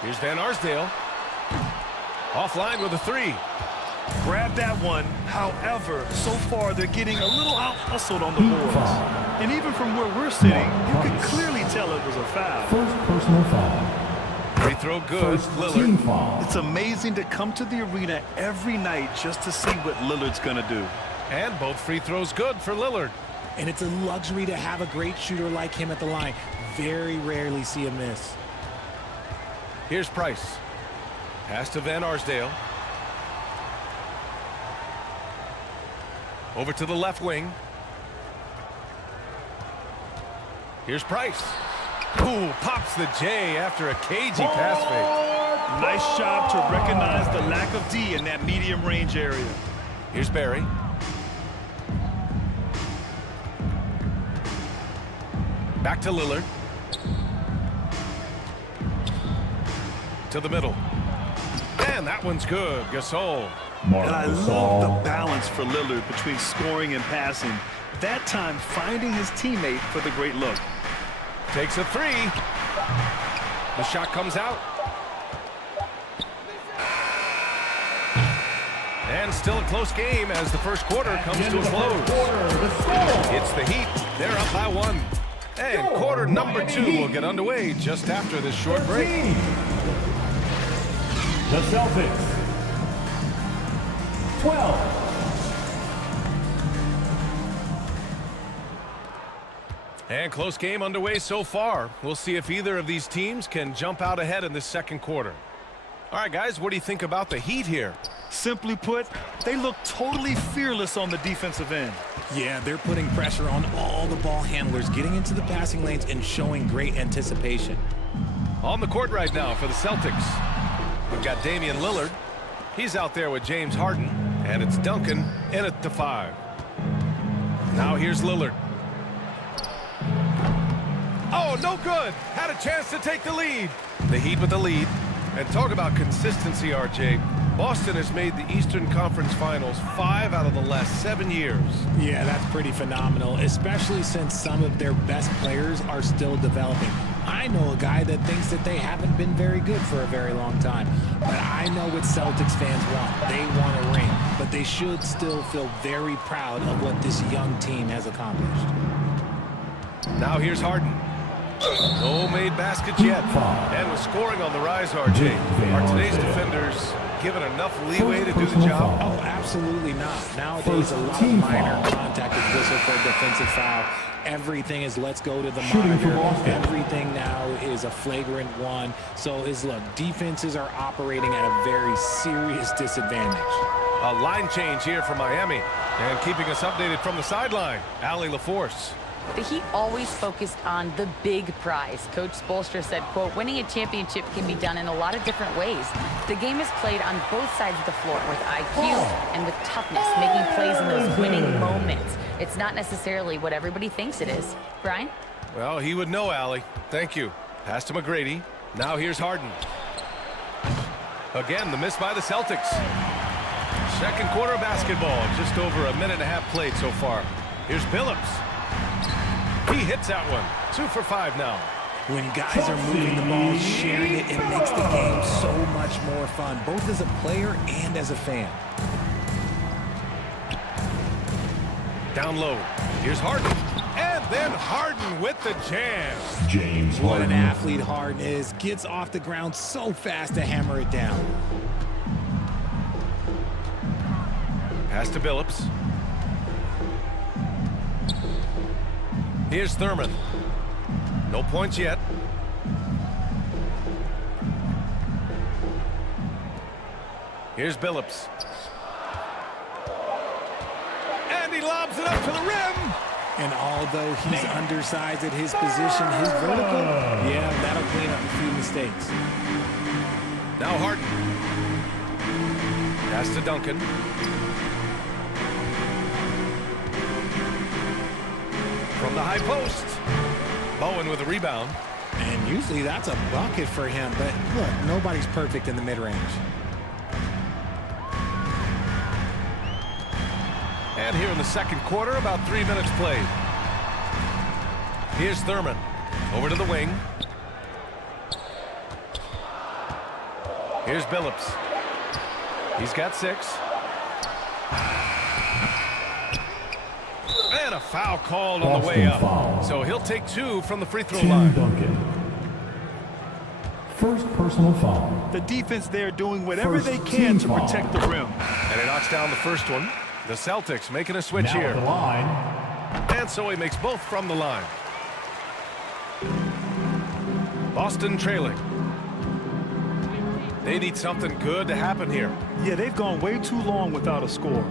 Here's Van Arsdale. Offline with a 3. Grab that one. However, so far they're getting a little out-hustled on the boards. And even from where we're sitting, you can clearly tell it was a foul. First personal foul. Free throw good. Lillard. It's amazing to come to the arena every night just to see what Lillard's going to do. And both free throws good for Lillard. And it's a luxury to have a great shooter like him at the line. Very rarely see a miss. Here's Price. Pass to Van Arsdale. Over to the left wing. Here's Price. Ooh, pops the J after a cagey pass fake. Nice job to recognize the lack of D in that medium range area. Here's Barry. Back to Lillard. To the middle. And that one's good. Gasol. And I love the balance for Lillard between scoring and passing. That time finding his teammate for the great look. Takes a three. The shot comes out. And still a close game as the first quarter comes to a close. It's the Heat. They're up by 1. And quarter number 2 will get underway just after this short break. The Celtics, 12. And close game underway so far. We'll see if either of these teams can jump out ahead in this second quarter. All right, guys, what do you think about the Heat here? Simply put, they look totally fearless on the defensive end. Yeah, they're putting pressure on all the ball handlers, getting into the passing lanes and showing great anticipation. On the court right now for the Celtics, we've got Damian Lillard. He's out there with James Harden, and it's Duncan in at the 5. Now here's Lillard. Oh, no good. Had a chance to take the lead. The Heat with the lead. And talk about consistency, RJ. Boston has made the Eastern Conference Finals 5 out of the last 7 years. Yeah, that's pretty phenomenal, especially since some of their best players are still developing. I know a guy that thinks that they haven't been very good for a very long time. But I know what Celtics fans want. They want a ring. But they should still feel very proud of what this young team has accomplished. Now here's Harden. No made baskets yet. And with scoring on the rise, RJ, are today's defenders given enough leeway to do the job? Oh, absolutely not. Nowadays, a lot of minor contact is whistled for a defensive foul. Everything is let's go to the monitor. Everything now is a flagrant one. So look, defenses are operating at a very serious disadvantage. A line change here for Miami. And keeping us updated from the sideline, Allie LaForce. The Heat always focused on the big prize. Coach Spoelstra said, quote, winning a championship can be done in a lot of different ways. The game is played on both sides of the floor with IQ and with toughness, making plays in those winning moments. It's not necessarily what everybody thinks it is. Brian? Well, he would know, Allie. Thank you. Pass to McGrady. Now here's Harden. Again, the miss by the Celtics. Second quarter basketball. Just over a minute and a half played so far. Here's Billups. He hits that one. 2 for 5 now. When guys are moving the ball, sharing it, it makes the game so much more fun, both as a player and as a fan. Down low. Here's Harden. And then Harden with the jam. James Harden. What an athlete Harden is. Gets off the ground so fast to hammer it down. Pass to Billups. Here's Thurman. No points yet. Here's Billups. And he lobs it up to the rim. And although he's undersized at his position, his vertical, yeah, that'll clean up a few mistakes. Now Harden. Pass to Duncan. From the high post. Bowen with a rebound. And usually that's a bucket for him, but look, nobody's perfect in the mid-range. And here in the second quarter, about 3 minutes played. Here's Thurman. Over to the wing. Here's Billups. He's got 6. And a foul called on the way up. So he'll take 2 from the free throw line. Duncan. First personal foul. The defense there doing whatever they can to protect the rim. And he knocks down the first one. The Celtics making a switch now here. At the line. And so he makes both from the line. Boston trailing. They need something good to happen here. Yeah, they've gone way too long without a score.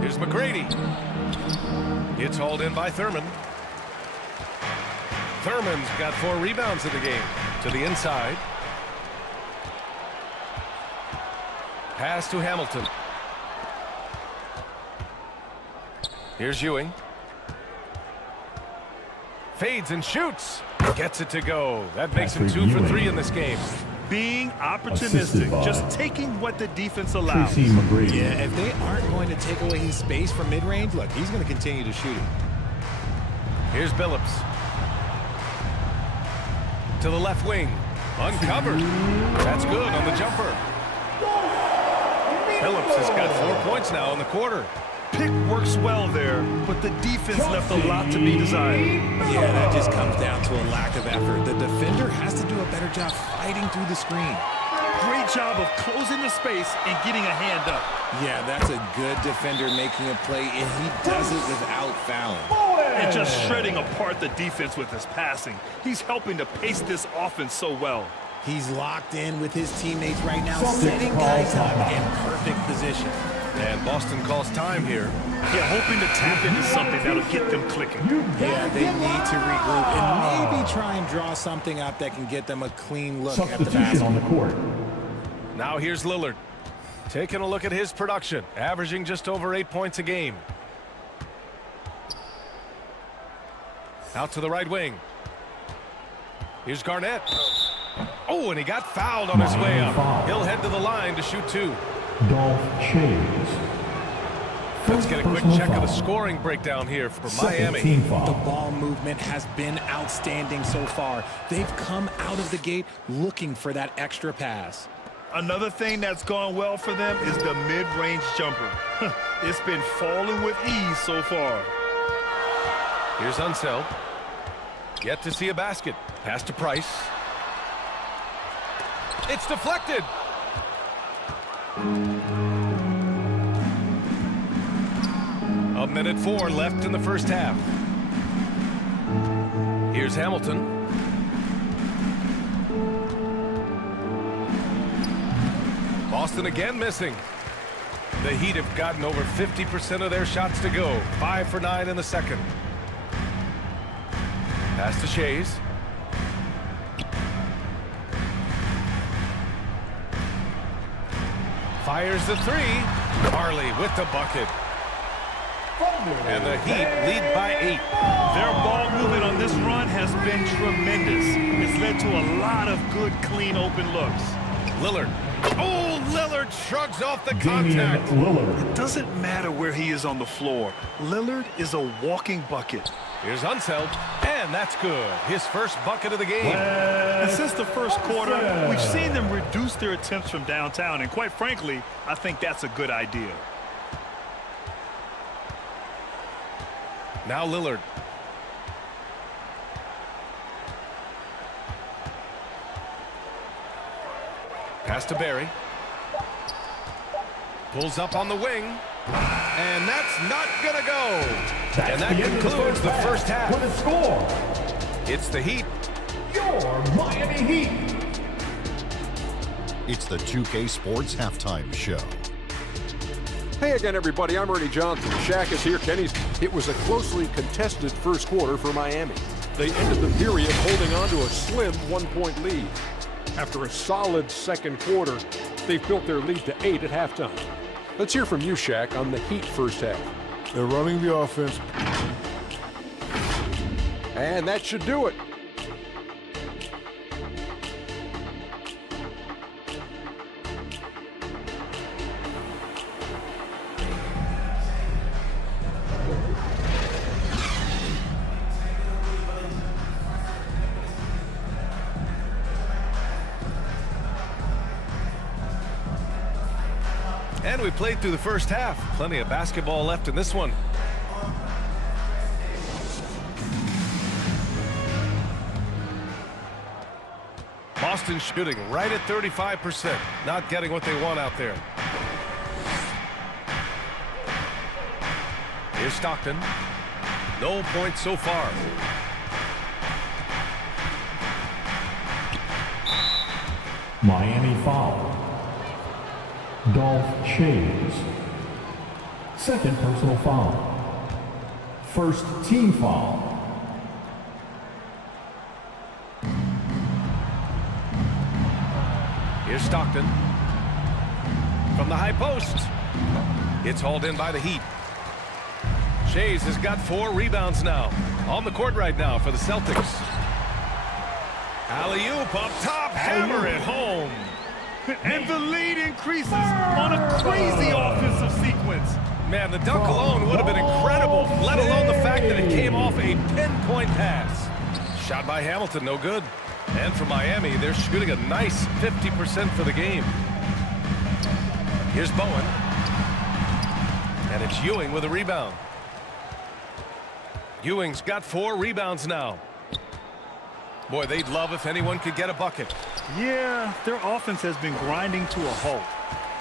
Here's McGrady. It's hauled in by Thurman. Thurman's got 4 rebounds in the game. To the inside. Pass to Hamilton. Here's Ewing. Fades and shoots. Gets it to go. That makes him 2 for 3 in this game. Being opportunistic, just taking what the defense allows. Yeah, if they aren't going to take away his space from mid-range, look, he's going to continue to shoot it. Here's Billups. To the left wing. Uncovered. That's good on the jumper. Billups has got 4 points now in the quarter. Pick works well there, but the defense left a lot to be desired. Yeah, that just comes down to a lack of effort. The defender has to do a better job fighting through the screen. Great job of closing the space and getting a hand up. Yeah, that's a good defender making a play, and he does it without fouling. And just shredding apart the defense with his passing. He's helping to pace this offense so well. He's locked in with his teammates right now, setting guys up in perfect position. And Boston calls time here. Yeah, hoping to tap into something that'll get them clicking. Yeah, they need to regroup and maybe try and draw something up that can get them a clean look at the basket. On the court. Now here's Lillard. Taking a look at his production, averaging just over 8 points a game. Out to the right wing. Here's Garnett. Oh, and he got fouled on his way up. He'll head to the line to shoot 2. Dolph Chase. Let's get a quick check of the scoring breakdown here for Miami. The ball movement has been outstanding so far. They've come out of the gate looking for that extra pass. Another thing that's gone well for them is the mid-range jumper. It's been falling with ease so far. Here's Unseld. Yet to see a basket. Pass to Price. It's deflected. A minute 4 left in the first half. Here's Hamilton. Boston again missing. The Heat have gotten over 50% of their shots to go. 5 for 9 in the second. Pass to Shays. Fires the 3. Marley with the bucket. And the Heat lead by 8. Their ball movement on this run has been tremendous. It's led to a lot of good, clean, open looks. Lillard. Oh, Lillard shrugs off the contact. It doesn't matter where he is on the floor. Lillard is a walking bucket. Here's Unseld, and that's good. His first bucket of the game. And since the first quarter, we've seen them reduce their attempts from downtown, and quite frankly, I think that's a good idea. Now Lillard. Pass to Barry. Pulls up on the wing. And that's not gonna go. And that concludes the first half. With a score. It's the Heat. Your Miami Heat. It's the 2K Sports Halftime Show. Hey again, everybody. I'm Ernie Johnson. Shaq is here. Kenny's. It was a closely contested first quarter for Miami. They ended the period holding on to a slim 1-point lead. After a solid second quarter, they've built their lead to 8 at halftime. Let's hear from you, Shaq, on the Heat first half. They're running the offense. And that should do it. And we played through the first half. Plenty of basketball left in this one. Boston shooting right at 35%. Not getting what they want out there. Here's Stockton. No points so far. Miami foul. Dolph Chase. Second personal foul. First team foul. Here's Stockton. From the high post. It's hauled in by the Heat. Shays has got 4 rebounds now. On the court right now for the Celtics. Alley-oop up top. Hammer it home. And the lead increases on a crazy offensive sequence. Man, the dunk alone would have been incredible, let alone the fact that it came off a pinpoint pass. Shot by Hamilton, no good. And for Miami, they're shooting a nice 50% for the game. Here's Bowen. And it's Ewing with a rebound. Ewing's got 4 rebounds now. Boy, they'd love if anyone could get a bucket. Yeah, their offense has been grinding to a halt.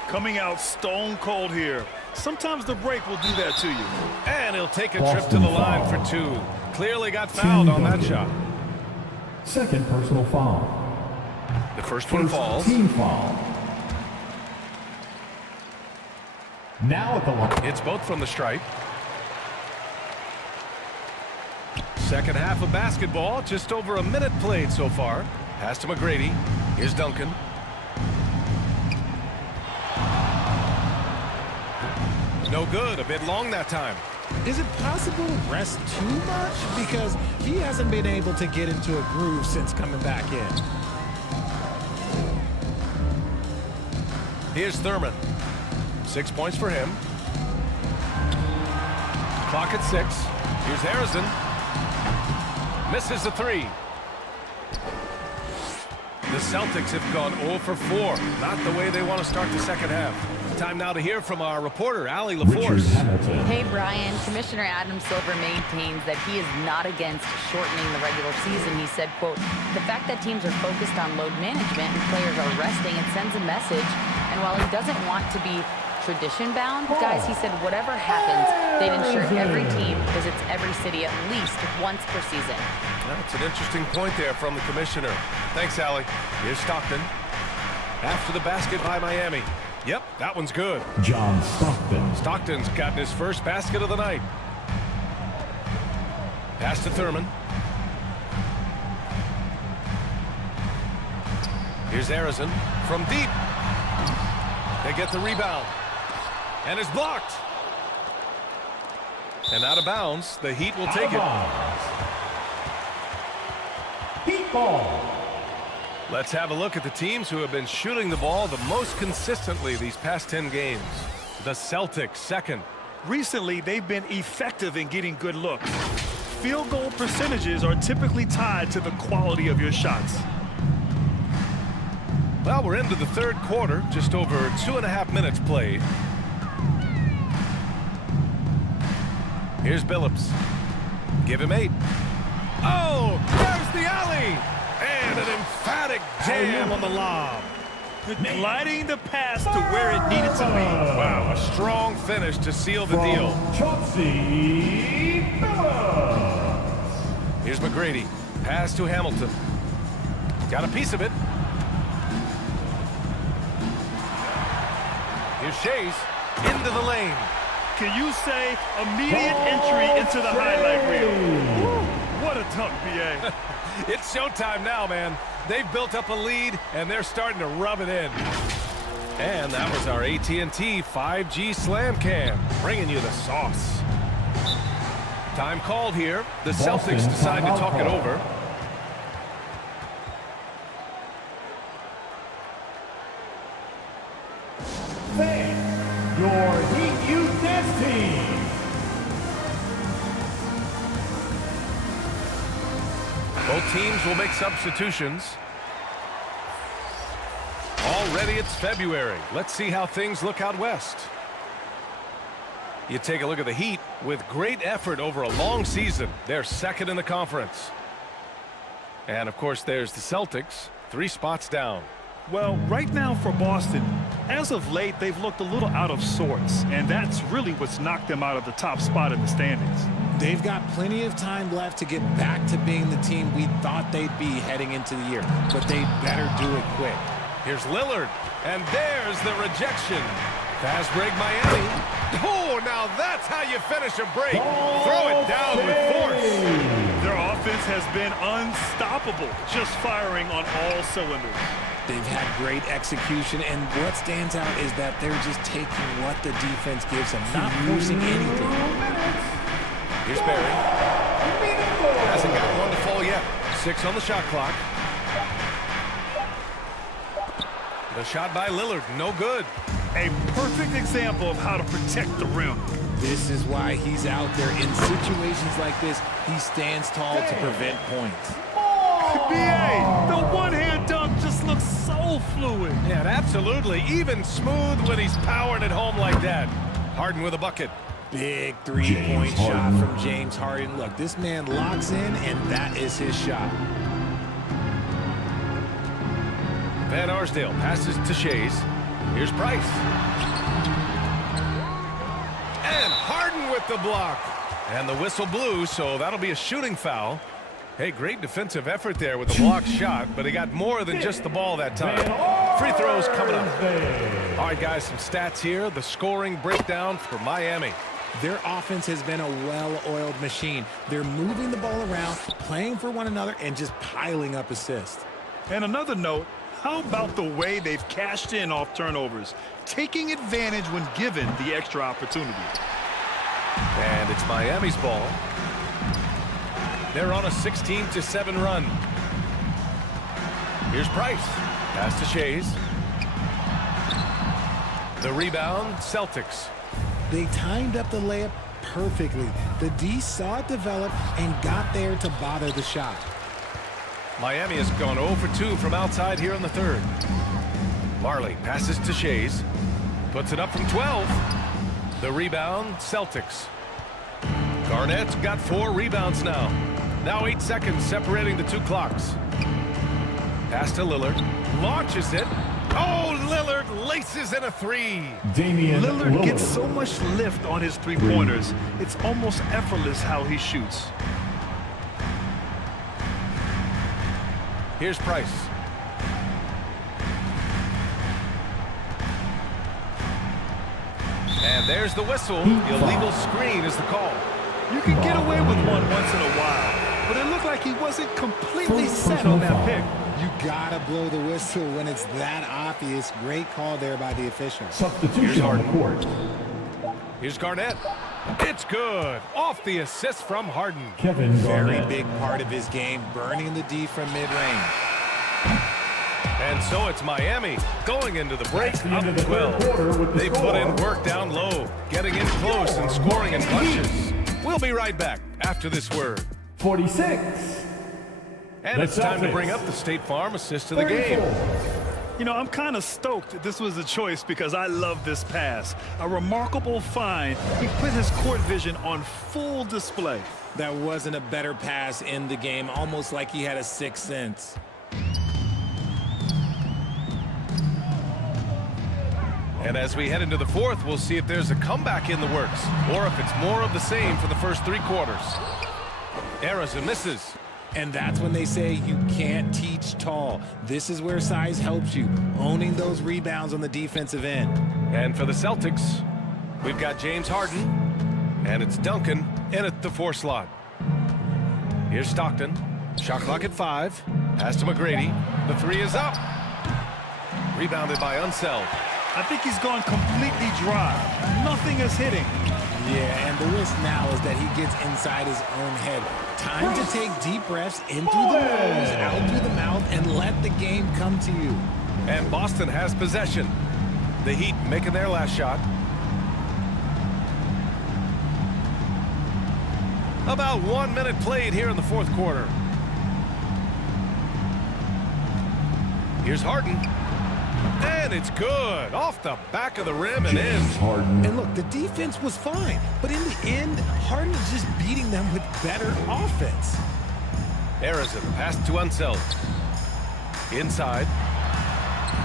Coming out stone cold here. Sometimes the break will do that to you. And he'll take a trip to the line for 2. Clearly got fouled on that shot. Second personal foul. The first one falls. Team foul. Now at the line. It's both from the stripe. Second half of basketball, just over a minute played so far. Pass to McGrady. Here's Duncan. No good, a bit long that time. Is it possible to rest too much? Because he hasn't been able to get into a groove since coming back in. Here's Thurman. 6 points for him. Clock at 6. Here's Harrison. Misses the 3. The Celtics have gone 0 for 4. Not the way they want to start the second half. Time now to hear from our reporter, Allie LaForce. Hey, Brian. Commissioner Adam Silver maintains that he is not against shortening the regular season. He said, quote, the fact that teams are focused on load management and players are resting, it sends a message. And while he doesn't want to be tradition-bound, guys, he said whatever happens, they'd ensure every team visits every city at least once per season. That's an interesting point there from the commissioner. Thanks, Allie. Here's Stockton. After the basket by Miami. Yep, that one's good. John Stockton. Stockton's gotten his first basket of the night. Pass to Thurman. Here's Harrison from deep. They get the rebound. And it's blocked. And out of bounds. The Heat will take it. Heat ball. Let's have a look at the teams who have been shooting the ball the most consistently these past 10 games. The Celtics second. Recently, they've been effective in getting good looks. Field goal percentages are typically tied to the quality of your shots. Well, we're into the third quarter, just over 2.5 minutes played. Here's Billups. Give him 8. Oh, there's the alley! And an emphatic jam on the lob. Gliding the pass to where it needed to be. Wow, a strong finish to seal the deal. Chauncey Billups. Here's McGrady. Pass to Hamilton. Got a piece of it. Here's Shays into the lane. Can you say immediate entry into the highlight reel? Woo, what a dunk, BA. It's showtime now, man. They've built up a lead, and they're starting to rub it in. And that was our AT&T 5G Slam Cam, bringing you the sauce. Time called here. The Celtics decide to talk it over. Face your Heat Youth Dance Team. Both teams will make substitutions. Already it's February. Let's see how things look out west. You take a look at the Heat with great effort over a long season. They're second in the conference. And, of course, there's the Celtics, 3 spots down. Well, right now for Boston, as of late, they've looked a little out of sorts, and that's really what's knocked them out of the top spot in the standings. They've got plenty of time left to get back to being the team we thought they'd be heading into the year, but they better do it quick. Here's Lillard, and there's the rejection. Fast break Miami. Oh, now that's how you finish a break. Throw it down with force. Their offense has been unstoppable, just firing on all cylinders. They've had great execution, and what stands out is that they're just taking what the defense gives them, not forcing anything. Here's Barry. Hasn't got one to fall yet. 6 on the shot clock. The shot by Lillard, no good. A perfect example of how to protect the rim. This is why he's out there. In situations like this, he stands tall to prevent points. BA, the one-hand dunk just looks so fluid. Yeah, absolutely. Even smooth when he's powering it home like that. Harden with a bucket. Big three-point shot from James Harden. Look, this man locks in, and that is his shot. Van Arsdale passes to Shays. Here's Price. And Harden with the block. And the whistle blew, so that'll be a shooting foul. Hey, great defensive effort there with the blocked shot, but he got more than just the ball that time. Free throws coming up. All right, guys, some stats here. The scoring breakdown for Miami. Their offense has been a well-oiled machine. They're moving the ball around, playing for one another, and just piling up assists. And another note, how about the way they've cashed in off turnovers, taking advantage when given the extra opportunity? And it's Miami's ball. They're on a 16-7 run. Here's Price. Pass to Shays. The rebound, Celtics. They timed up the layup perfectly. The D saw it develop and got there to bother the shot. Miami has gone 0 for 2 from outside here in the third. Marley passes to Shays. Puts it up from 12. The rebound, Celtics. Garnett's got 4 rebounds now. Now 8 seconds separating the 2 clocks. Pass to Lillard. Launches it. Oh, Lillard laces in a 3. Lillard gets so much lift on his three-pointers. It's almost effortless how he shoots. Here's Price. And there's the whistle. The illegal screen is the call. You can get away with one once in a while, but it looked like he wasn't completely set on that pick. You gotta blow the whistle when it's that obvious. Great call there by the official. Here's Harden. Here's Garnett. It's good. Off the assist from Harden. Very big part of his game, burning the D from mid-range. And so it's Miami going into the break up 12. They put in work down low, getting in close and scoring in bunches. We'll be right back after this word. 46. And it's time to bring up the State Farm assist of the game. You know, I'm kind of stoked this was a choice because I love this pass. A remarkable find. He put his court vision on full display. That wasn't a better pass in the game, almost like he had a sixth sense. And as we head into the fourth, we'll see if there's a comeback in the works or if it's more of the same for the first 3 quarters. Errors and misses. And that's when they say you can't teach tall. This is where size helps you, owning those rebounds on the defensive end. And for the Celtics, we've got James Harden, and it's Duncan in at the 4 slot. Here's Stockton. Shot clock at 5. Pass to McGrady. The 3 is up. Rebounded by Unseld. I think he's gone completely dry. Nothing is hitting. Yeah, and the risk now is that he gets inside his own head. Time to take deep breaths in through the nose, out through the mouth, and let the game come to you. And Boston has possession. The Heat making their last shot. About 1 minute played here in the fourth quarter. Here's Harden. And it's good. Off the back of the rim and in. And look, the defense was fine. But in the end, Harden is just beating them with better offense. Arizona pass to Unseld. Inside.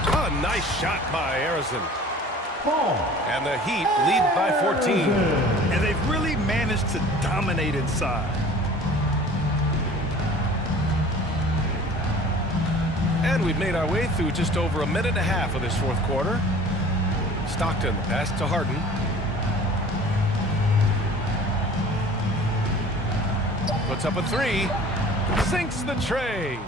A nice shot by Arizona. And the Heat lead by 14. And they've really managed to dominate inside. And we've made our way through just over a minute and a half of this fourth quarter. Stockton, pass to Harden. Puts up a 3. Sinks the tray.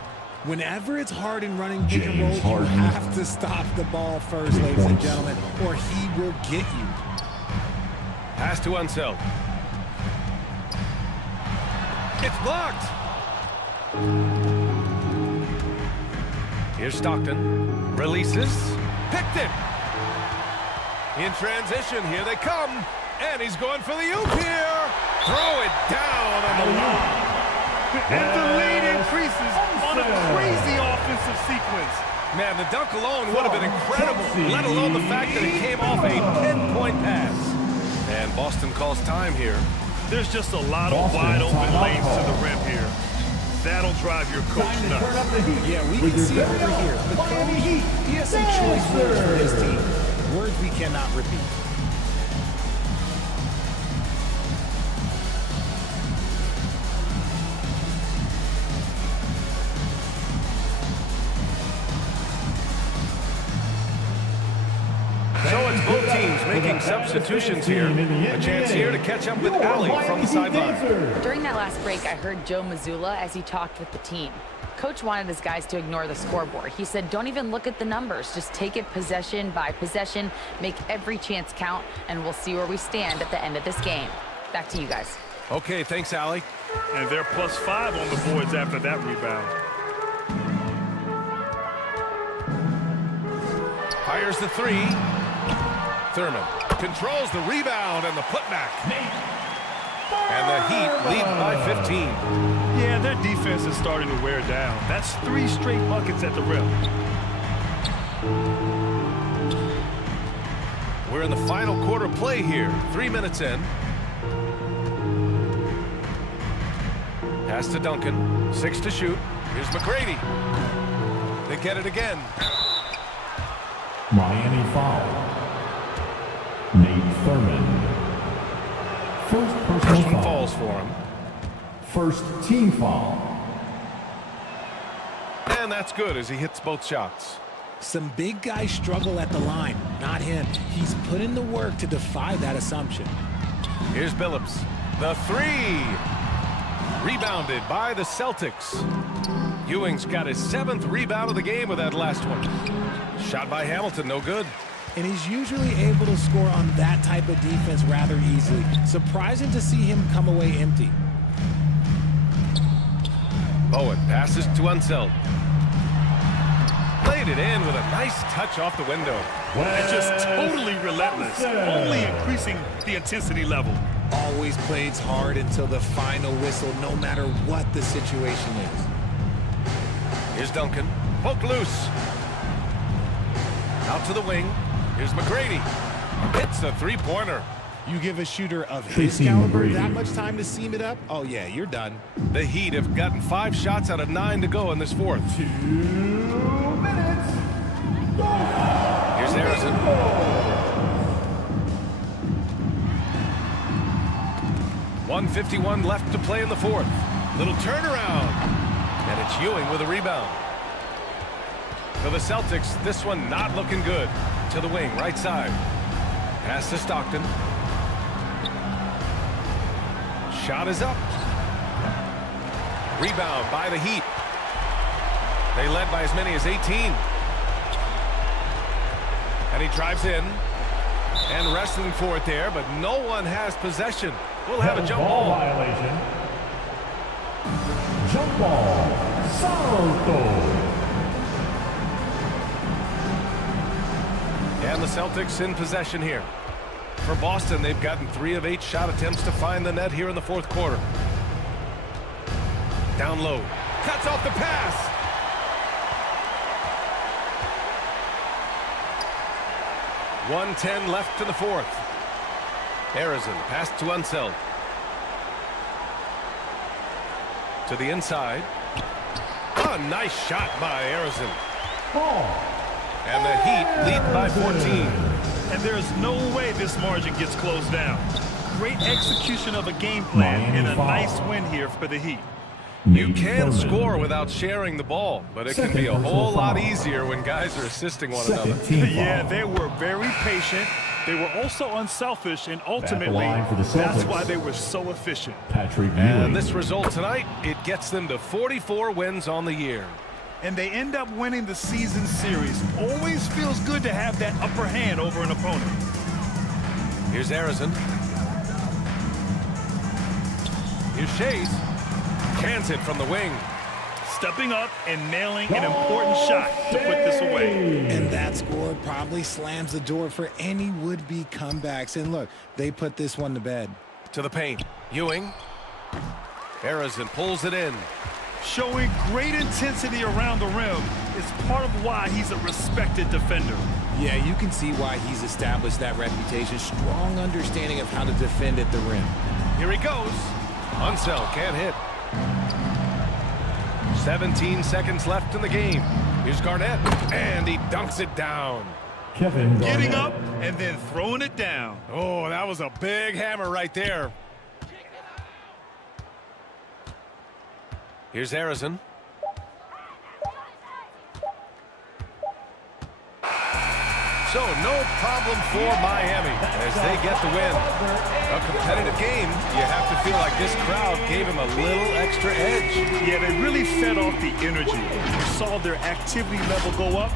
Whenever it's Harden running pick and roll, you have to stop the ball first, ladies and gentlemen, or he will get you. Pass to Unseld. It's blocked. Here's Stockton. Releases. Picked it. In transition, here they come. And he's going for the oop here. Throw it down on the line. And the lead increases on a crazy offensive sequence. Man, the dunk alone would have been incredible, let alone the fact that it came off a 10-point pass. And Boston calls time here. There's just a lot of wide-open lanes to the rim here. That'll drive your coach nuts. Yeah, we can see it over here. But Coach, he has some choice words for his team. Words we cannot repeat. So it's both teams making substitutions here. A chance here to catch up with Allie from the sideline. During that last break, I heard Joe Mazzulla as he talked with the team. Coach wanted his guys to ignore the scoreboard. He said, don't even look at the numbers. Just take it possession by possession, make every chance count, and we'll see where we stand at the end of this game. Back to you guys. Okay, thanks, Allie. And they're +5 on the boards after that rebound. Fires the three. Thurman controls the rebound and the putback. And the Heat lead by 15. Yeah, their defense is starting to wear down. That's 3 straight buckets at the rim. We're in the final quarter play here. 3 minutes in. Pass to Duncan. 6 to shoot. Here's McGrady. They get it again. Miami foul. Nate Thurman. First personal foul. Falls for him. First team foul. And that's good as he hits both shots. Some big guys struggle at the line, not him. He's put in the work to defy that assumption. Here's Billups. The three. Rebounded by the Celtics. Ewing's got his 7th rebound of the game with that last one. Shot by Hamilton, no good. And he's usually able to score on that type of defense rather easily. Surprising to see him come away empty. Bowen passes to Unseld. Laid it in with a nice touch off the window. And just totally relentless, only increasing the intensity level. Always plays hard until the final whistle, no matter what the situation is. Here's Duncan. Poked loose. Out to the wing. Here's McGrady. Hits a three-pointer. You give a shooter of his caliber that much time to seam it up? Oh, yeah, you're done. The Heat have gotten 5 shots out of 9 to go in this fourth. 2 minutes. Here's Harrison. 1:51 left to play in the fourth. Little turnaround. And it's Ewing with a rebound. For the Celtics, this one not looking good. To the wing, right side. Pass to Stockton. Shot is up. Rebound by the Heat. They led by as many as 18. And he drives in. And wrestling for it there, but no one has possession. We'll have a jump ball. Violation. Jump ball. Salto. And the Celtics in possession here. For Boston, they've gotten 3 of 8 shot attempts to find the net here in the fourth quarter. Down low. Cuts off the pass. .110 left in the fourth. Harrison pass to Unseld. To the inside. A nice shot by Harrison. And the Heat lead by 14. And there's no way this margin gets closed down. Great execution of a game plan and a nice win here for the Heat. You can score without sharing the ball, but it can be a whole lot easier when guys are assisting one another. Yeah, they were very patient. They were also unselfish, and ultimately, that's why they were so efficient. And this result tonight, it gets them to 44 wins on the year. and they end up winning the season series. Always feels good to have that upper hand over an opponent. Here's Harrison. Here's Shays. Cans it from the wing. Stepping up and nailing an important shot to put this away. And that score probably slams the door for any would-be comebacks. And look, they put this one to bed. To the paint. Ewing. Harrison pulls it in. Showing great intensity around the rim is part of why he's a respected defender. Yeah, you can see why he's established that reputation. Strong understanding of how to defend at the rim. Here he goes. Unseld can't hit. 17 seconds left in the game. Here's Garnett, and he dunks it down. Kevin Garnett. Getting up and then throwing it down. Oh, that was a big hammer right there. Here's Harrison. So no problem for Miami as they get the win. A competitive game. You have to feel like this crowd gave him a little extra edge. Yeah, they really fed off the energy. You saw their activity level go up.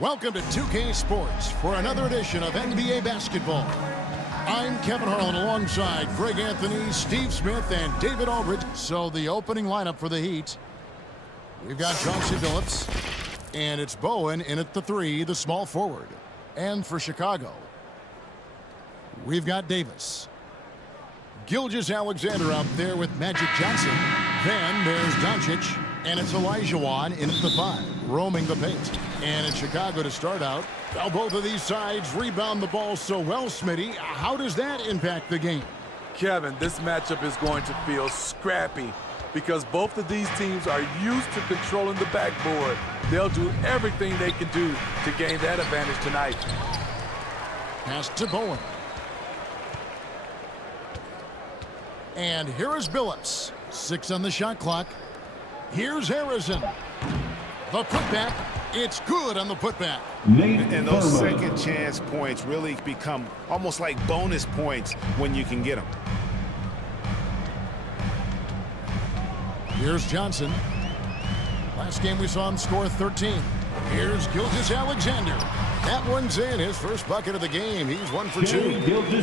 Welcome to 2K Sports for another edition of NBA Basketball. I'm Kevin Harlan alongside Greg Anthony, Steve Smith, and David Aldridge. So the opening lineup for the Heat. We've got Chauncey Billups, and it's Bowen in at the 3, the small forward. And for Chicago, we've got Davis. Gilgeous-Alexander out there with Magic Johnson. Then there's Doncic, and it's Olajuwon in at the 5, roaming the paint. And in Chicago to start out, well, both of these sides rebound the ball so well, Smitty. How does that impact the game? Kevin, this matchup is going to feel scrappy because both of these teams are used to controlling the backboard. They'll do everything they can do to gain that advantage tonight. Pass to Bowen. And here is Billups. 6 on the shot clock. Here's Harrison. The putback. It's good on the putback. And those second chance points really become almost like bonus points when you can get them. Here's Johnson. Last game we saw him score 13. Here's Gilgeous-Alexander. That one's in, his first bucket of the game. He's 1 for 2.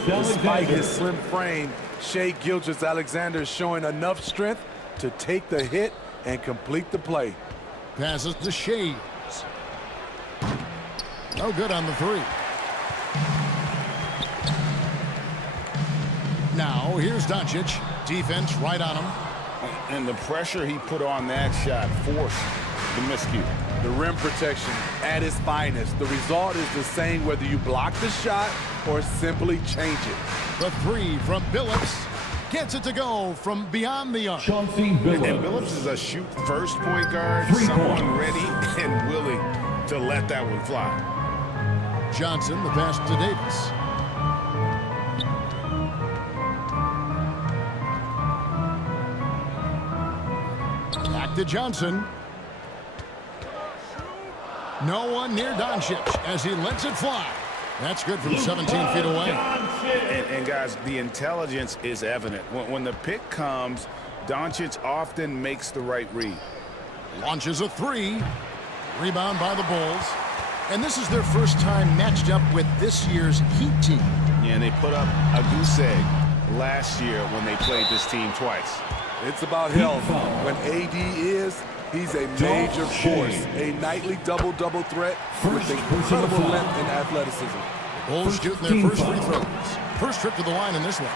Despite his slim frame, Shai Gilgeous-Alexander is showing enough strength to take the hit and complete the play. Passes to Shai. No good on the 3. Now here's Doncic. Defense right on him. And the pressure he put on that shot forced the miscue. The rim protection at its finest. The result is the same whether you block the shot or simply change it. The 3 from Billups. Gets it to go from beyond the arc. And Billups is a shoot-first point guard, someone ready and willing to let that one fly. Johnson, the pass to Davis. Back to Johnson. No one near Doncic as he lets it fly. That's good from 17 feet away. And guys, the intelligence is evident. When the pick comes, Doncic often makes the right read. Launches a 3. Rebound by the Bulls. And this is their first time matched up with this year's Heat team. Yeah, and they put up a goose egg last year when they played this team twice. It's about health. When AD is, he's a major force. A nightly double-double threat with incredible length and athleticism. Bulls shooting their first free throws. First trip to the line in this one.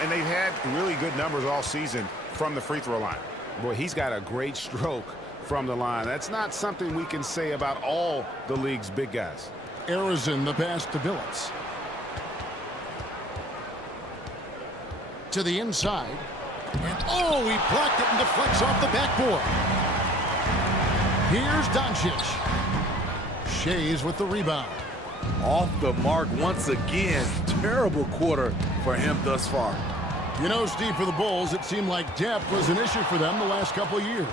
And they've had really good numbers all season from the free throw line. Boy, he's got a great stroke from the line. That's not something we can say about all the league's big guys. Harrison, the pass to Billups. To the inside. And oh, he blocked it and deflects off the backboard. Here's Doncic. Shai's with the rebound. Off the mark once again. Terrible quarter for him thus far. You know, Steve, for the Bulls, it seemed like depth was an issue for them the last couple of years.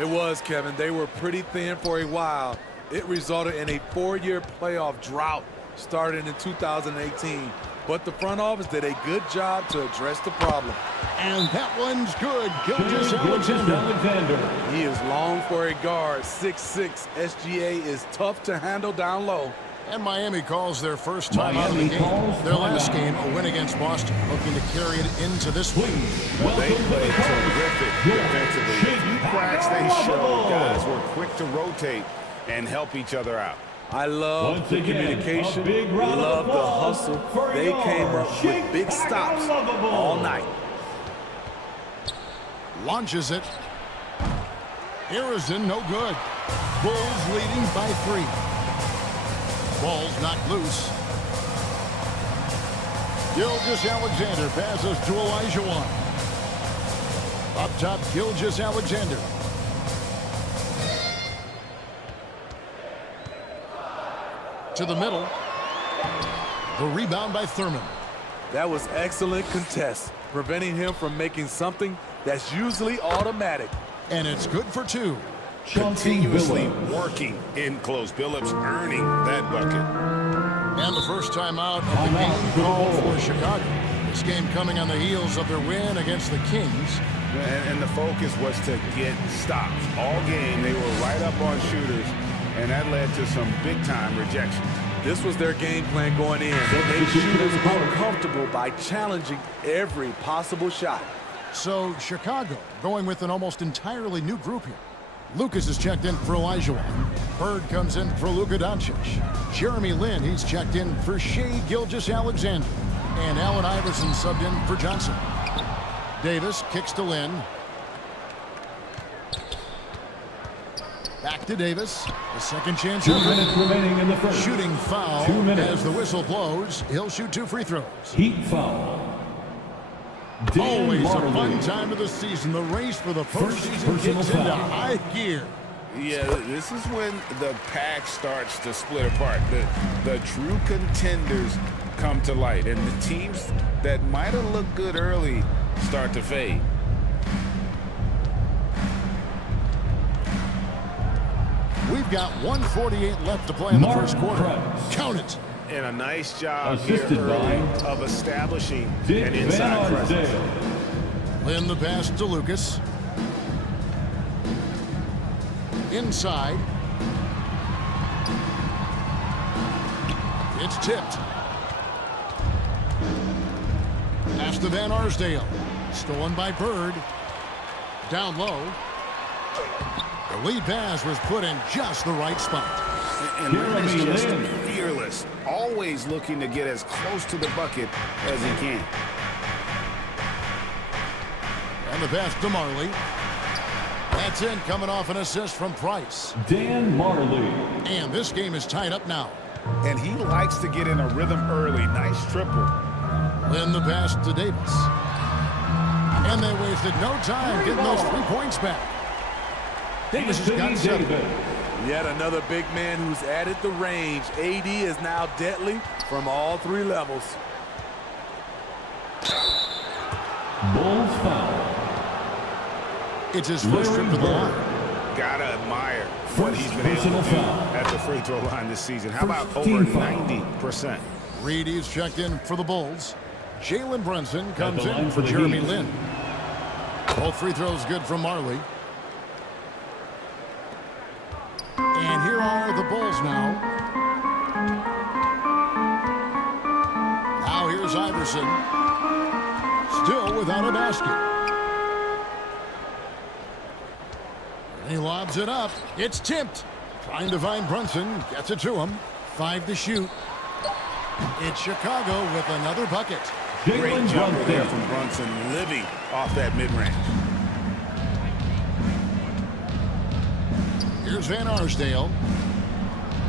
It was, Kevin. They were pretty thin for a while. It resulted in a 4-year playoff drought starting in 2018. But the front office did a good job to address the problem. And that one's good. Gilgeous-Alexander. He is long for a guard. 6'6". SGA is tough to handle down low. And Miami calls their first time out of the game. Their last game, a win against Boston, looking to carry it into this week. Well, they played terrific defensively. A few cracks they showed. Guys were quick to rotate and help each other out. I love the communication, love the hustle. They came up with big stops all night. Launches it. Harrison, no good. Bulls leading by 3. Ball's knocked loose. Gilgeous-Alexander passes to Olajuwon. Up top, Gilgeous-Alexander. To the middle. The rebound by Thurman. That was excellent contest, preventing him from making something that's usually automatic. And it's good for 2. Continuously working in close. Billups earning that bucket. And the first time out of the game called for Chicago. This game coming on the heels of their win against the Kings. And the focus was to get stops. All game, they were right up on shooters, and that led to some big-time rejections. This was their game plan going in. They made shooters uncomfortable by challenging every possible shot. So Chicago going with an almost entirely new group here. Lucas is checked in for Olajuwon. Bird comes in for Luka Doncic. Jeremy Lin, he's checked in for Shai Gilgeous-Alexander. And Allen Iverson subbed in for Johnson. Davis kicks to Lin. Back to Davis. The second chance. 2 minutes remaining in the first. Shooting foul. 2 minutes. As the whistle blows, he'll shoot 2 free throws. Heat foul. Always a fun time of the season. The race for the postseason gets into high gear. Yeah, this is when the pack starts to split apart. The true contenders come to light, and the teams that might have looked good early start to fade. We've got 1:48 left to play in the first quarter. Count it. And a nice job here early of establishing an inside presence. Lin the pass to Lucas. Inside. It's tipped. Pass to Van Arsdale. Stolen by Bird. Down low. The lead pass was put in just the right spot. And Lin is just fearless, always looking to get as close to the bucket as he can. And the pass to Marley. That's in, coming off an assist from Price. Dan Marley. And this game is tied up now. And he likes to get in a rhythm early. Nice triple. Lin the pass to Davis. And they wasted no time getting those 3 points back. Davis has got 7. Yet another big man who's added the range. AD is now deadly from all 3 levels. Bulls foul. It's his first trip to the line. Gotta admire what he's been able to do at the free throw line this season. How about over 90%? Reedy's checked in for the Bulls. Jalen Brunson comes in for Jeremy Lin. Both free throws good from Marley. And here are the Bulls now. Now here's Iverson. Still without a basket. And he lobs it up. It's tipped. Trying to find Brunson. Gets it to him. 5 to shoot. It's Chicago with another bucket. Great jumper there from Brunson, living off that mid-range. Here's Van Arsdale.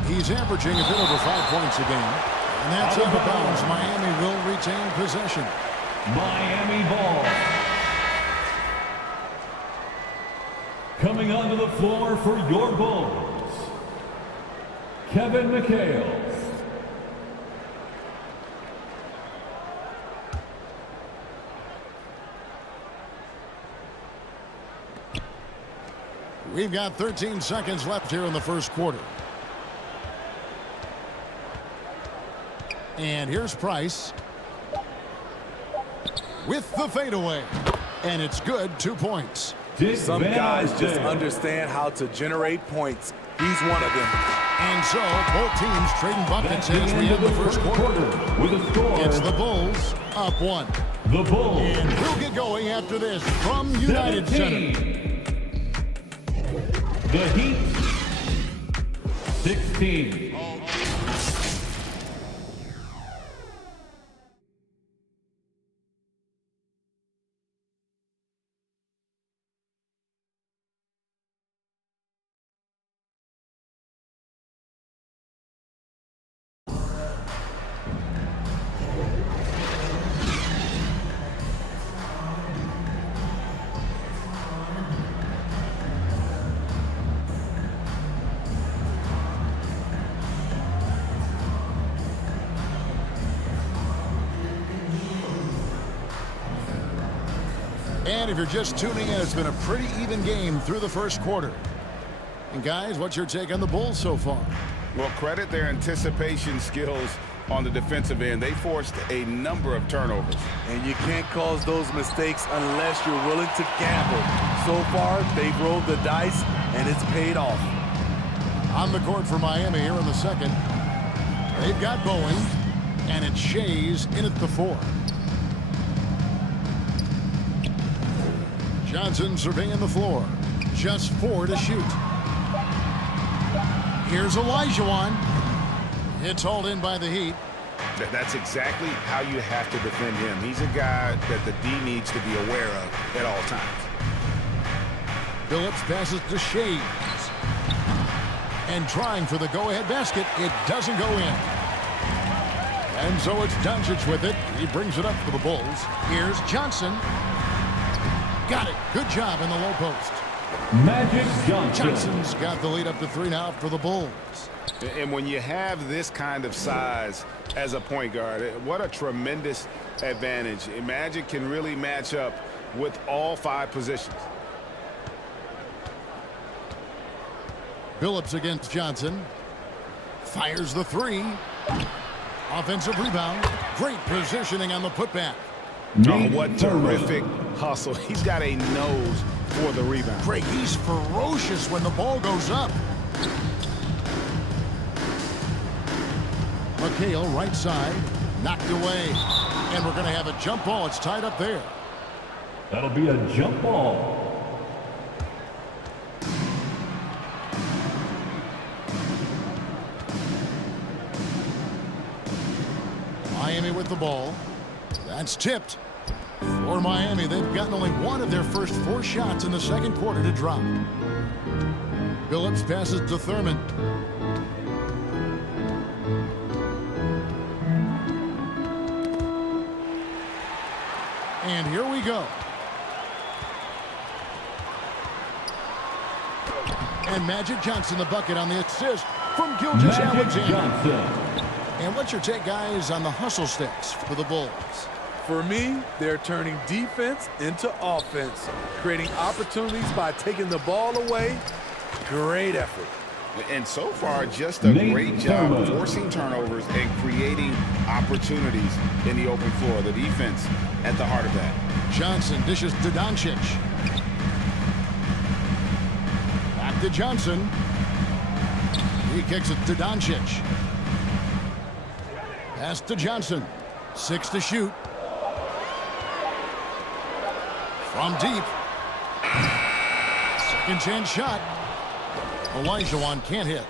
He's averaging a bit over 5 points a game. And that's out of bounds. Miami will retain possession. Miami ball. Coming onto the floor for your Bulls, Kevin McHale. We've got 13 seconds left here in the first quarter. And here's Price with the fadeaway. And it's good, 2 points. Some guys just understand how to generate points. He's one of them. And so both teams trading buckets as we end the first quarter. With a score. It's the Bulls up 1. The Bulls. And we'll get going after this from United 17. Center. The Heat 16. And if you're just tuning in, it's been a pretty even game through the first quarter. And guys, what's your take on the Bulls so far? Well, credit their anticipation skills on the defensive end. They forced a number of turnovers. And you can't cause those mistakes unless you're willing to gamble. So far, they've rolled the dice, and it's paid off. On the court for Miami here in the second. They've got Bowen, and it's Shays in at the 4. Johnson surveying the floor. Just 4 to shoot. Here's Olajuwon. It's hauled in by the Heat. That's exactly how you have to defend him. He's a guy that the D needs to be aware of at all times. Phillips passes to Shays. And trying for the go-ahead basket. It doesn't go in. And so it's Doncic with it. He brings it up for the Bulls. Here's Johnson. Got it. Good job in the low post. Magic Johnson. Johnson's got the lead up to 3 now for the Bulls. And when you have this kind of size as a point guard, what a tremendous advantage. Magic can really match up with all 5 positions. Phillips against Johnson. Fires the 3. Offensive rebound. Great positioning on the putback. Oh, what terrific hustle. He's got a nose for the rebound. Greg, he's ferocious when the ball goes up. McHale, right side, knocked away. And we're going to have a jump ball. It's tied up there. That'll be a jump ball. Miami with the ball. That's tipped. For Miami, they've gotten only 1 of their first 4 shots in the second quarter to drop. Phillips passes to Thurman. And here we go. And Magic Johnson the bucket on the assist from Gilgeous-Alexander. And what's your take, guys, on the hustle sticks for the Bulls? For me, they're turning defense into offense, creating opportunities by taking the ball away. Great effort. And so far, just a great job forcing turnovers and creating opportunities in the open floor. The defense at the heart of that. Johnson dishes to Doncic. Back to Johnson. He kicks it to Doncic. Pass to Johnson. 6 to shoot. From deep. Second chance shot. Olajuwon can't hit.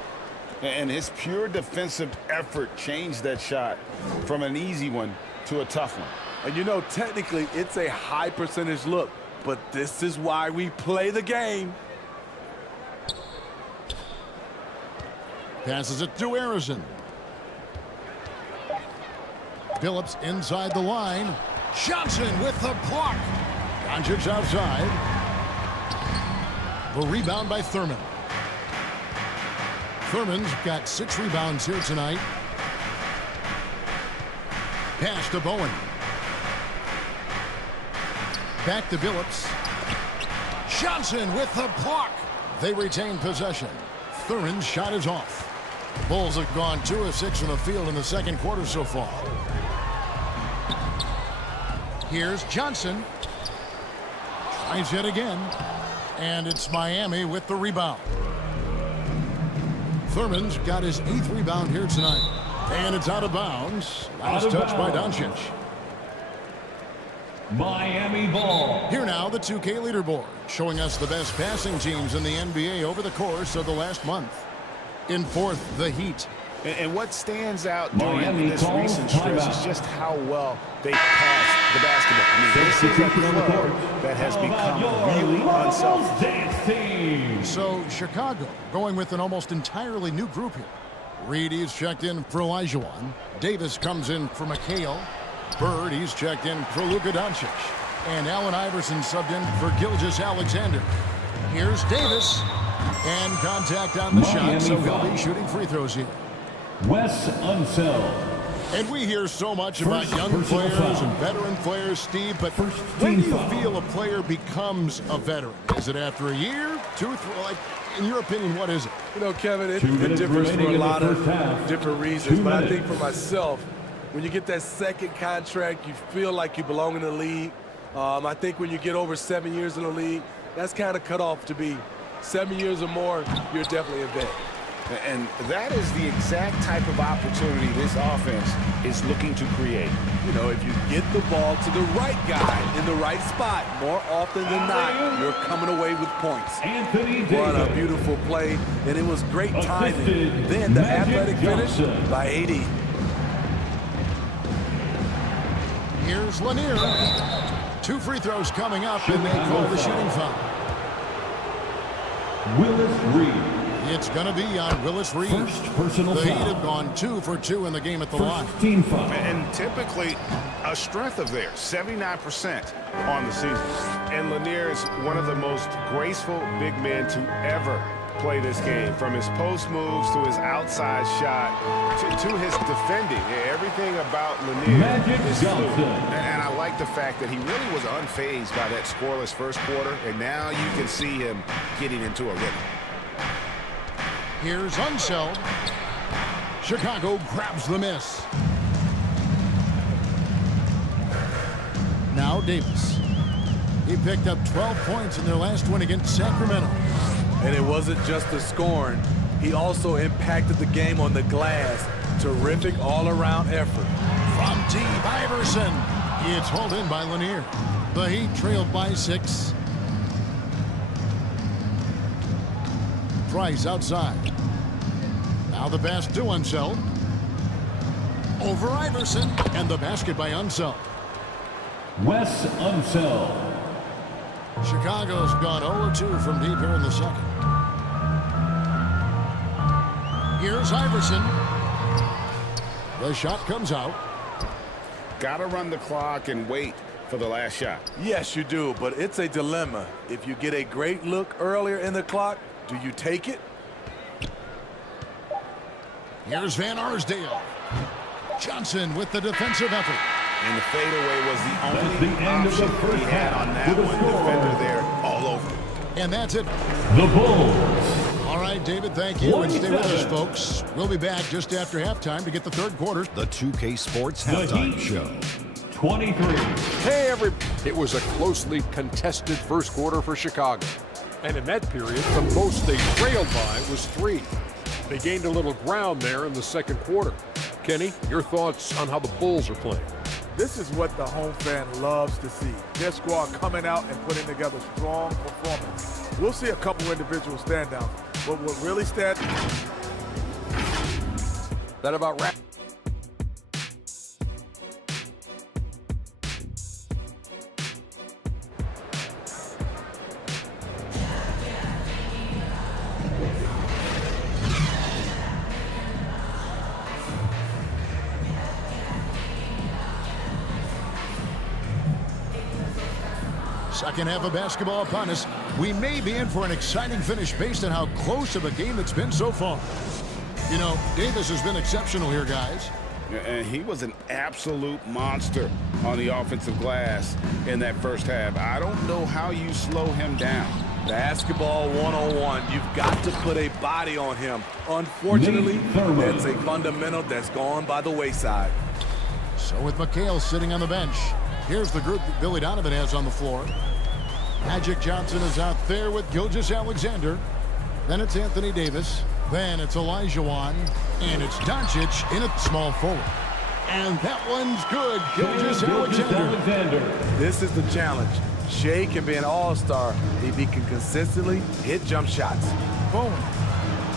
And his pure defensive effort changed that shot from an easy one to a tough one. And you know, technically, it's a high percentage look, but this is why we play the game. Passes it to Harrison. Phillips inside the line. Johnson with the block. Doncic outside. The rebound by Thurman. Thurman's got 6 rebounds here tonight. Pass to Bowen. Back to Phillips. Johnson with the block. They retain possession. Thurin's shot is off. The Bulls have gone 2 of 6 from the field in the second quarter so far. Here's Johnson. Tries it again. And it's Miami with the rebound. Thurman's got his 8th rebound here tonight. And it's out of bounds. Last touch by Doncic. Miami ball. Here now, the 2K leaderboard, showing us the best passing teams in the NBA over the course of the last month. In 4th, the Heat. And what stands out during Miami this recent stretch is just how well they pass the basketball. I mean, this is a club that has become really unselfish. So, Chicago going with an almost entirely new group here. Reed, he's checked in for Olajuwon. Davis comes in for McHale. Bird, he's checked in for Luka Doncic. And Allen Iverson subbed in for Gilgeous-Alexander. Here's Davis. And contact on the shot, so he'll be shooting free throws here. Wes Unseld. And we hear so much about young players and veteran players, Steve, but when do you feel a player becomes a veteran? Is it after a year, 2, 3? Like, in your opinion, what is it? You know, Kevin, it differs for a lot of different reasons, but I think for myself, when you get that second contract, you feel like you belong in the league. I think when you get over 7 years in the league, that's kind of cut off to be 7 years or more, you're definitely a vet. And that is the exact type of opportunity this offense is looking to create. You know, if you get the ball to the right guy in the right spot, more often than not, you're coming away with points. What a beautiful play, and it was great timing. Then the athletic finish by AD. Here's Lanier. 2 free throws coming up, and they call the shooting foul. Willis Reed. It's going to be on Willis Reed. First personal the foul. Heat have gone 2 for 2 in the game at the line. Team foul. And typically a strength of theirs, 79% on the season. And Lanier is one of the most graceful big men to ever play this game. From his post moves to his outside shot to his defending. Everything about Lanier is fluid. And I like the fact that he really was unfazed by that scoreless first quarter. And now you can see him getting into a rhythm. Here's Unseld. Chicago grabs the miss. Now Davis. He picked up 12 points in their last win against Sacramento. And it wasn't just the scoring. He also impacted the game on the glass. Terrific all-around effort. From deep, Iverson. It's hauled in by Lanier. The Heat trailed by 6. Price outside. Now the pass to Unseld. Over Iverson. And the basket by Unseld. Wes Unseld. Chicago's gone 0-2 from deep here in the second. Here's Iverson. The shot comes out. Got to run the clock and wait for the last shot. Yes, you do, but it's a dilemma. If you get a great look earlier in the clock, do you take it? Here's Van Arsdale. Johnson with the defensive effort. And the fadeaway was the only option he had on that one. Defender there all over. And that's it. The Bulls. All right, David, thank you. And stay with us, folks. We'll be back just after halftime to get the third quarter. The 2K Sports Halftime Show. 23. Hey, everybody. It was a closely contested first quarter for Chicago. And in that period, the most they trailed by was 3. They gained a little ground there in the second quarter. Kenny, your thoughts on how the Bulls are playing? This is what the home fan loves to see. Their squad coming out and putting together strong performance. We'll see a couple individual standouts, but what really stands... That about wraps. Second half of basketball upon us. We may be in for an exciting finish based on how close of a game it's been so far. You know, Davis has been exceptional here, guys. And he was an absolute monster on the offensive glass in that first half. I don't know how you slow him down. Basketball 101. You've got to put a body on him. Unfortunately, that's a fundamental that's gone by the wayside. So with McHale sitting on the bench, here's the group that Billy Donovan has on the floor. Magic Johnson is out there with Gilgeous-Alexander. Then it's Anthony Davis. Then it's Olajuwon. And it's Doncic in a small forward. And that one's good. Gilgeous-Alexander. This is the challenge. Shea can be an all-star if he can consistently hit jump shots. Boom.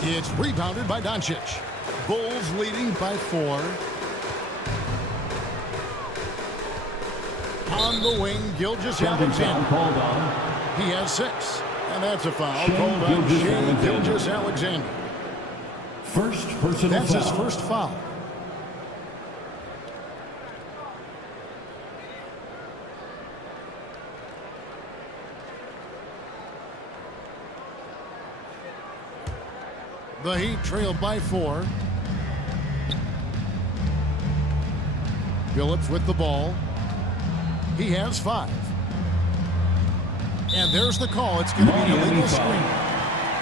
It's rebounded by Doncic. Bulls leading by 4. On the wing, Gilgeous-Alexander. He has 6. And that's a foul called on Shea Gilgeous-Alexander. First personal That's foul. his first foul. The Heat trailed by 4. Phillips with the ball. He has 5. And there's the call. It's going to be an illegal screen.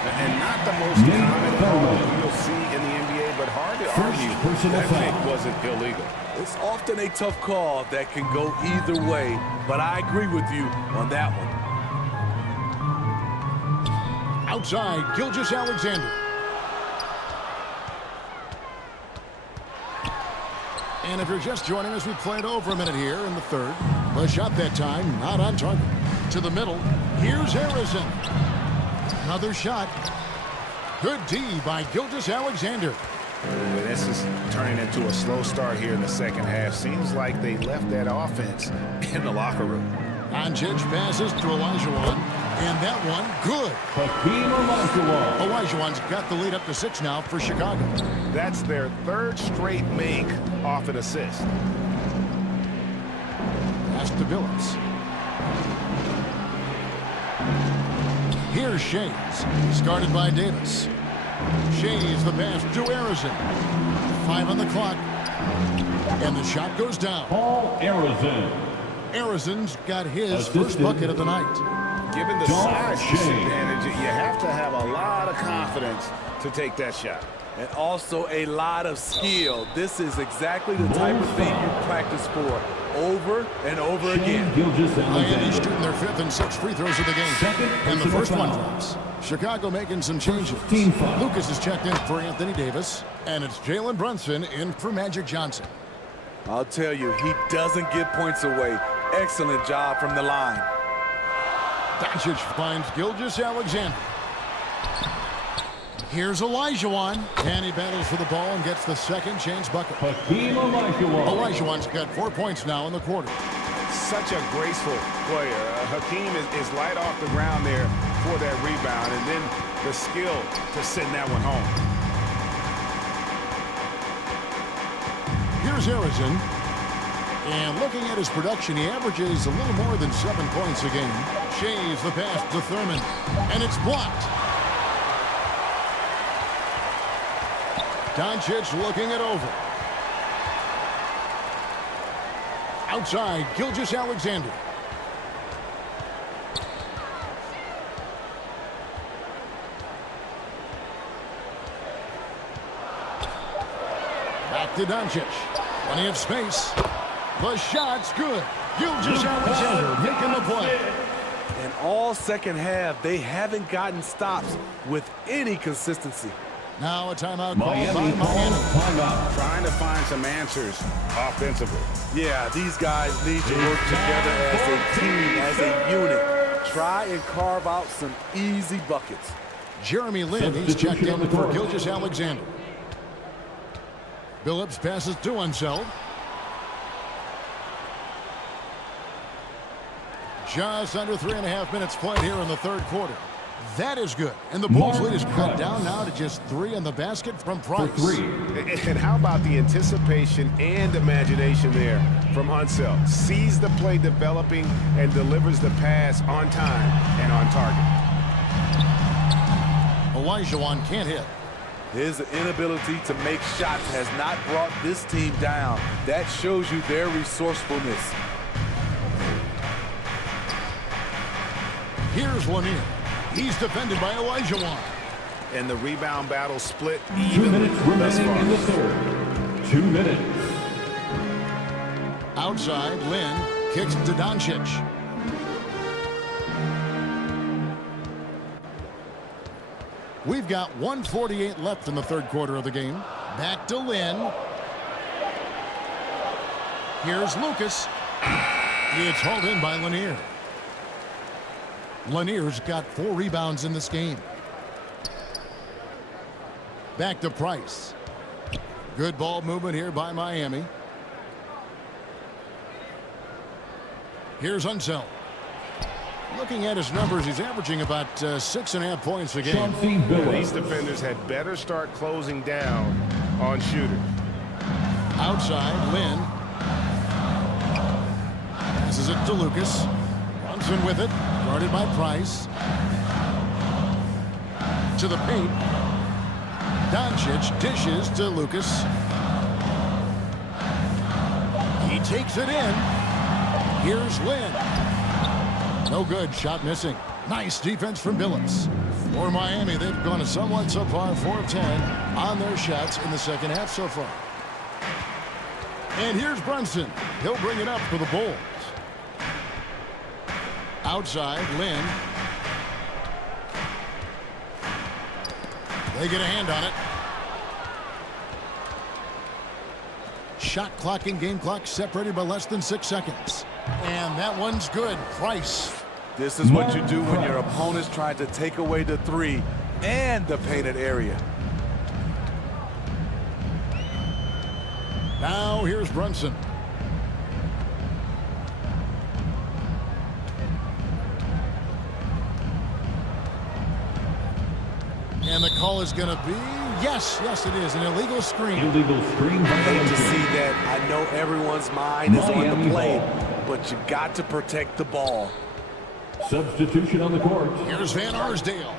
And not the most common call you'll see in the NBA, but hard to argue that pick wasn't illegal. It's often a tough call that can go either way, but I agree with you on that one. Outside, Gilgeous-Alexander. And if you're just joining us, we played over a minute here in the third. The shot that time, not on target. To the middle, here's Harrison. Another shot. Good D by Gilgeous-Alexander. This is turning into a slow start here in the second half. Seems like they left that offense in the locker room. Doncic passes to Olajuwon. And that one, good. Olajuwon's got the lead up to 6 now for Chicago. That's their 3rd straight make off an assist. Pass to Phillips. Here's Shays, started by Davis. Shays the pass to Harrison. 5 on the clock. And the shot goes down. Paul Harrison. Harrison's got his first bucket of the night. Given the size disadvantage, you have to have a lot of confidence to take that shot. And also a lot of skill. This is exactly the type of thing you practice for over and over again. Miami's shooting their 5th and 6th free throws of the game. And the first one drops. Chicago making some changes. Lucas is checked in for Anthony Davis. And it's Jalen Brunson in for Magic Johnson. I'll tell you, he doesn't give points away. Excellent job from the line. Doncic finds Gilgeous-Alexander. Here's Olajuwon. And he battles for the ball and gets the second chance bucket. Olajuwon's got 4 points now in the quarter. Such a graceful player. Hakeem is light off the ground there for that rebound. And then the skill to send that one home. Here's Harrison. And looking at his production, he averages a little more than 7 points a game. Shays the pass to Thurman. And it's blocked. Doncic looking it over. Outside, Gilgeous-Alexander. Back to Doncic. Plenty of space. The shot's good. Gilgeous-Alexander making the play. In all second half, they haven't gotten stops with any consistency. Now a timeout called by Miami. Trying to find some answers offensively. Yeah, these guys need to work together as a team, as a unit. Try and carve out some easy buckets. Jeremy Lin, he's checked in for Gilgeous-Alexander. Phillips passes to Unseld. Just under 3.5 minutes played here in the third quarter. That is good. And the Bulls lead is cut down now to just 3 in the basket from Price. And how about the anticipation and imagination there from Unseld? Sees the play developing and delivers the pass on time and on target. Olajuwon can't hit. His inability to make shots has not brought this team down. That shows you their resourcefulness. Here's Lanier. He's defended by Elijah. And the rebound battle split 2 even minutes thus remaining far. in the third. 2 minutes. Outside, Lynn kicks to Doncic. We've got 1:48 left in the third quarter of the game. Back to Lynn. Here's Lucas. It's hauled in by Lanier. Lanier's got 4 rebounds in this game. Back to Price. Good ball movement here by Miami. Here's Unseld. Looking at his numbers, he's averaging about 6.5 points a game. These defenders had better start closing down on shooters. Outside, Lynn. Passes it to Lucas. Brunson with it. Guarded by Price. To the paint. Doncic dishes to Lucas. He takes it in. Here's Lynn. No good. Shot missing. Nice defense from Billups. For Miami, they've gone a somewhat subpar 4 of 10 on their shots in the second half so far. And here's Brunson. He'll bring it up for the Bulls. Outside, Lynn. They get a hand on it. Shot clock and game clock separated by less than 6 seconds. And that one's good. Price. This is what you do when your opponent's trying to take away the 3 and the painted area. Now here's Brunson. And the call is going to be, yes, it is, an illegal screen. Illegal screen I hate to violation. see that. I know everyone's mind is on Miami the play, ball. but you got to protect the ball. Substitution on the court. Here's Van Arsdale.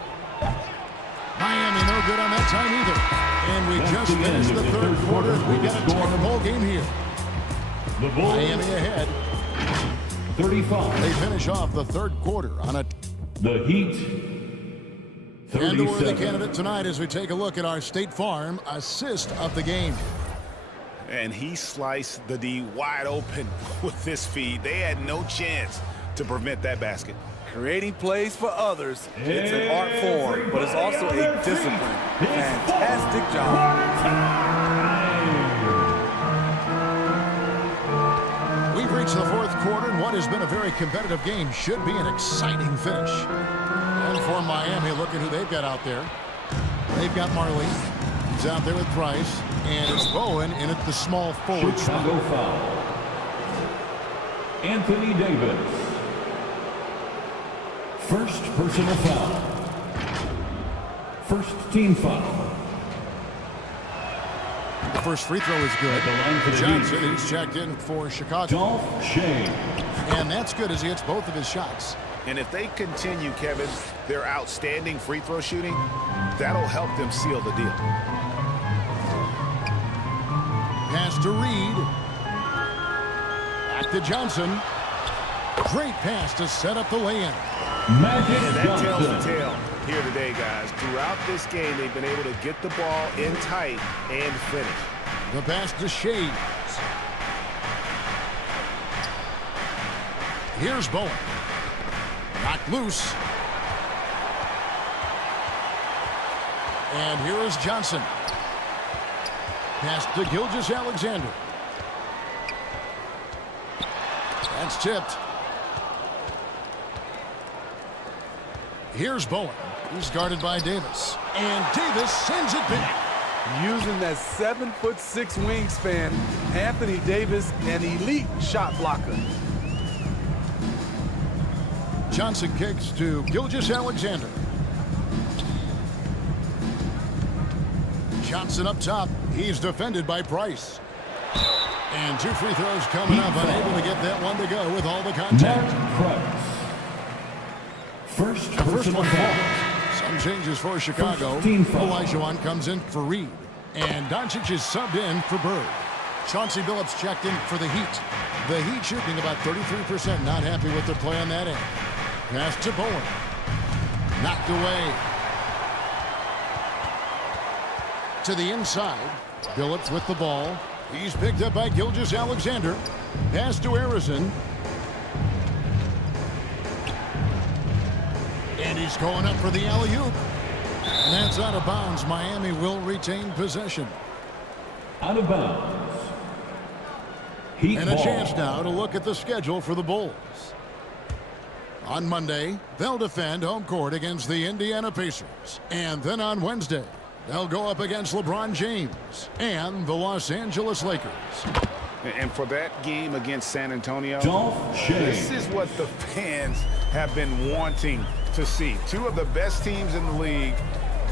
Miami no good on that time either. And we That's just the finished end the of the third third quarter. quarter. We've got a Score. tie ball game here. The Bulls Miami ahead. 35. They finish off the third quarter on a The Heat and the worthy 37. candidate tonight as we take a look at our State Farm assist of the game. And he sliced the D wide open with this feed. They had no chance to prevent that basket. Creating plays for others, it's an art form, but it's also a discipline. Fantastic job. We've reached the fourth quarter, and what has been a very competitive game should be an exciting finish. And for Miami, look at who they've got out there. They've got Marley. He's out there with Price. And it's Bowen in at the small forward Chicago spot. foul. Anthony Davis. First personal foul. First team foul. The first free throw is good. At the line for the Johnson, Heat. he's checked in for Chicago. Dolph Shane. And that's good as he hits both of his shots. And if they continue, Kevin, their outstanding free throw shooting, that'll help them seal the deal. Pass to Reed. Back to Johnson. Great pass to set up the lay-in. Magic And that tells the Johnson. tale here today, guys. Throughout this game, they've been able to get the ball in tight and finish. The pass to Shades. Here's Bowen. Knocked loose. And here is Johnson. Pass to Gilgeous-Alexander. That's tipped. Here's Bowen. He's guarded by Davis. And Davis sends it back. Using that 7'6" wingspan, Anthony Davis, an elite shot blocker. Johnson kicks to Gilgeous-Alexander. Johnson up top. He's defended by Price. And 2 free throws coming up. Unable to get that one to go with all the contact. Mark Price. First The first personal one foul. falls. Some changes for Chicago. First team foul. Elijah comes in for Reed. And Doncic is subbed in for Bird. Chauncey Billups checked in for the Heat. The Heat shooting about 33%. Not happy with their play on that end. Pass to Bowen. Knocked away. To the inside. Billups with the ball. He's picked up by Gilgeous-Alexander. Pass to Harrison. And he's going up for the alley-oop. And that's out of bounds. Miami will retain possession. Out of bounds. Heat and a ball. chance now to look at the schedule for the Bulls. On Monday, they'll defend home court against the Indiana Pacers. And then on Wednesday, they'll go up against LeBron James and the Los Angeles Lakers. And for that game against San Antonio, Dolph this is what the fans have been wanting to see. Two of the best teams in the league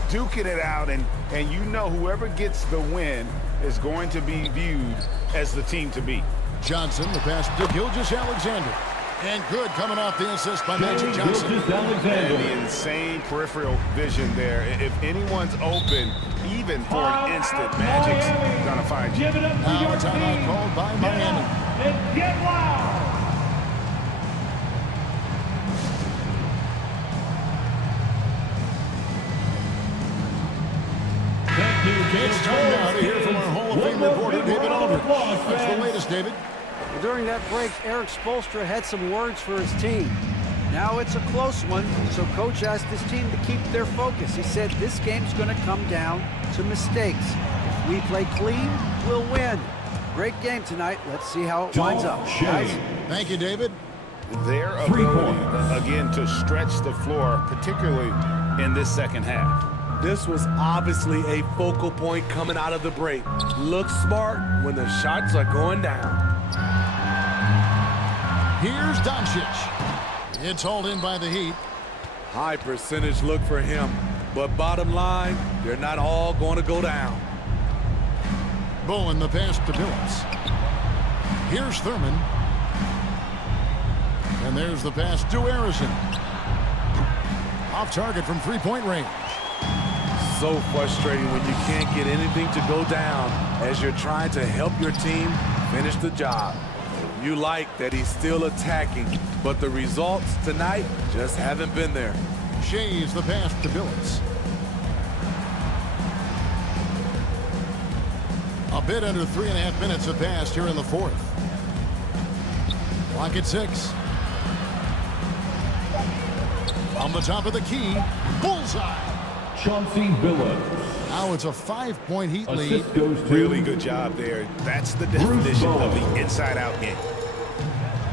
duking it out, and you know whoever gets the win is going to be viewed as the team to beat. Johnson, the pass to Gilgeous-Alexander. And good coming off the assist by Magic Johnson. And the insane peripheral vision there. If anyone's open, even for an instant, Magic's going to find you. Now a timeout called by Miami. And get loud! It's time now to hear from our Hall of Fame reporter, David Aldridge. What's the latest, David? Well, during that break, Eric Spoelstra had some words for his team. Now it's a close one, so Coach asked his team to keep their focus. He said this game's going to come down to mistakes. If we play clean, we'll win. Great game tonight. Let's see how it winds up. Guys. Thank you, David. Their ability, again, to stretch the floor, particularly in this second half. This was obviously a focal point coming out of the break. Look smart when the shots are going down. Here's Doncic. It's hauled in by the Heat. High percentage look for him. But bottom line, they're not all going to go down. Bowen the pass to Billups. Here's Thurman. And there's the pass to Harrison. Off target from three-point range. So frustrating when you can't get anything to go down as you're trying to help your team finish the job. You like that he's still attacking, but the results tonight just haven't been there. Shays the pass to Billups. A bit under 3.5 minutes have passed here in the fourth. Clock at 6. On the top of the key, bullseye. Chauncey Billups. Now it's a 5-point Heat lead. Really good job there. That's the definition of the inside-out game.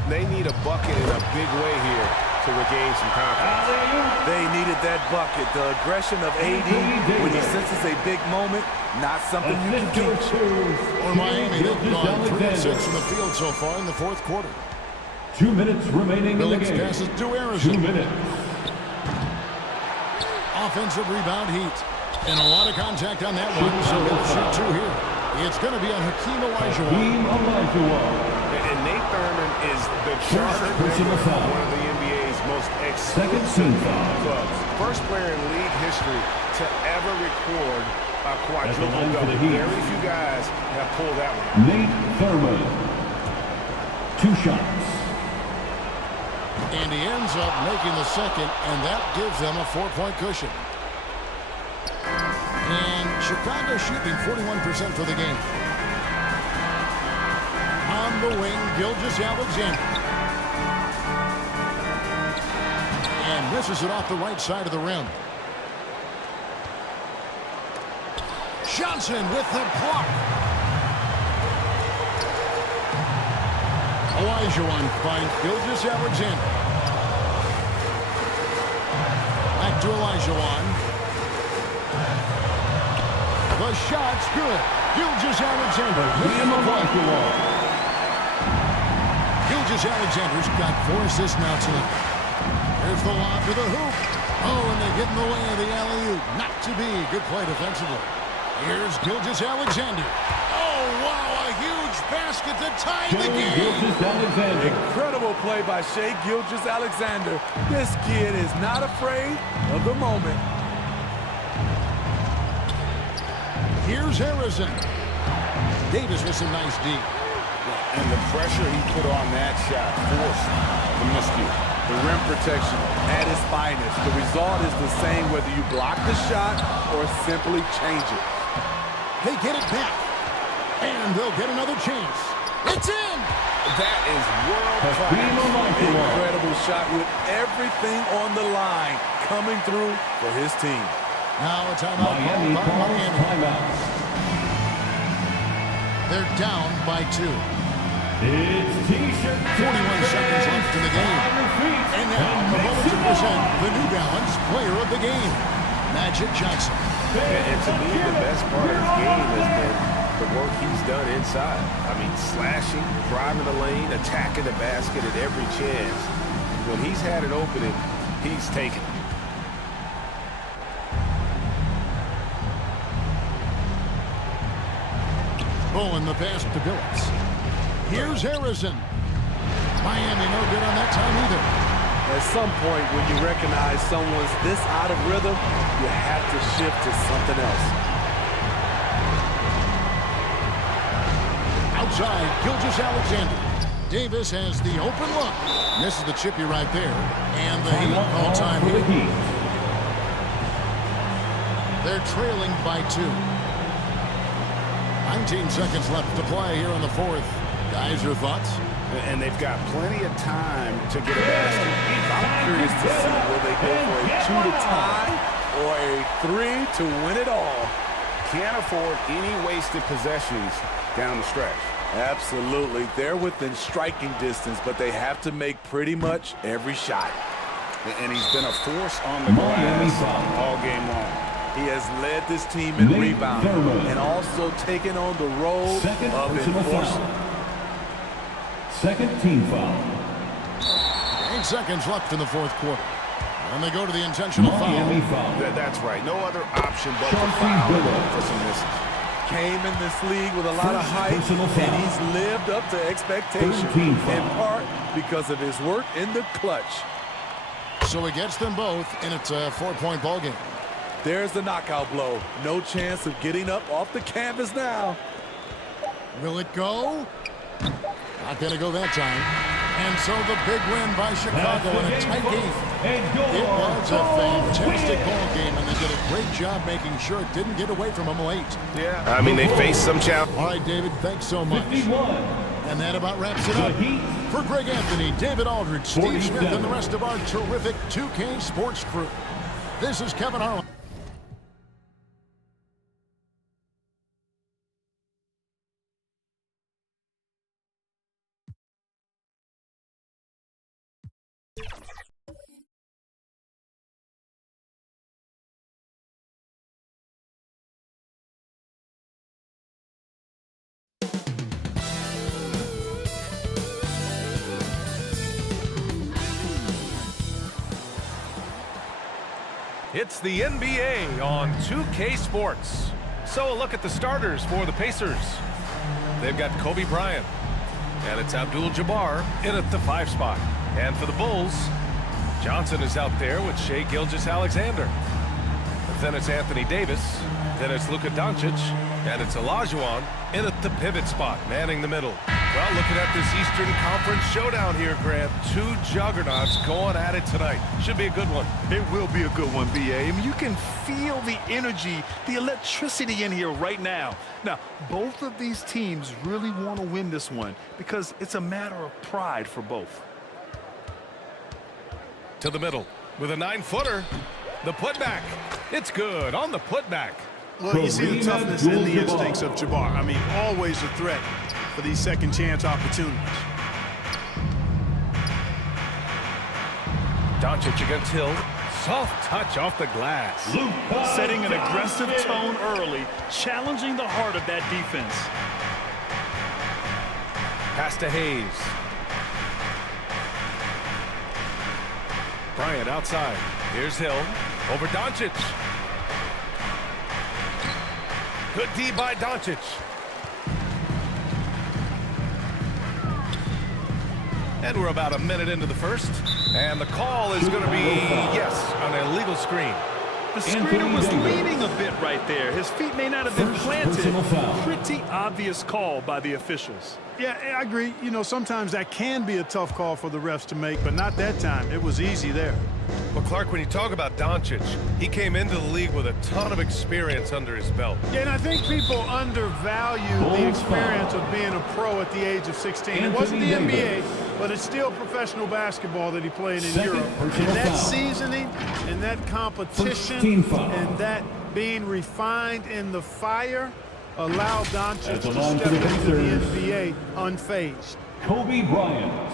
They need a bucket in a big way here to regain some confidence. They needed that bucket. The aggression of AD when he senses a big moment, not something you can teach. For Miami, they've gone 3 of 6 from the field so far in the fourth quarter. 2 minutes remaining in the game. Passes to Harrison. 2 minutes. Offensive rebound Heat. And a lot of contact on that one, so he'll shoot 2 here. It's going to be on Hakeem Olajuwon. And Nate Thurman is the charter member of one of the NBA's most exclusive clubs. First player in league history to ever record a quadruple-double. Very few guys have pulled that one. Nate Thurman. 2 shots. And he ends up making the second, and that gives them a 4-point cushion. And Chicago shooting 41% for the game. On the wing, Gilgeous-Alexander. And misses it off the right side of the rim. Johnson with the block. Olajuwon finds Gilgeous-Alexander. Back to Olajuwon. The shot's good. Gilgeous-Alexander. Gilgeous-Alexander's got 4 assists now tonight. There's the lob to the hoop. Oh, and they get in the way of the alley-oop. Not to be. Good play defensively. Here's Gilgeous-Alexander. Oh, wow, a huge basket to tie the game. Incredible play by Shai Gilgeous-Alexander. This kid is not afraid of the moment. Here's Harrison. Davis with some nice D. And the pressure he put on that shot forced the miscue. The rim protection at its finest. The result is the same whether you block the shot or simply change it. They get it back. And they'll get another chance. It's in! That is world-class. Incredible shot with everything on the line coming through for his team. Now a timeout called by Miami. They're down by 2. It's T-shirt 41 seconds left in the game. And now, the moment to present the New Balance Player of the Game, Magic Johnson. And to me, the best part of his game has been the work he's done inside. I mean, slashing, driving the lane, attacking the basket at every chance. When he's had an opening, he's taken it. Bowling the pass to Billups. Here's Harrison. Miami no good on that time either. At some point, when you recognize someone's this out of rhythm, you have to shift to something else. Outside, Gilgeous-Alexander. Davis has the open look. Misses the chippy right there. And the Heat call time here. They're trailing by 2. 19 seconds left to play here in the fourth. Guys, your thoughts? And they've got plenty of time to get a basket. I'm curious to see will they go for a 2 to tie or a 3 to win it all. Can't afford any wasted possessions down the stretch. Absolutely. They're within striking distance, but they have to make pretty much every shot. And he's been a force on the glass all game long. He has led this team in rebound and also taken on the role of enforcer. Second team foul. 8 seconds left in the fourth quarter. And they go to the intentional foul. That's right. No other option but to foul for some misses. Came in this league with a lot of hype, and he's lived up to expectation, in part because of his work in the clutch. So he gets them both, and it's a 4-point ball game. There's the knockout blow. No chance of getting up off the canvas now. Will it go? Not going to go that time. And so the big win by Chicago in a tight game. It was a fantastic ball game, and they did a great job making sure it didn't get away from them late. Yeah, I mean, they faced some challenge. All right, David, thanks so much. 51. And that about wraps it up. For Greg Anthony, David Aldridge, Steve Smith, and the rest of our terrific 2K Sports crew, this is Kevin Harlan. It's the NBA on 2K Sports. So a look at the starters for the Pacers. They've got Kobe Bryant, and it's Abdul-Jabbar in at the 5 spot. And for the Bulls, Johnson is out there with Shai Gilgeous-Alexander. Then it's Anthony Davis. Then it's Luka Doncic, and it's Olajuwon in at the pivot spot, manning the middle. Well, looking at this Eastern Conference showdown here, Grant. 2 juggernauts going at it tonight. Should be a good one. It will be a good one, B.A. I mean, you can feel the energy, the electricity in here right now. Now, both of these teams really want to win this one because it's a matter of pride for both. To the middle with a 9-footer. The putback. It's good on the putback. Well, you see the toughness and the instincts of Jabbar. I mean, always a threat for these second chance opportunities. Doncic against Hill. Soft touch off the glass. Setting an aggressive tone early, challenging the heart of that defense. Pass to Hayes. Bryant outside. Here's Hill. Over Doncic. Good D by Doncic. And we're about a minute into the first. And the call is going to be, yes, an illegal screen. The screener was leaning a bit right there. His feet may not have been planted. Trick pretty obvious call by the officials. Yeah, I agree. You know, sometimes that can be a tough call for the refs to make, but not that time. It was easy there. Well, Clark, when you talk about Doncic, he came into the league with a ton of experience under his belt. Yeah, and I think people undervalue the experience of being a pro at the age of 16. It wasn't the NBA, but it's still professional basketball that he played in Europe. And that seasoning and that competition and that being refined in the fire allowed Doncic to step into the NBA unfazed. Kobe Bryant.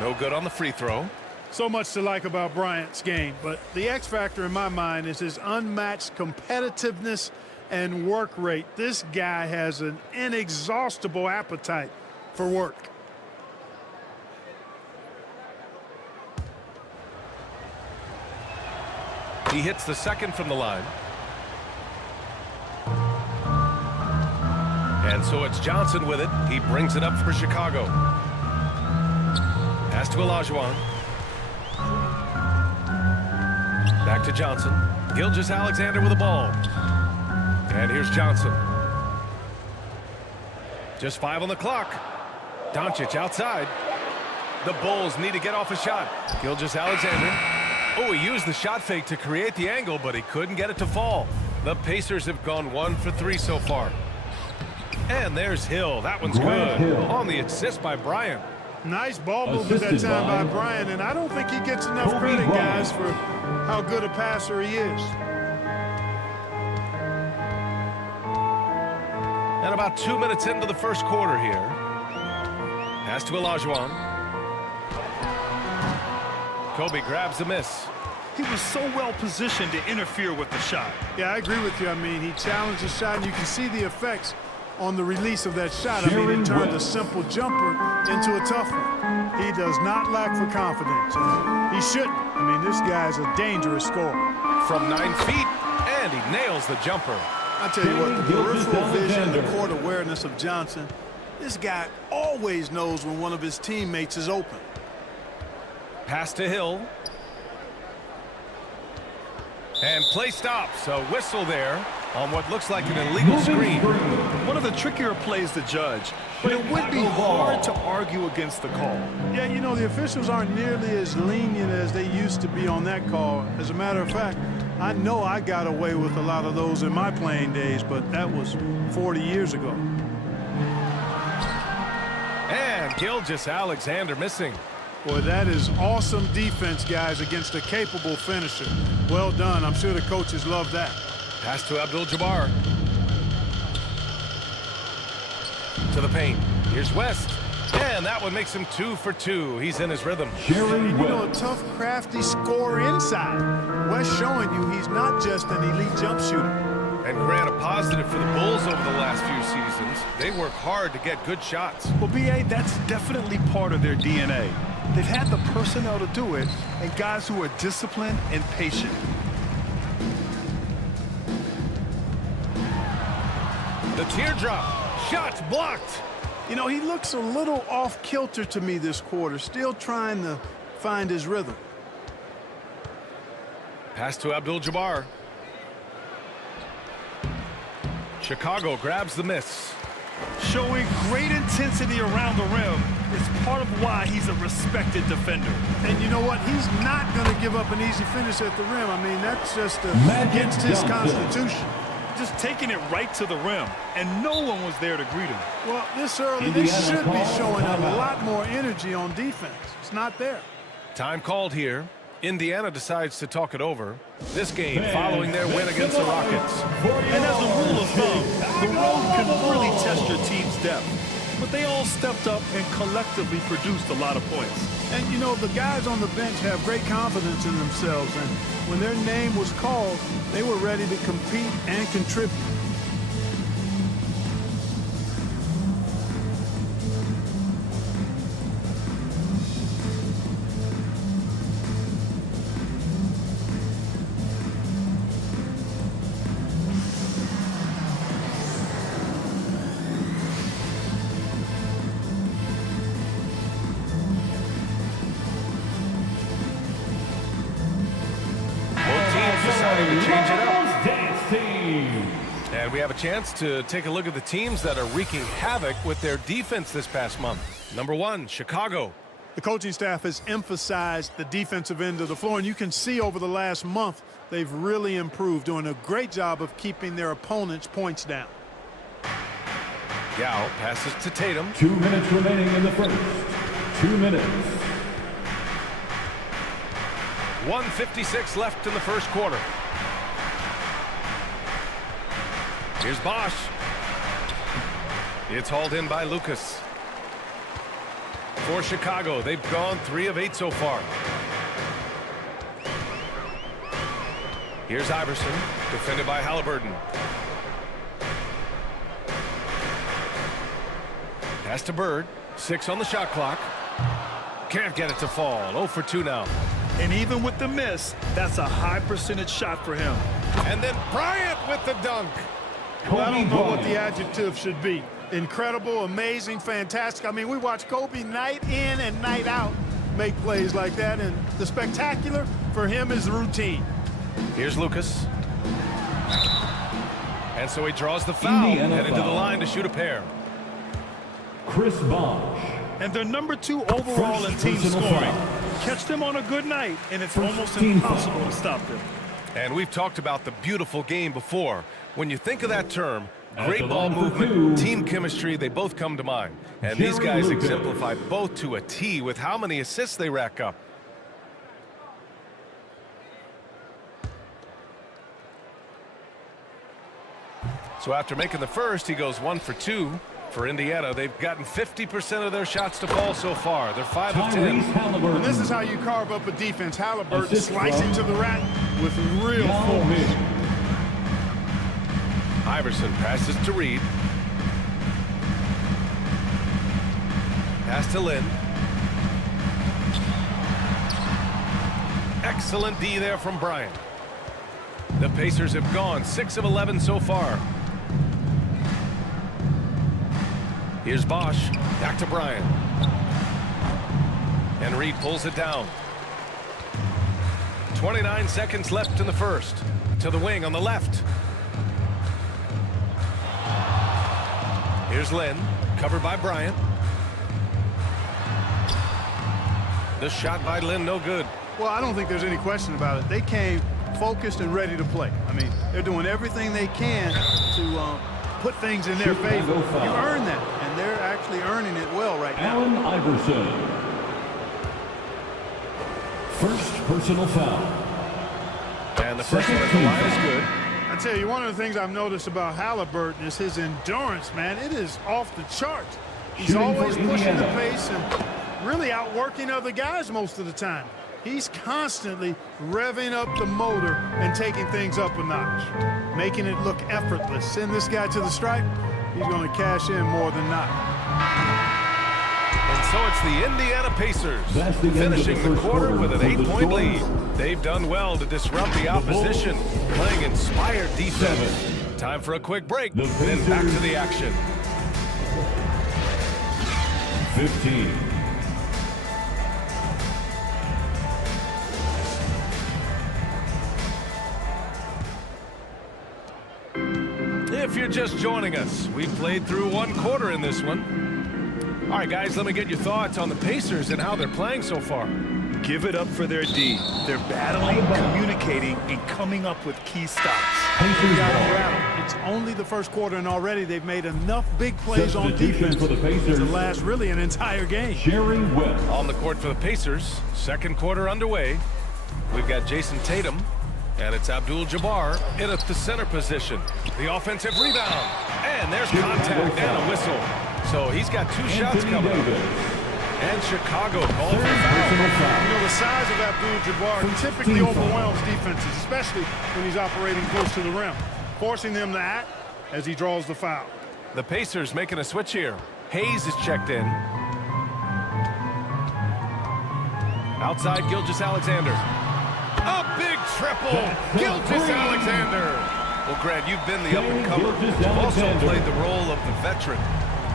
No good on the free throw. So much to like about Bryant's game, but the X factor in my mind is his unmatched competitiveness and work rate. This guy has an inexhaustible appetite for work. He hits the second from the line. And so it's Johnson with it. He brings it up for Chicago. Pass to Olajuwon. Back to Johnson. Gilgeous-Alexander with the ball. And here's Johnson. Just 5 on the clock. Doncic outside. The Bulls need to get off a shot. Gilgeous-Alexander. Oh, he used the shot fake to create the angle, but he couldn't get it to fall. The Pacers have gone 1 for 3 so far. And there's Hill. That one's good. On the assist by Bryant. Nice ball movement that time by Bryant, and I don't think he gets enough credit, guys, for how good a passer he is. And about 2 minutes into the first quarter here. Pass to Olajuwon. Kobe grabs the miss. He was so well positioned to interfere with the shot. Yeah, I agree with you. I mean, he challenged the shot, and you can see the effects on the release of that shot. I mean, it turned a simple jumper into a tough one. He does not lack for confidence. He shouldn't. I mean, this guy's a dangerous scorer. From 9 feet, and he nails the jumper. I tell you what, the peripheral vision and the court awareness of Johnson, this guy always knows when one of his teammates is open. Pass to Hill. And play stops. A whistle there on what looks like an illegal screen. One of the trickier plays to judge, but it would be hard to argue against the call. Yeah, you know, the officials aren't nearly as lenient as they used to be on that call. As a matter of fact, I know I got away with a lot of those in my playing days, but that was 40 years ago. And Gilgeous-Alexander missing. Boy, that is awesome defense, guys, against a capable finisher. Well done. I'm sure the coaches love that. Pass to Abdul-Jabbar. To the paint. Here's West. And that one makes him 2 for 2. He's in his rhythm. And you know, a tough, crafty scorer inside. West showing you he's not just an elite jump shooter. And Grant, a positive for the Bulls over the last few seasons. They work hard to get good shots. Well, B.A., that's definitely part of their DNA. They've had the personnel to do it, and guys who are disciplined and patient. The teardrop. Shot blocked. You know, he looks a little off-kilter to me this quarter, still trying to find his rhythm. Pass to Abdul-Jabbar. Chicago grabs the miss. Showing great intensity around the rim is part of why he's a respected defender. And you know what? He's not going to give up an easy finish at the rim. I mean, that's just against his constitution. Just taking it right to the rim, and no one was there to greet him. Well, this early, they should be showing a lot more energy on defense. It's not there. Time called here. Indiana decides to talk it over. This game following their win against the Rockets. And as a rule of thumb, the road can really test your team's depth. But they all stepped up and collectively produced a lot of points. And, you know, the guys on the bench have great confidence in themselves. And when their name was called, they were ready to compete and contribute. we have a chance to take a look at the teams that are wreaking havoc with their defense this past month. Number 1, Chicago. The coaching staff has emphasized the defensive end of the floor, and you can see over the last month they've really improved, doing a great job of keeping their opponents' points down. Yao passes to Tatum. 2 minutes remaining in the first. 2 minutes. 1:56 left in the first quarter. Here's Bosch. It's hauled in by Lucas. For Chicago, they've gone 3 of 8 so far. Here's Iverson, defended by Halliburton. Pass to Bird. 6 on the shot clock. Can't get it to fall. 0 for 2 now. And even with the miss, that's a high percentage shot for him. And then Bryant with the dunk. Well, I don't know what the adjective should be. Incredible, amazing, fantastic. I mean, we watch Kobe night in and night out make plays like that, and the spectacular for him is routine. Here's Lucas. And so he draws the foul, headed to the line to shoot a pair. Chris Bosh. And they're number 2 overall in team scoring. Catch them on a good night, and it's almost impossible to stop them. And we've talked about the beautiful game before. When you think of that term, great ball movement, team chemistry, they both come to mind. And these guys exemplify both to a T with how many assists they rack up. So after making the first, he goes 1 for 2. For Indiana, they've gotten 50% of their shots to fall so far. They're 5 of 10. And this is how you carve up a defense. Halliburton slicing to the rack with real force. Iverson passes to Reed. Pass to Lynn. Excellent D there from Bryant. The Pacers have gone 6 of 11 so far. Here's Bosch. Back to Bryant. And Reed pulls it down. 29 seconds left in the first. To the wing on the left. Here's Lynn, covered by Bryant. The shot by Lynn, no good. Well, I don't think there's any question about it. They came focused and ready to play. I mean, they're doing everything they can to put things in their favor. You earn that, and they're actually earning it well right now. Allen Iverson. First personal foul. And the first one at the line is good. I tell you, one of the things I've noticed about Halliburton is his endurance, man. It is off the charts. He's always pushing the pace and really outworking other guys most of the time. He's constantly revving up the motor and taking things up a notch, making it look effortless. Send this guy to the stripe, he's going to cash in more than not. And so it's the Indiana Pacers finishing the quarter with an 8-point lead. They've done well to disrupt the opposition, playing inspired defense. Time for a quick break, then back to the action. 15. If you're just joining us, we played through 1 quarter in this one. All right, guys, let me get your thoughts on the Pacers and how they're playing so far. Give it up for their D. They're battling, communicating, and coming up with key stops. It's only the first quarter, and already they've made enough big plays on defense for the Pacers to last really an entire game. Jerry West. On the court for the Pacers, second quarter underway. We've got Jason Tatum, and it's Abdul-Jabbar in at the center position. The offensive rebound, and there's contact and a whistle. So he's got 2 shots coming up. And Chicago called for foul. You know, the size of Abdul-Jabbar typically overwhelms defenses, especially when he's operating close to the rim, forcing them to act as he draws the foul. The Pacers making a switch here. Hayes is checked in. Outside, Gilgeous-Alexander. A big triple. Gilgeous-Alexander. Well, Grant, you've been the up-and-comer. You've also played the role of the veteran.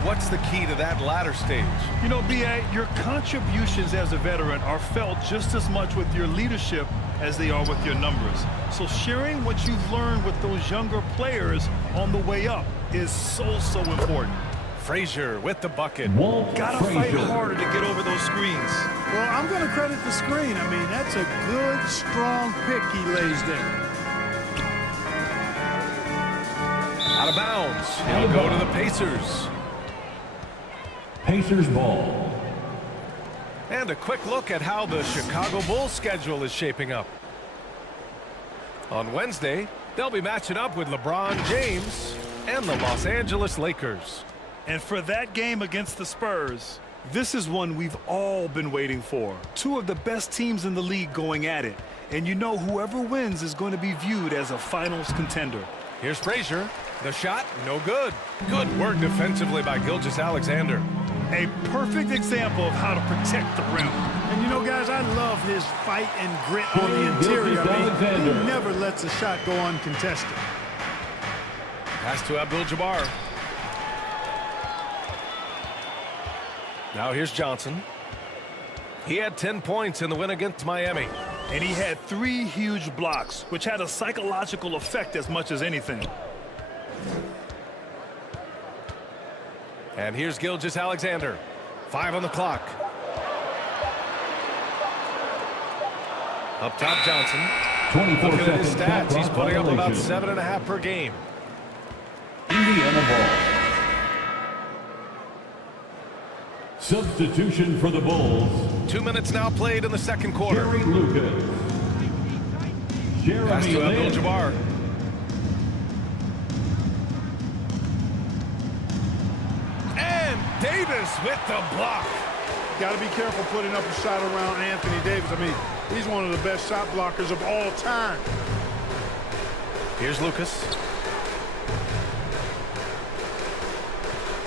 What's the key to that latter stage? You know, B.A., your contributions as a veteran are felt just as much with your leadership as they are with your numbers. So sharing what you've learned with those younger players on the way up is so important. Frazier with the bucket. Gotta fight harder to get over those screens. Well, I'm going to credit the screen. I mean, that's a good, strong pick he lays there. Out of bounds. He'll go to the Pacers. Pacers ball. And a quick look at how the Chicago Bulls schedule is shaping up. On Wednesday, they'll be matching up with LeBron James and the Los Angeles Lakers. And for that game against the Spurs, this is one we've all been waiting for. Two of the best teams in the league going at it. And you know whoever wins is going to be viewed as a finals contender. Here's Frazier. The shot, no good. Good work defensively by Gilgeous-Alexander. A perfect example of how to protect the rim. And you know, guys, I love his fight and grit on the interior. I mean, he never lets a shot go uncontested. Pass to Abdul-Jabbar. Now here's Johnson. He had 10 points in the win against Miami. And he had 3 huge blocks, which had a psychological effect as much as anything. And here's Gilgeous-Alexander. 5 on the clock. Up top, Johnson. 24 Looking at his seconds. stats, he's putting up about 7.5 per game. Indiana ball. Substitution for the Bulls. 2 minutes now played in the second quarter. Jerry Lucas. Pass to Abdul-Jabbar. And Davis with the block. Got to be careful putting up a shot around Anthony Davis. I mean, he's one of the best shot blockers of all time. Here's Lucas.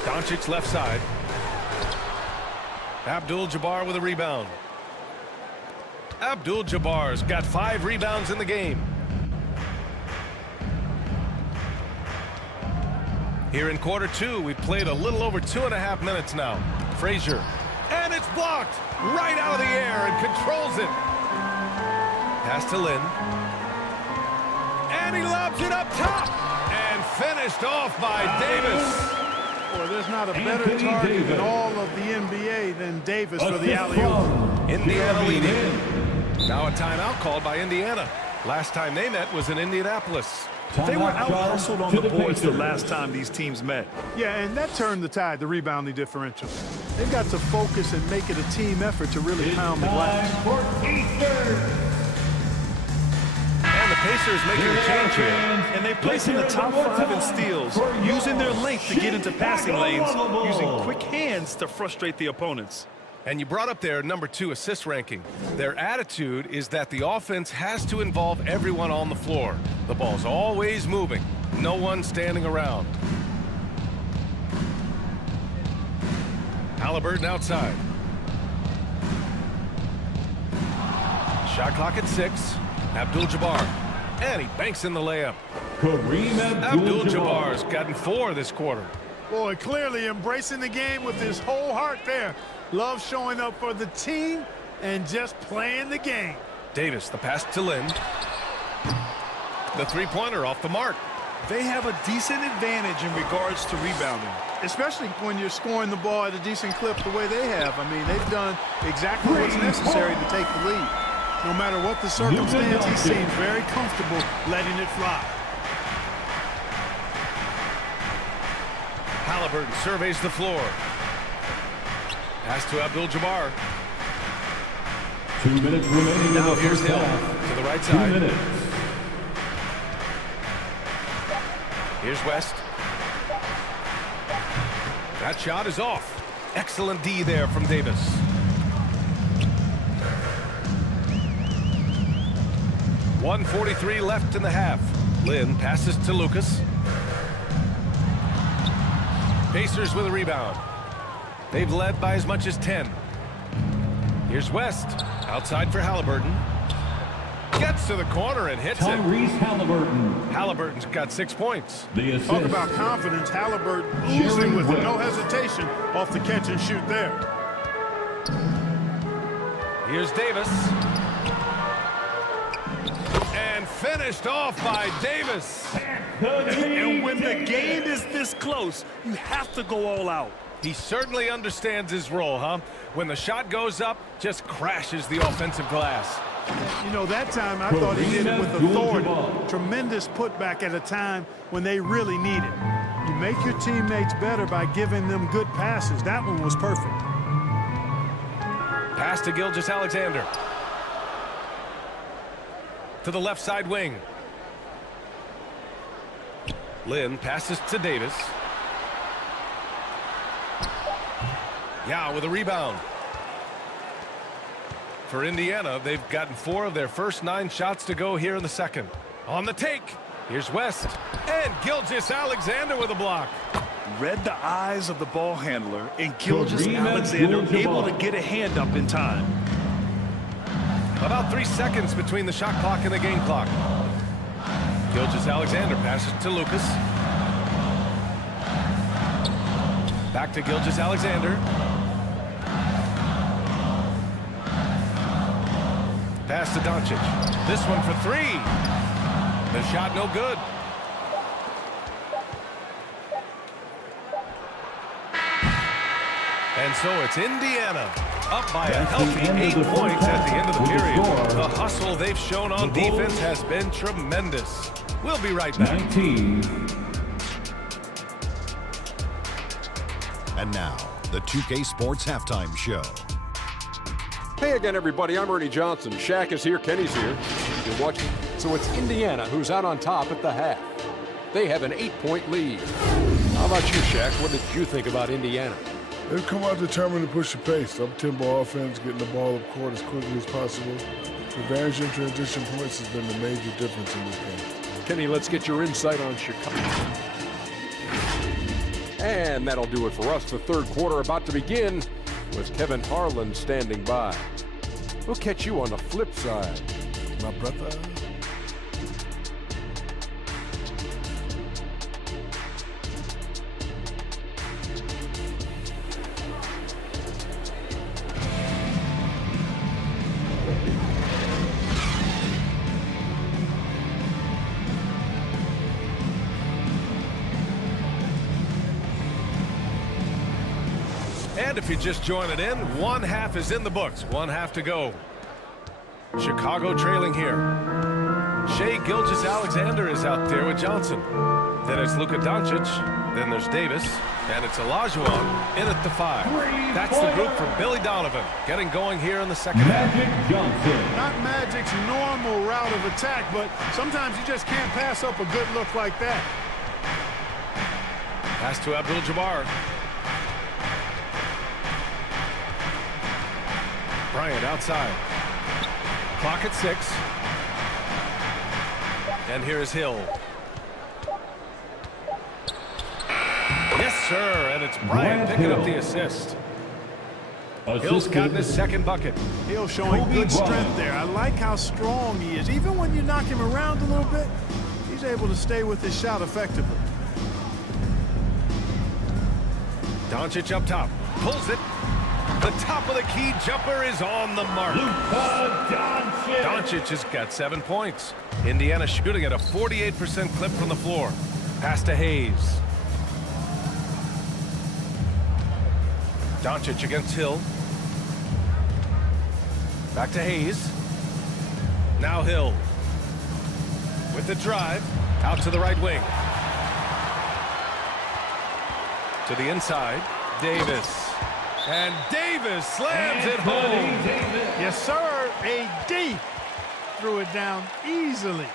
Doncic left side. Abdul-Jabbar with a rebound. Abdul-Jabbar's got 5 rebounds in the game. Here in quarter 2, we've played a little over 2.5 minutes now. Frazier. And it's blocked right out of the air and controls it. Pass to Lynn. And he lobs it up top. And finished off by Davis. Boy, there's not a better target in all of the NBA than Davis for the alley-oop. Indiana leading. Now a timeout called by Indiana. Last time they met was in Indianapolis. They were out-hustled on the boards the last time these teams met. Yeah, and that turned the tide, the rebounding differential. They've got to focus and make it a team effort to really pound the glass. And the Pacers making a change here. And they place in the top 5 in steals, using their length to get into passing lanes, using quick hands to frustrate the opponents. And you brought up their number 2 assist ranking. Their attitude is that the offense has to involve everyone on the floor. The ball's always moving, no one standing around. Halliburton outside. Shot clock at 6. Abdul-Jabbar. And he banks in the layup. Kareem Abdul-Jabbar's gotten 4 this quarter. Boy, clearly embracing the game with his whole heart there. Love showing up for the team and just playing the game. Davis, the pass to Lynn. The three-pointer off the mark. They have a decent advantage in regards to rebounding. Especially when you're scoring the ball at a decent clip the way they have. I mean, they've done exactly what's necessary to take the lead. No matter what the circumstance, he seems very comfortable letting it fly. Halliburton surveys the floor. Pass to Abdul-Jabbar. 2 minutes remaining. Now here's Hill to the right side. 2 minutes. Here's West. That shot is off. Excellent D there from Davis. .143 left in the half. Lynn passes to Lucas. Pacers with a rebound. They've led by as much as 10. Here's West. Outside for Halliburton. Gets to the corner and hits Tyrese Halliburton. Halliburton's got 6 points. The assist. Talk about confidence. Halliburton oozing with no hesitation off the catch and shoot there. Here's Davis. finished off by Davis. And when the game is this close, you have to go all out. He certainly understands his role, huh? When the shot goes up, just crashes the offensive glass. You know, that time I thought he did it with authority. Tremendous putback at a time when they really need it. You make your teammates better by giving them good passes. That one was perfect. Pass to Gilgeous-Alexander. To the left side wing. Lynn passes to Davis. Yeah, with a rebound. For Indiana, they've gotten 4 of their first 9 shots to go here in the second. On the take, here's West. And Gilgeous-Alexander with a block. Read the eyes of the ball handler, and Gilgeous-Alexander able to get a hand up in time. About 3 seconds between the shot clock and the game clock. Gilgeous-Alexander passes to Lucas. Back to Gilgeous-Alexander. Pass to Doncic. This one for 3. The shot no good. And so it's Indiana up by a healthy 8 points at the end of the period. The hustle they've shown on defense has been tremendous. We'll be right back. And now, the 2K Sports Halftime Show. Hey again, everybody. I'm Ernie Johnson. Shaq is here. Kenny's here. You're watching. So it's Indiana who's out on top at the half. They have an 8-point lead. How about you, Shaq? What did you think about Indiana? They've come out determined to push the pace. Up-tempo offense, getting the ball up court as quickly as possible. The advantage in transition points has been the major difference in this game. Kenny, let's get your insight on Chicago. And that'll do it for us. The third quarter about to begin with Kevin Harlan standing by. We'll catch you on the flip side, my brother. And if you're just joining in, 1 half is in the books. 1 half to go. Chicago trailing here. Shai Gilgeous-Alexander is out there with Johnson. Then it's Luka Doncic. Then there's Davis. And it's Olajuwon in at the 5. That's the group for Billy Donovan getting going here in the second half. Not Magic's normal route of attack, but sometimes you just can't pass up a good look like that. Pass to Abdul-Jabbar. Bryant outside. Clock at 6. And here is Hill. Yes, sir. And it's Bryant picking up the assist. Hill's gotten his second bucket. Hill showing good strength there. I like how strong he is. Even when you knock him around a little bit, he's able to stay with his shot effectively. Doncic up top. Pulls it. The top of the key jumper is on the mark. Doncic has got 7 points. Indiana shooting at a 48% clip from the floor. Pass to Hayes. Doncic against Hill. Back to Hayes. Now Hill. With the drive. Out to the right wing. To the inside. Davis. And Davis slams it home. Yes, sir. AD threw it down easily.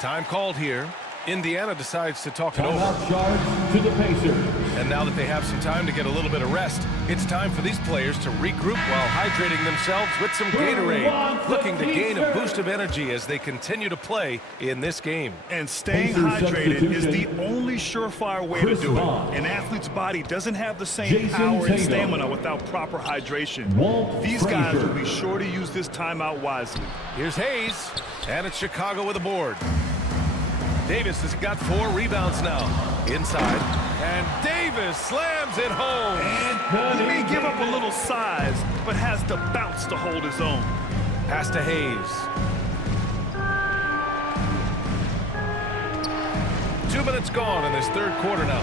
Time called here. Indiana decides to talk it over. To the Pacers. And now that they have some time to get a little bit of rest, it's time for these players to regroup while hydrating themselves with some Gatorade, looking to gain a boost of energy as they continue to play in this game. And staying hydrated is the only surefire way to do it. An athlete's body doesn't have the same power and stamina without proper hydration. These guys will be sure to use this timeout wisely. Here's Hayes, and it's Chicago with a board. Davis has got 4 rebounds now. Inside. And Davis slams it home. He may give up a little size, but has the bounce to hold his own. Pass to Hayes. 2 minutes gone in this third quarter now.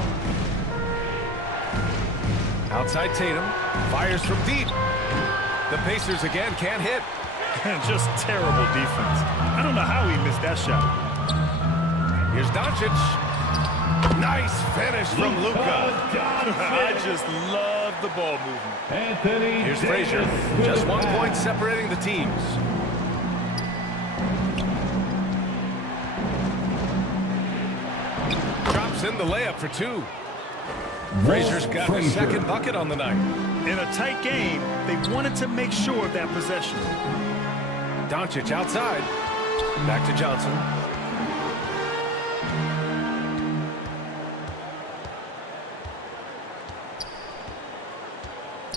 Outside Tatum. Fires from deep. The Pacers again can't hit. Just terrible defense. I don't know how he missed that shot. Here's Doncic. Nice finish from Luka. I just love the ball movement. Here's Frazier. Just 1 point separating the teams. Drops in the layup for 2. Frazier's got the second bucket on the night. In a tight game, they wanted to make sure of that possession. Doncic outside. Back to Johnson.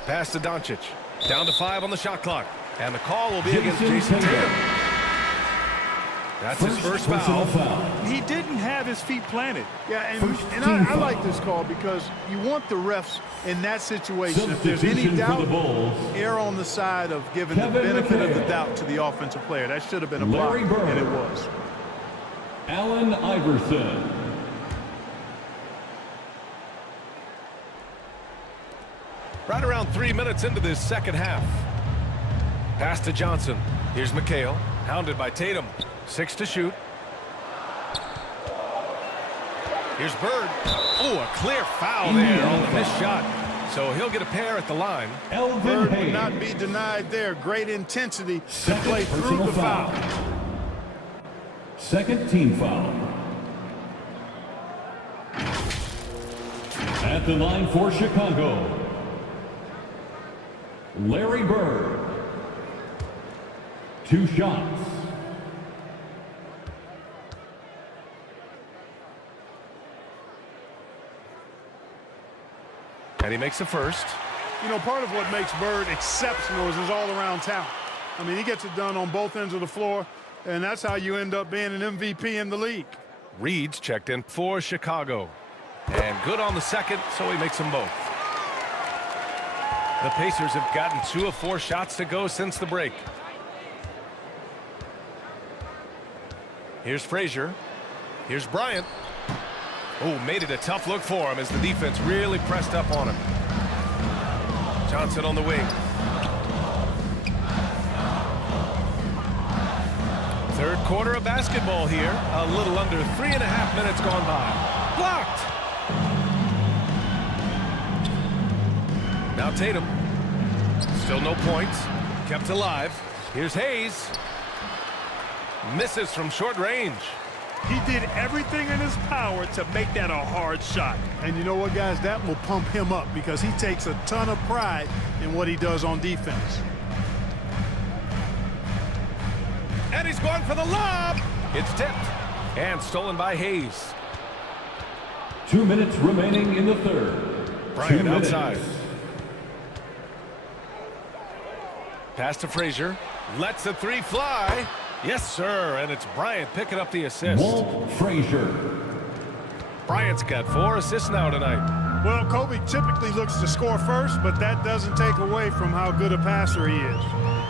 Pass to Doncic. Down to 5 on the shot clock. And the call will be against Jason Tatum. That's his first foul. He didn't have his feet planted. Yeah, and I like this call because you want the refs in that situation. If there's any doubt, err on the side of giving the benefit of the doubt to the offensive player. That should have been a block, and it was. Allen Iverson. Right around 3 minutes into this second half. Pass to Johnson. Here's McHale. Hounded by Tatum. 6 to shoot. Here's Bird. Oh, a clear foul there on the missed shot. So he'll get a pair at the line. Bird would not be denied there. Great intensity to play through the foul. Second team foul. At the line for Chicago, Larry Bird. 2 shots. And he makes the first. You know, part of what makes Bird exceptional is his all-around talent. I mean, he gets it done on both ends of the floor, and that's how you end up being an MVP in the league. Reed's checked in for Chicago. And good on the second, so he makes them both. The Pacers have gotten 2 of 4 shots to go since the break. Here's Frazier. Here's Bryant. Oh, made it a tough look for him as the defense really pressed up on him. Johnson on the wing. Third quarter of basketball here. A little under 3.5 minutes gone by. Blocked. Now Tatum. Still no points. Kept alive. Here's Hayes. Misses from short range. He did everything in his power to make that a hard shot. And you know what, guys? That will pump him up because he takes a ton of pride in what he does on defense. And he's going for the lob. It's tipped and stolen by Hayes. 2 minutes remaining in the third. Bryant outside. Pass to Frazier. Lets the 3 fly. Yes, sir, and it's Bryant picking up the assist. Walt Frazier. Bryant's got 4 assists now tonight. Well, Kobe typically looks to score first, but that doesn't take away from how good a passer he is.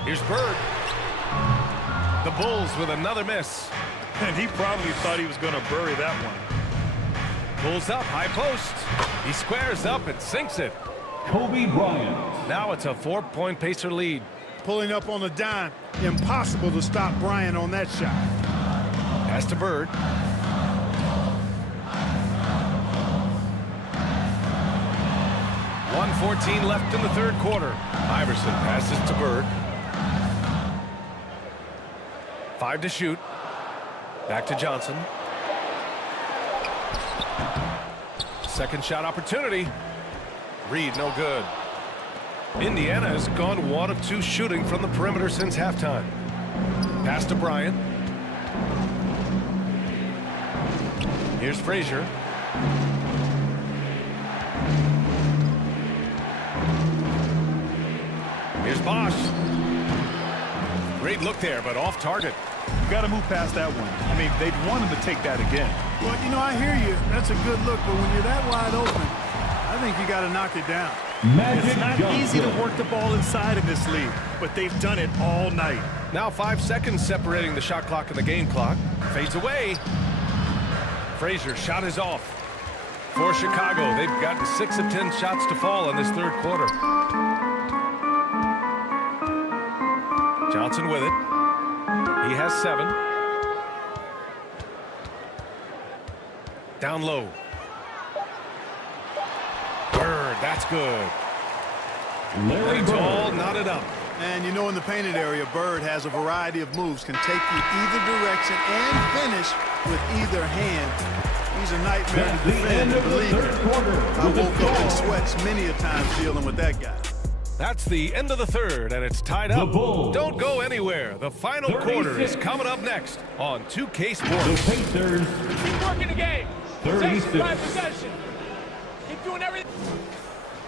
Here's Bird. The Bulls with another miss. And he probably thought he was going to bury that one. Bulls up, high post. He squares up and sinks it. Kobe Bryant. Now it's a 4-point Pacer lead. Pulling up on the dime. Impossible to stop Bryant on that shot. Pass to Bird. .114 left in the third quarter. Iverson passes to Bird. 5 to shoot. Back to Johnson. Second shot opportunity. Reed no good. Indiana has gone 1 of 2 shooting from the perimeter since halftime. Pass to Bryant. Here's Frazier. Here's Bosch. Great look there, but off target. You got to move past that one. I mean, they'd want him to take that again. Well, you know, I hear you. That's a good look, but when you're that wide open, I think you got to knock it down. It's not easy to work the ball inside in this league, but they've done it all night. Now 5 seconds separating the shot clock and the game clock. Fades away. Frazier shot is off. For Chicago, they've gotten 6 of 10 shots to fall in this third quarter. Johnson with it. He has 7. Down low. Bird, that's good. And it's all knotted up. And you know, in the painted area, Bird has a variety of moves, can take you either direction and finish with either hand. He's a nightmare to defend, and believe me, I woke up in sweats many a time dealing with that guy. That's the end of the third, and it's tied up. Don't go anywhere. The final quarter is coming up next on 2K Sports. The Pacers. Keep working the game. 36. Possession. Keep doing everything.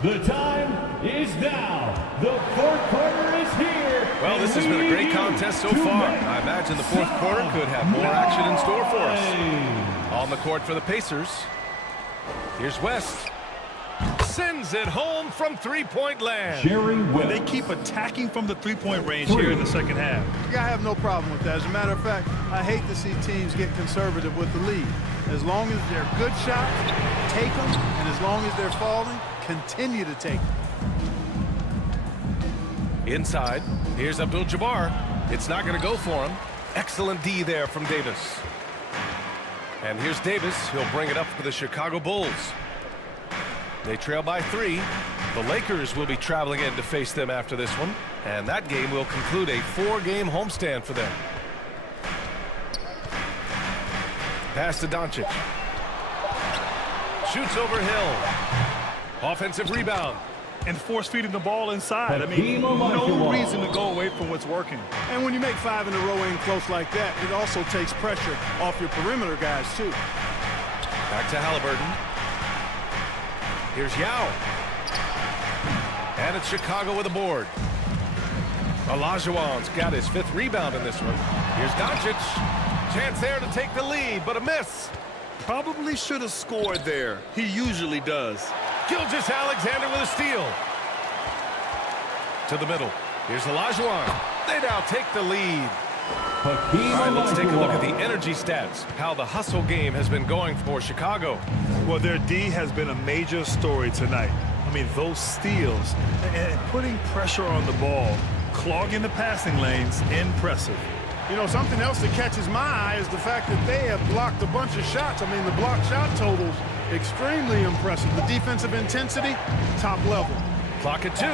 The time is now. The fourth quarter is here. Well, this has been a great contest so far. I imagine the fourth quarter could have more action in store for us. On the court for the Pacers. Here's West. Sends it home from three-point land. And they keep attacking from the three-point range here in the second half. I have no problem with that. As a matter of fact, I hate to see teams get conservative with the lead. As long as they're good shots, take them, and as long as they're falling, continue to take them. Inside, here's Abdul-Jabbar. It's not going to go for him. Excellent D there from Davis. And here's Davis. He'll bring it up for the Chicago Bulls. They trail by 3. The Lakers will be traveling in to face them after this one. And that game will conclude a 4-game homestand for them. Pass to Doncic. Shoots over Hill. Offensive rebound. And force-feeding the ball inside. I mean, no reason to go away from what's working. And when you make 5 in a row in close like that, it also takes pressure off your perimeter guys, too. Back to Halliburton. Here's Yao. And it's Chicago with a board. Olajuwon's got his 5th rebound in this one. Here's Doncic. Chance there to take the lead, but a miss. Probably should have scored there. He usually does. Gilgeous-Alexander with a steal. To the middle. Here's Olajuwon. They now take the lead. All right, let's take a look at the energy stats. How the hustle game has been going for Chicago. Well, their D has been a major story tonight. I mean, those steals and putting pressure on the ball, clogging the passing lanes, impressive. You know, something else that catches my eye is the fact that they have blocked a bunch of shots. I mean, the blocked shot totals, extremely impressive. The defensive intensity, top level. Clock at 2.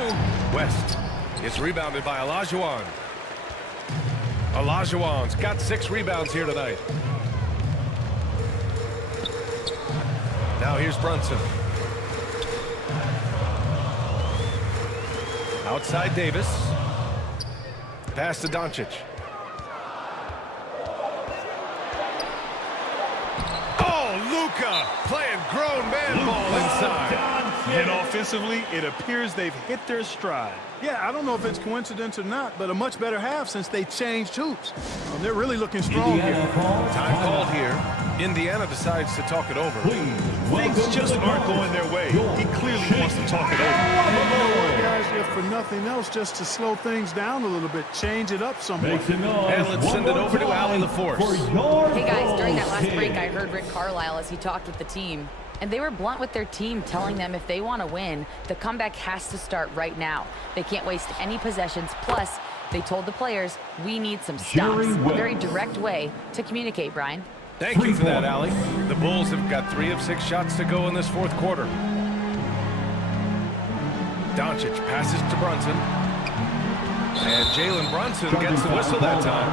West is rebounded by Olajuwon. Olajuwon's got 6 rebounds here tonight. Now here's Brunson. Outside Davis. Pass to Doncic. Luka playing grown man ball inside. And offensively, it appears they've hit their stride. Yeah, I don't know if it's coincidence or not, but a much better half since they changed hoops. They're really looking strong here. Time called here. Indiana decides to talk it over. Things just aren't going their way. He clearly wants to talk it over. You know what, guys, if for nothing else, just to slow things down a little bit, change it up somewhat. And let's send it over to Allie LaForce. Hey guys, during that last break, I heard Rick Carlisle as he talked with the team. And they were blunt with their team, telling them if they want to win, the comeback has to start right now. They can't waste any possessions. Plus, they told the players, we need some stops. A very direct way to communicate, Brian. Thank you for that, Allie. The Bulls have got 3 of 6 shots to go in this fourth quarter. Doncic passes to Brunson. And Jalen Brunson gets the whistle that time.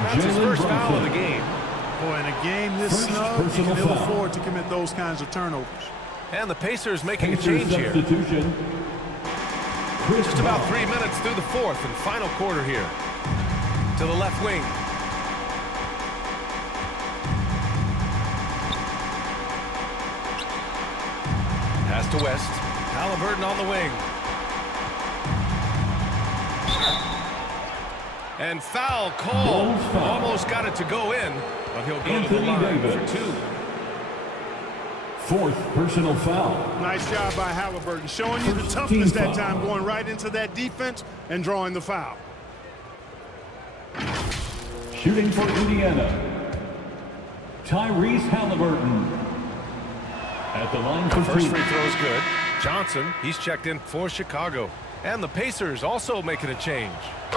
That's his first foul of the game. Boy, in a game this snug, you can ill afford to commit those kinds of turnovers. And the Pacers making a change here. Just about 3 minutes through the fourth and final quarter here. To the left wing. Pass to West. Halliburton on the wing. And foul call. Almost got it to go in, but he'll go to the line for 2. 4th personal foul. Nice job by Halliburton, showing you the toughness that time, going right into that defense and drawing the foul. Shooting for Indiana. Tyrese Halliburton. At the line for First two. free throw is good. Johnson, he's checked in for Chicago. And the Pacers also making a change.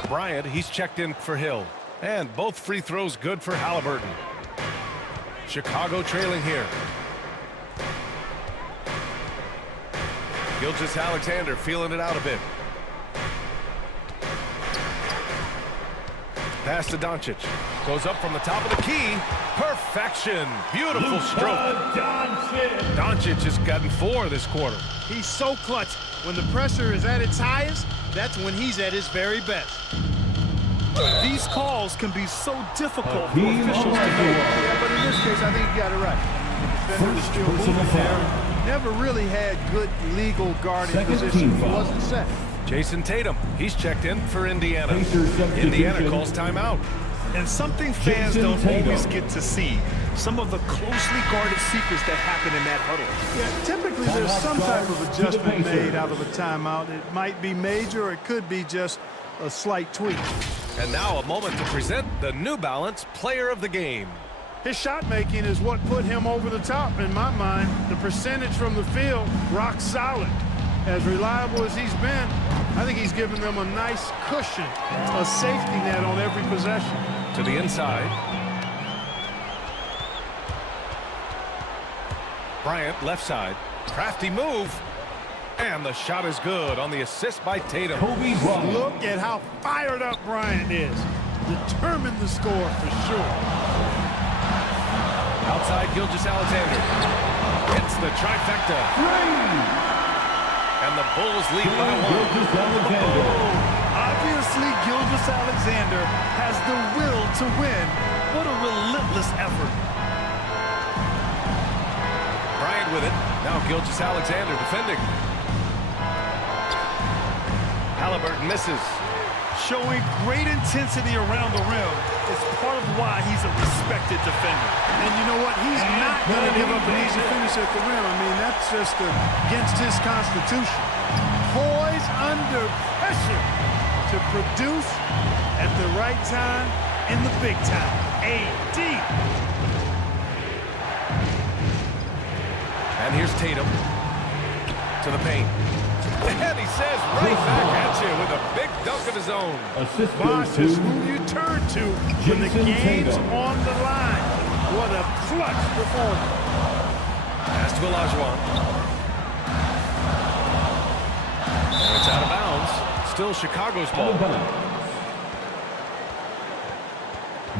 Bryant, he's checked in for Hill. And both free throws good for Halliburton. Chicago trailing here. Gilgeous-Alexander feeling it out a bit. Pass to Doncic. Goes up from the top of the key. Perfection. Beautiful stroke. Doncic has gotten 4 this quarter. He's so clutch. When the pressure is at its highest, that's when he's at his very best. These calls can be so difficult for officials to make. Yeah, but in this case, I think you got it right. The defender was still moving there. Never really had good legal guarding position. He wasn't set. Jason Tatum, he's checked in for Indiana. Indiana calls timeout. And something fans don't always get to see. Some of the closely guarded secrets that happen in that huddle. Yeah, typically there's some type of adjustment made out of a timeout. It might be major or it could be just a slight tweak. And now a moment to present the New Balance Player of the Game. His shot making is what put him over the top in my mind. The percentage from the field, rock solid. As reliable as he's been, I think he's given them a nice cushion, a safety net on every possession. To the inside. Bryant left side. Crafty move. And the shot is good on the assist by Tatum. Look at how fired up Bryant is. Determined to score for sure. Outside Gilgeous-Alexander. Hits the trifecta. And the Bulls lead by 1. Obviously, Gilgeous-Alexander has the will to win. What a relentless effort. Bryant with it. Now Gilgeous-Alexander defending. Halliburton misses. Showing great intensity around the rim is part of why he's a respected defender. And you know what? He's not going to give up an easy finish at the rim. I mean, that's just against his constitution. Poised under pressure to produce at the right time in the big time. AD. And here's Tatum to the paint. And he says right back at you with a big dunk of his own. Boss is who you turn to when the game's on the line. What a clutch performance. Pass to Olajuwon. And it's out of bounds. Still Chicago's ball.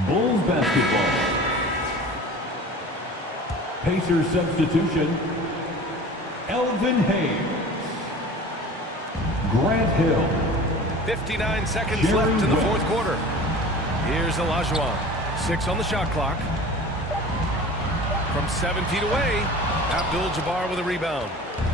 Bulls basketball. Pacers substitution. Elvin Hayes. Grant Hill. 59 seconds left in the fourth quarter. Here's Olajuwon. 6 on the shot clock. From 7 feet away, Abdul-Jabbar with a rebound.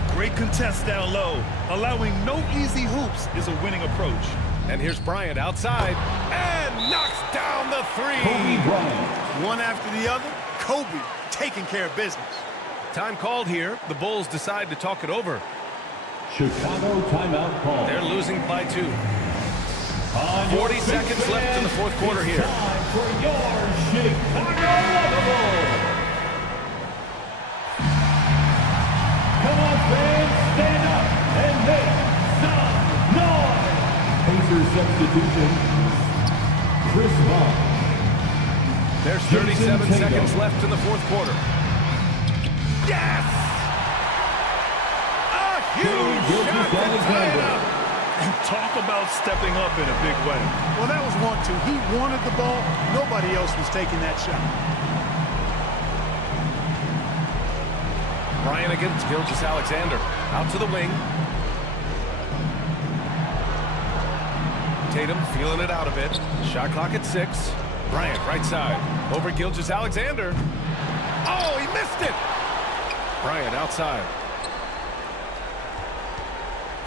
Great contest down low. Allowing no easy hoops is a winning approach. And here's Bryant outside and knocks down the 3. Kobe Bryant. One after the other, Kobe taking care of business. Time called here. The Bulls decide to talk it over. Chicago timeout call. They're losing by 2. 40 seconds left in the fourth quarter here. Time for your Chicago Bulls. Come on, fans, stand up and make some noise. Pacers substitution. Chris Paul. There's 37 seconds left in the fourth quarter. Yes! Huge shot to tie it up. And talk about stepping up in a big way. Well, that was 1-2. He wanted the ball. Nobody else was taking that shot. Bryant against Gilgeous-Alexander. Out to the wing. Tatum feeling it out a bit. Shot clock at 6. Bryant right side. Over Gilgeous-Alexander. Oh, he missed it. Bryant outside.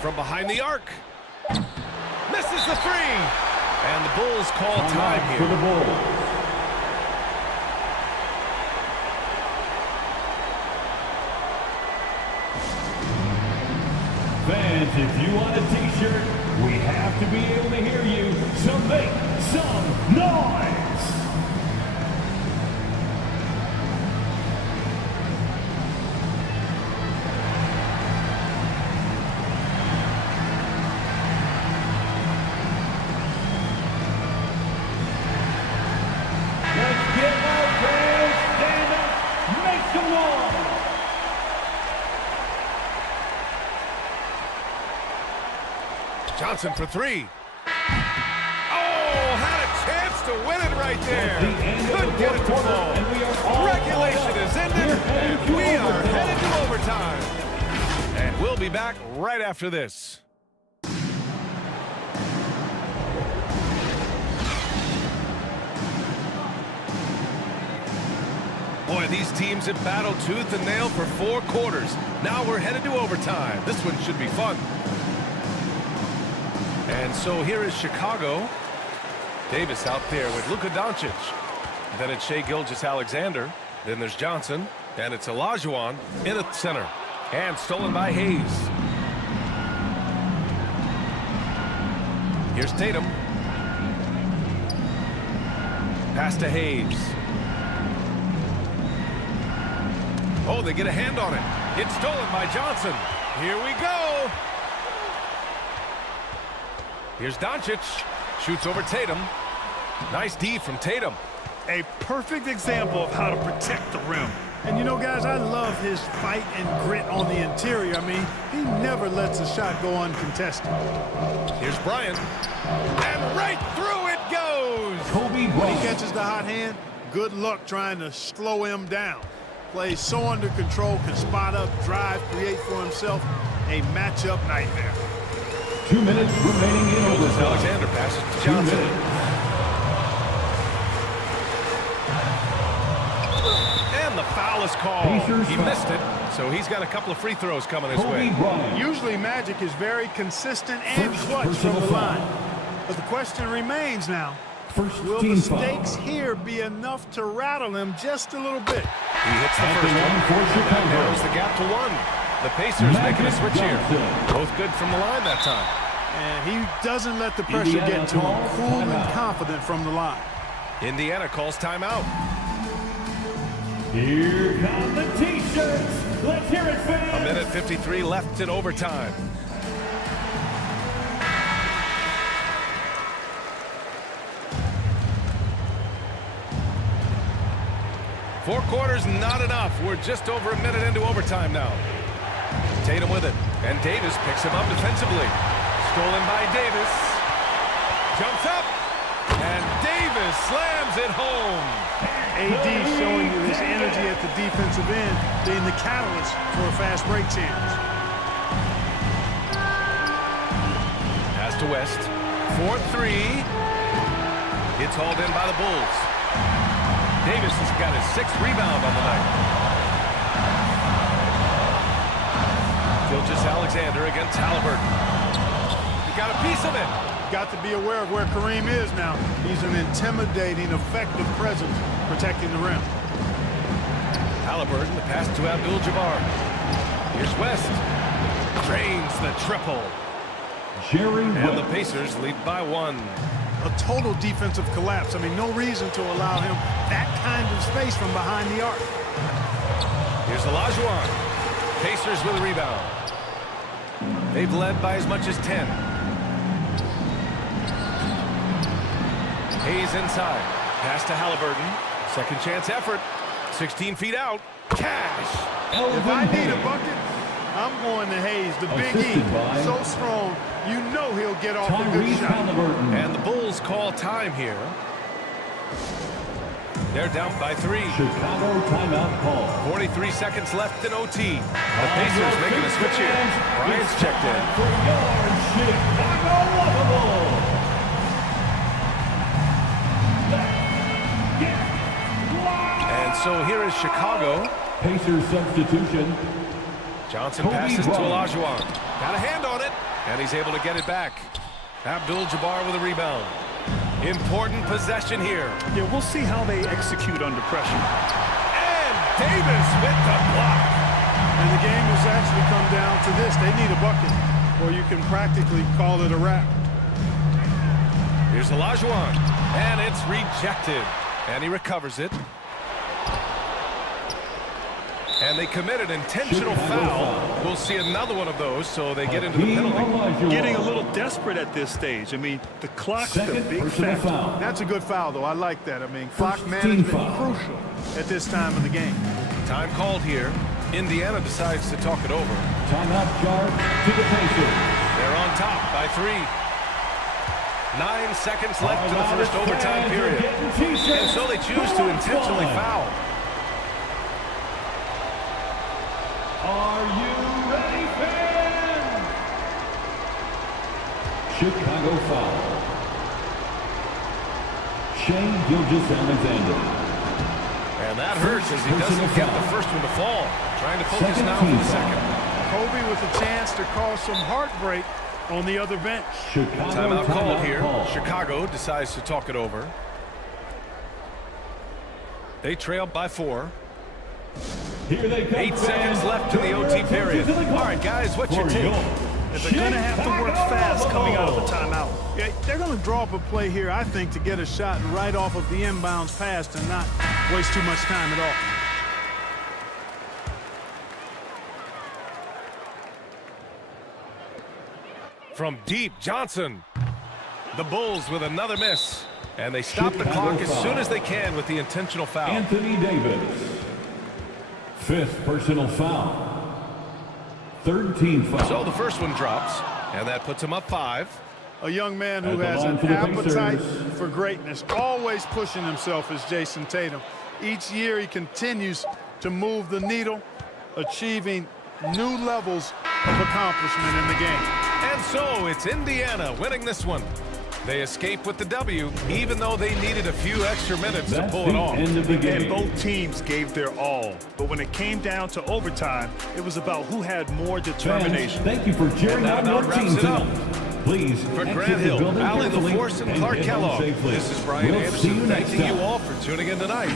From behind the arc. Misses the 3. And the Bulls call time here. For the Bulls. Fans, if you want a t-shirt, we have to be able to hear you. So make some noise. Johnson for three. Oh, had a chance to win it right there. Couldn't get it to fall. Regulation is ended, and we are headed to overtime. And we'll be back right after this. Boy, these teams have battled tooth and nail for 4 quarters. Now we're headed to overtime. This one should be fun. And so here is Chicago. Davis out there with Luka Doncic. Then it's Shai Gilgeous-Alexander. Then there's Johnson. And it's Olajuwon in the center. And stolen by Hayes. Here's Tatum. Pass to Hayes. Oh, they get a hand on it. It's stolen by Johnson. Here we go. Here's Doncic. Shoots over Tatum. Nice D from Tatum. A perfect example of how to protect the rim. And you know, guys, I love his fight and grit on the interior. I mean, he never lets a shot go uncontested. Here's Bryant. And right through it goes. When he catches the hot hand, good luck trying to slow him down. Plays so under control, can spot up, drive, create for himself. A matchup nightmare. 2 minutes remaining in overtime. Alexander passes to Johnson. And the foul is called. He missed it, so he's got a couple of free throws coming his way. Usually Magic is very consistent and clutch from the line. But the question remains now. Will the stakes here be enough to rattle him just a little bit? He hits the first one. That narrows the gap to 1. The Pacers making a switch here. Both good from the line that time. And he doesn't let the pressure get to him. Cool and confident from the line. Indiana calls timeout. Here come the T-shirts. Let's hear it, fans. 1:53 left in overtime. Four quarters, not enough. We're just over a minute into overtime now. Tatum with it, and Davis picks him up defensively. Stolen by Davis. Jumps up, and Davis slams it home. AD showing you his energy at the defensive end, being the catalyst for a fast break chance. Pass to West. 4-3. It's hauled in by the Bulls. Davis has got his 6th rebound on the night. Gilgeous-Alexander against Halliburton. He got a piece of it. Got to be aware of where Kareem is now. He's an intimidating, effective presence protecting the rim. Halliburton, the pass to Abdul-Jabbar. Here's West. Drains the triple. And the Pacers lead by 1. A total defensive collapse. I mean, no reason to allow him that kind of space from behind the arc. Here's Olajuwon. Pacers with a rebound. They've led by as much as 10. Hayes inside. Pass to Halliburton. Second chance effort. 16 feet out. Cash. If I need a bucket, I'm going to Hayes. The Big E, so strong, you know he'll get off a good shot. And the Bulls call time here. They're down by 3. Chicago timeout call. 43 seconds left in OT. The Pacers making a switch here. Bryant's checked in. For your Chicago lovable. And so here is Chicago. Pacers substitution. Johnson passes to Olajuwon. Got a hand on it, and he's able to get it back. Abdul-Jabbar with a rebound. Important possession here. Yeah, we'll see how they execute under pressure. And Davis with the block. And the game has actually come down to this. They need a bucket, or you can practically call it a wrap. Here's Olajuwon, and it's rejected. And he recovers it. And they committed intentional foul. We'll see another one of those, so they get into the penalty. Getting a little desperate at this stage. I mean, the clock's the big factor. That's a good foul, though. I like that. I mean, clock management crucial at this time of the game. Time called here. Indiana decides to talk it over. Timeout charge to the Pacers. They're on top by 3. 9 seconds left in the first overtime period. And so they choose to intentionally foul. Are you ready, fans? Chicago foul. Shane Gilgeous-Alexander. And that hurts as he doesn't get the first one to fall. Trying to focus now for the second. Kobe with a chance to cause some heartbreak on the other bench. Timeout called here. Chicago decides to talk it over. They trail by 4. Here they come. 8 seconds left in the OT period. All right, guys, what's your take? They're going to have to work fast coming out of the timeout. Yeah, they're going to draw up a play here, I think, to get a shot right off of the inbounds pass and not waste too much time at all. From deep, Johnson. The Bulls with another miss. And they stop the clock as soon as they can with the intentional foul. Anthony Davis. 5th personal foul. 3rd team foul. So the first one drops, and that puts him up 5. A young man who has an appetite for greatness, always pushing himself, is Jason Tatum. Each year he continues to move the needle, achieving new levels of accomplishment in the game. And so it's Indiana winning this one. They escape with the W, even though they needed a few extra minutes to pull it off. And both teams gave their all. But when it came down to overtime, it was about who had more determination. Fans, thank you for cheering on your team tonight. Please, for Grant Hill, Allie LaForce, and Clark Kellogg, this is Brian Anderson thanking you all for tuning in tonight.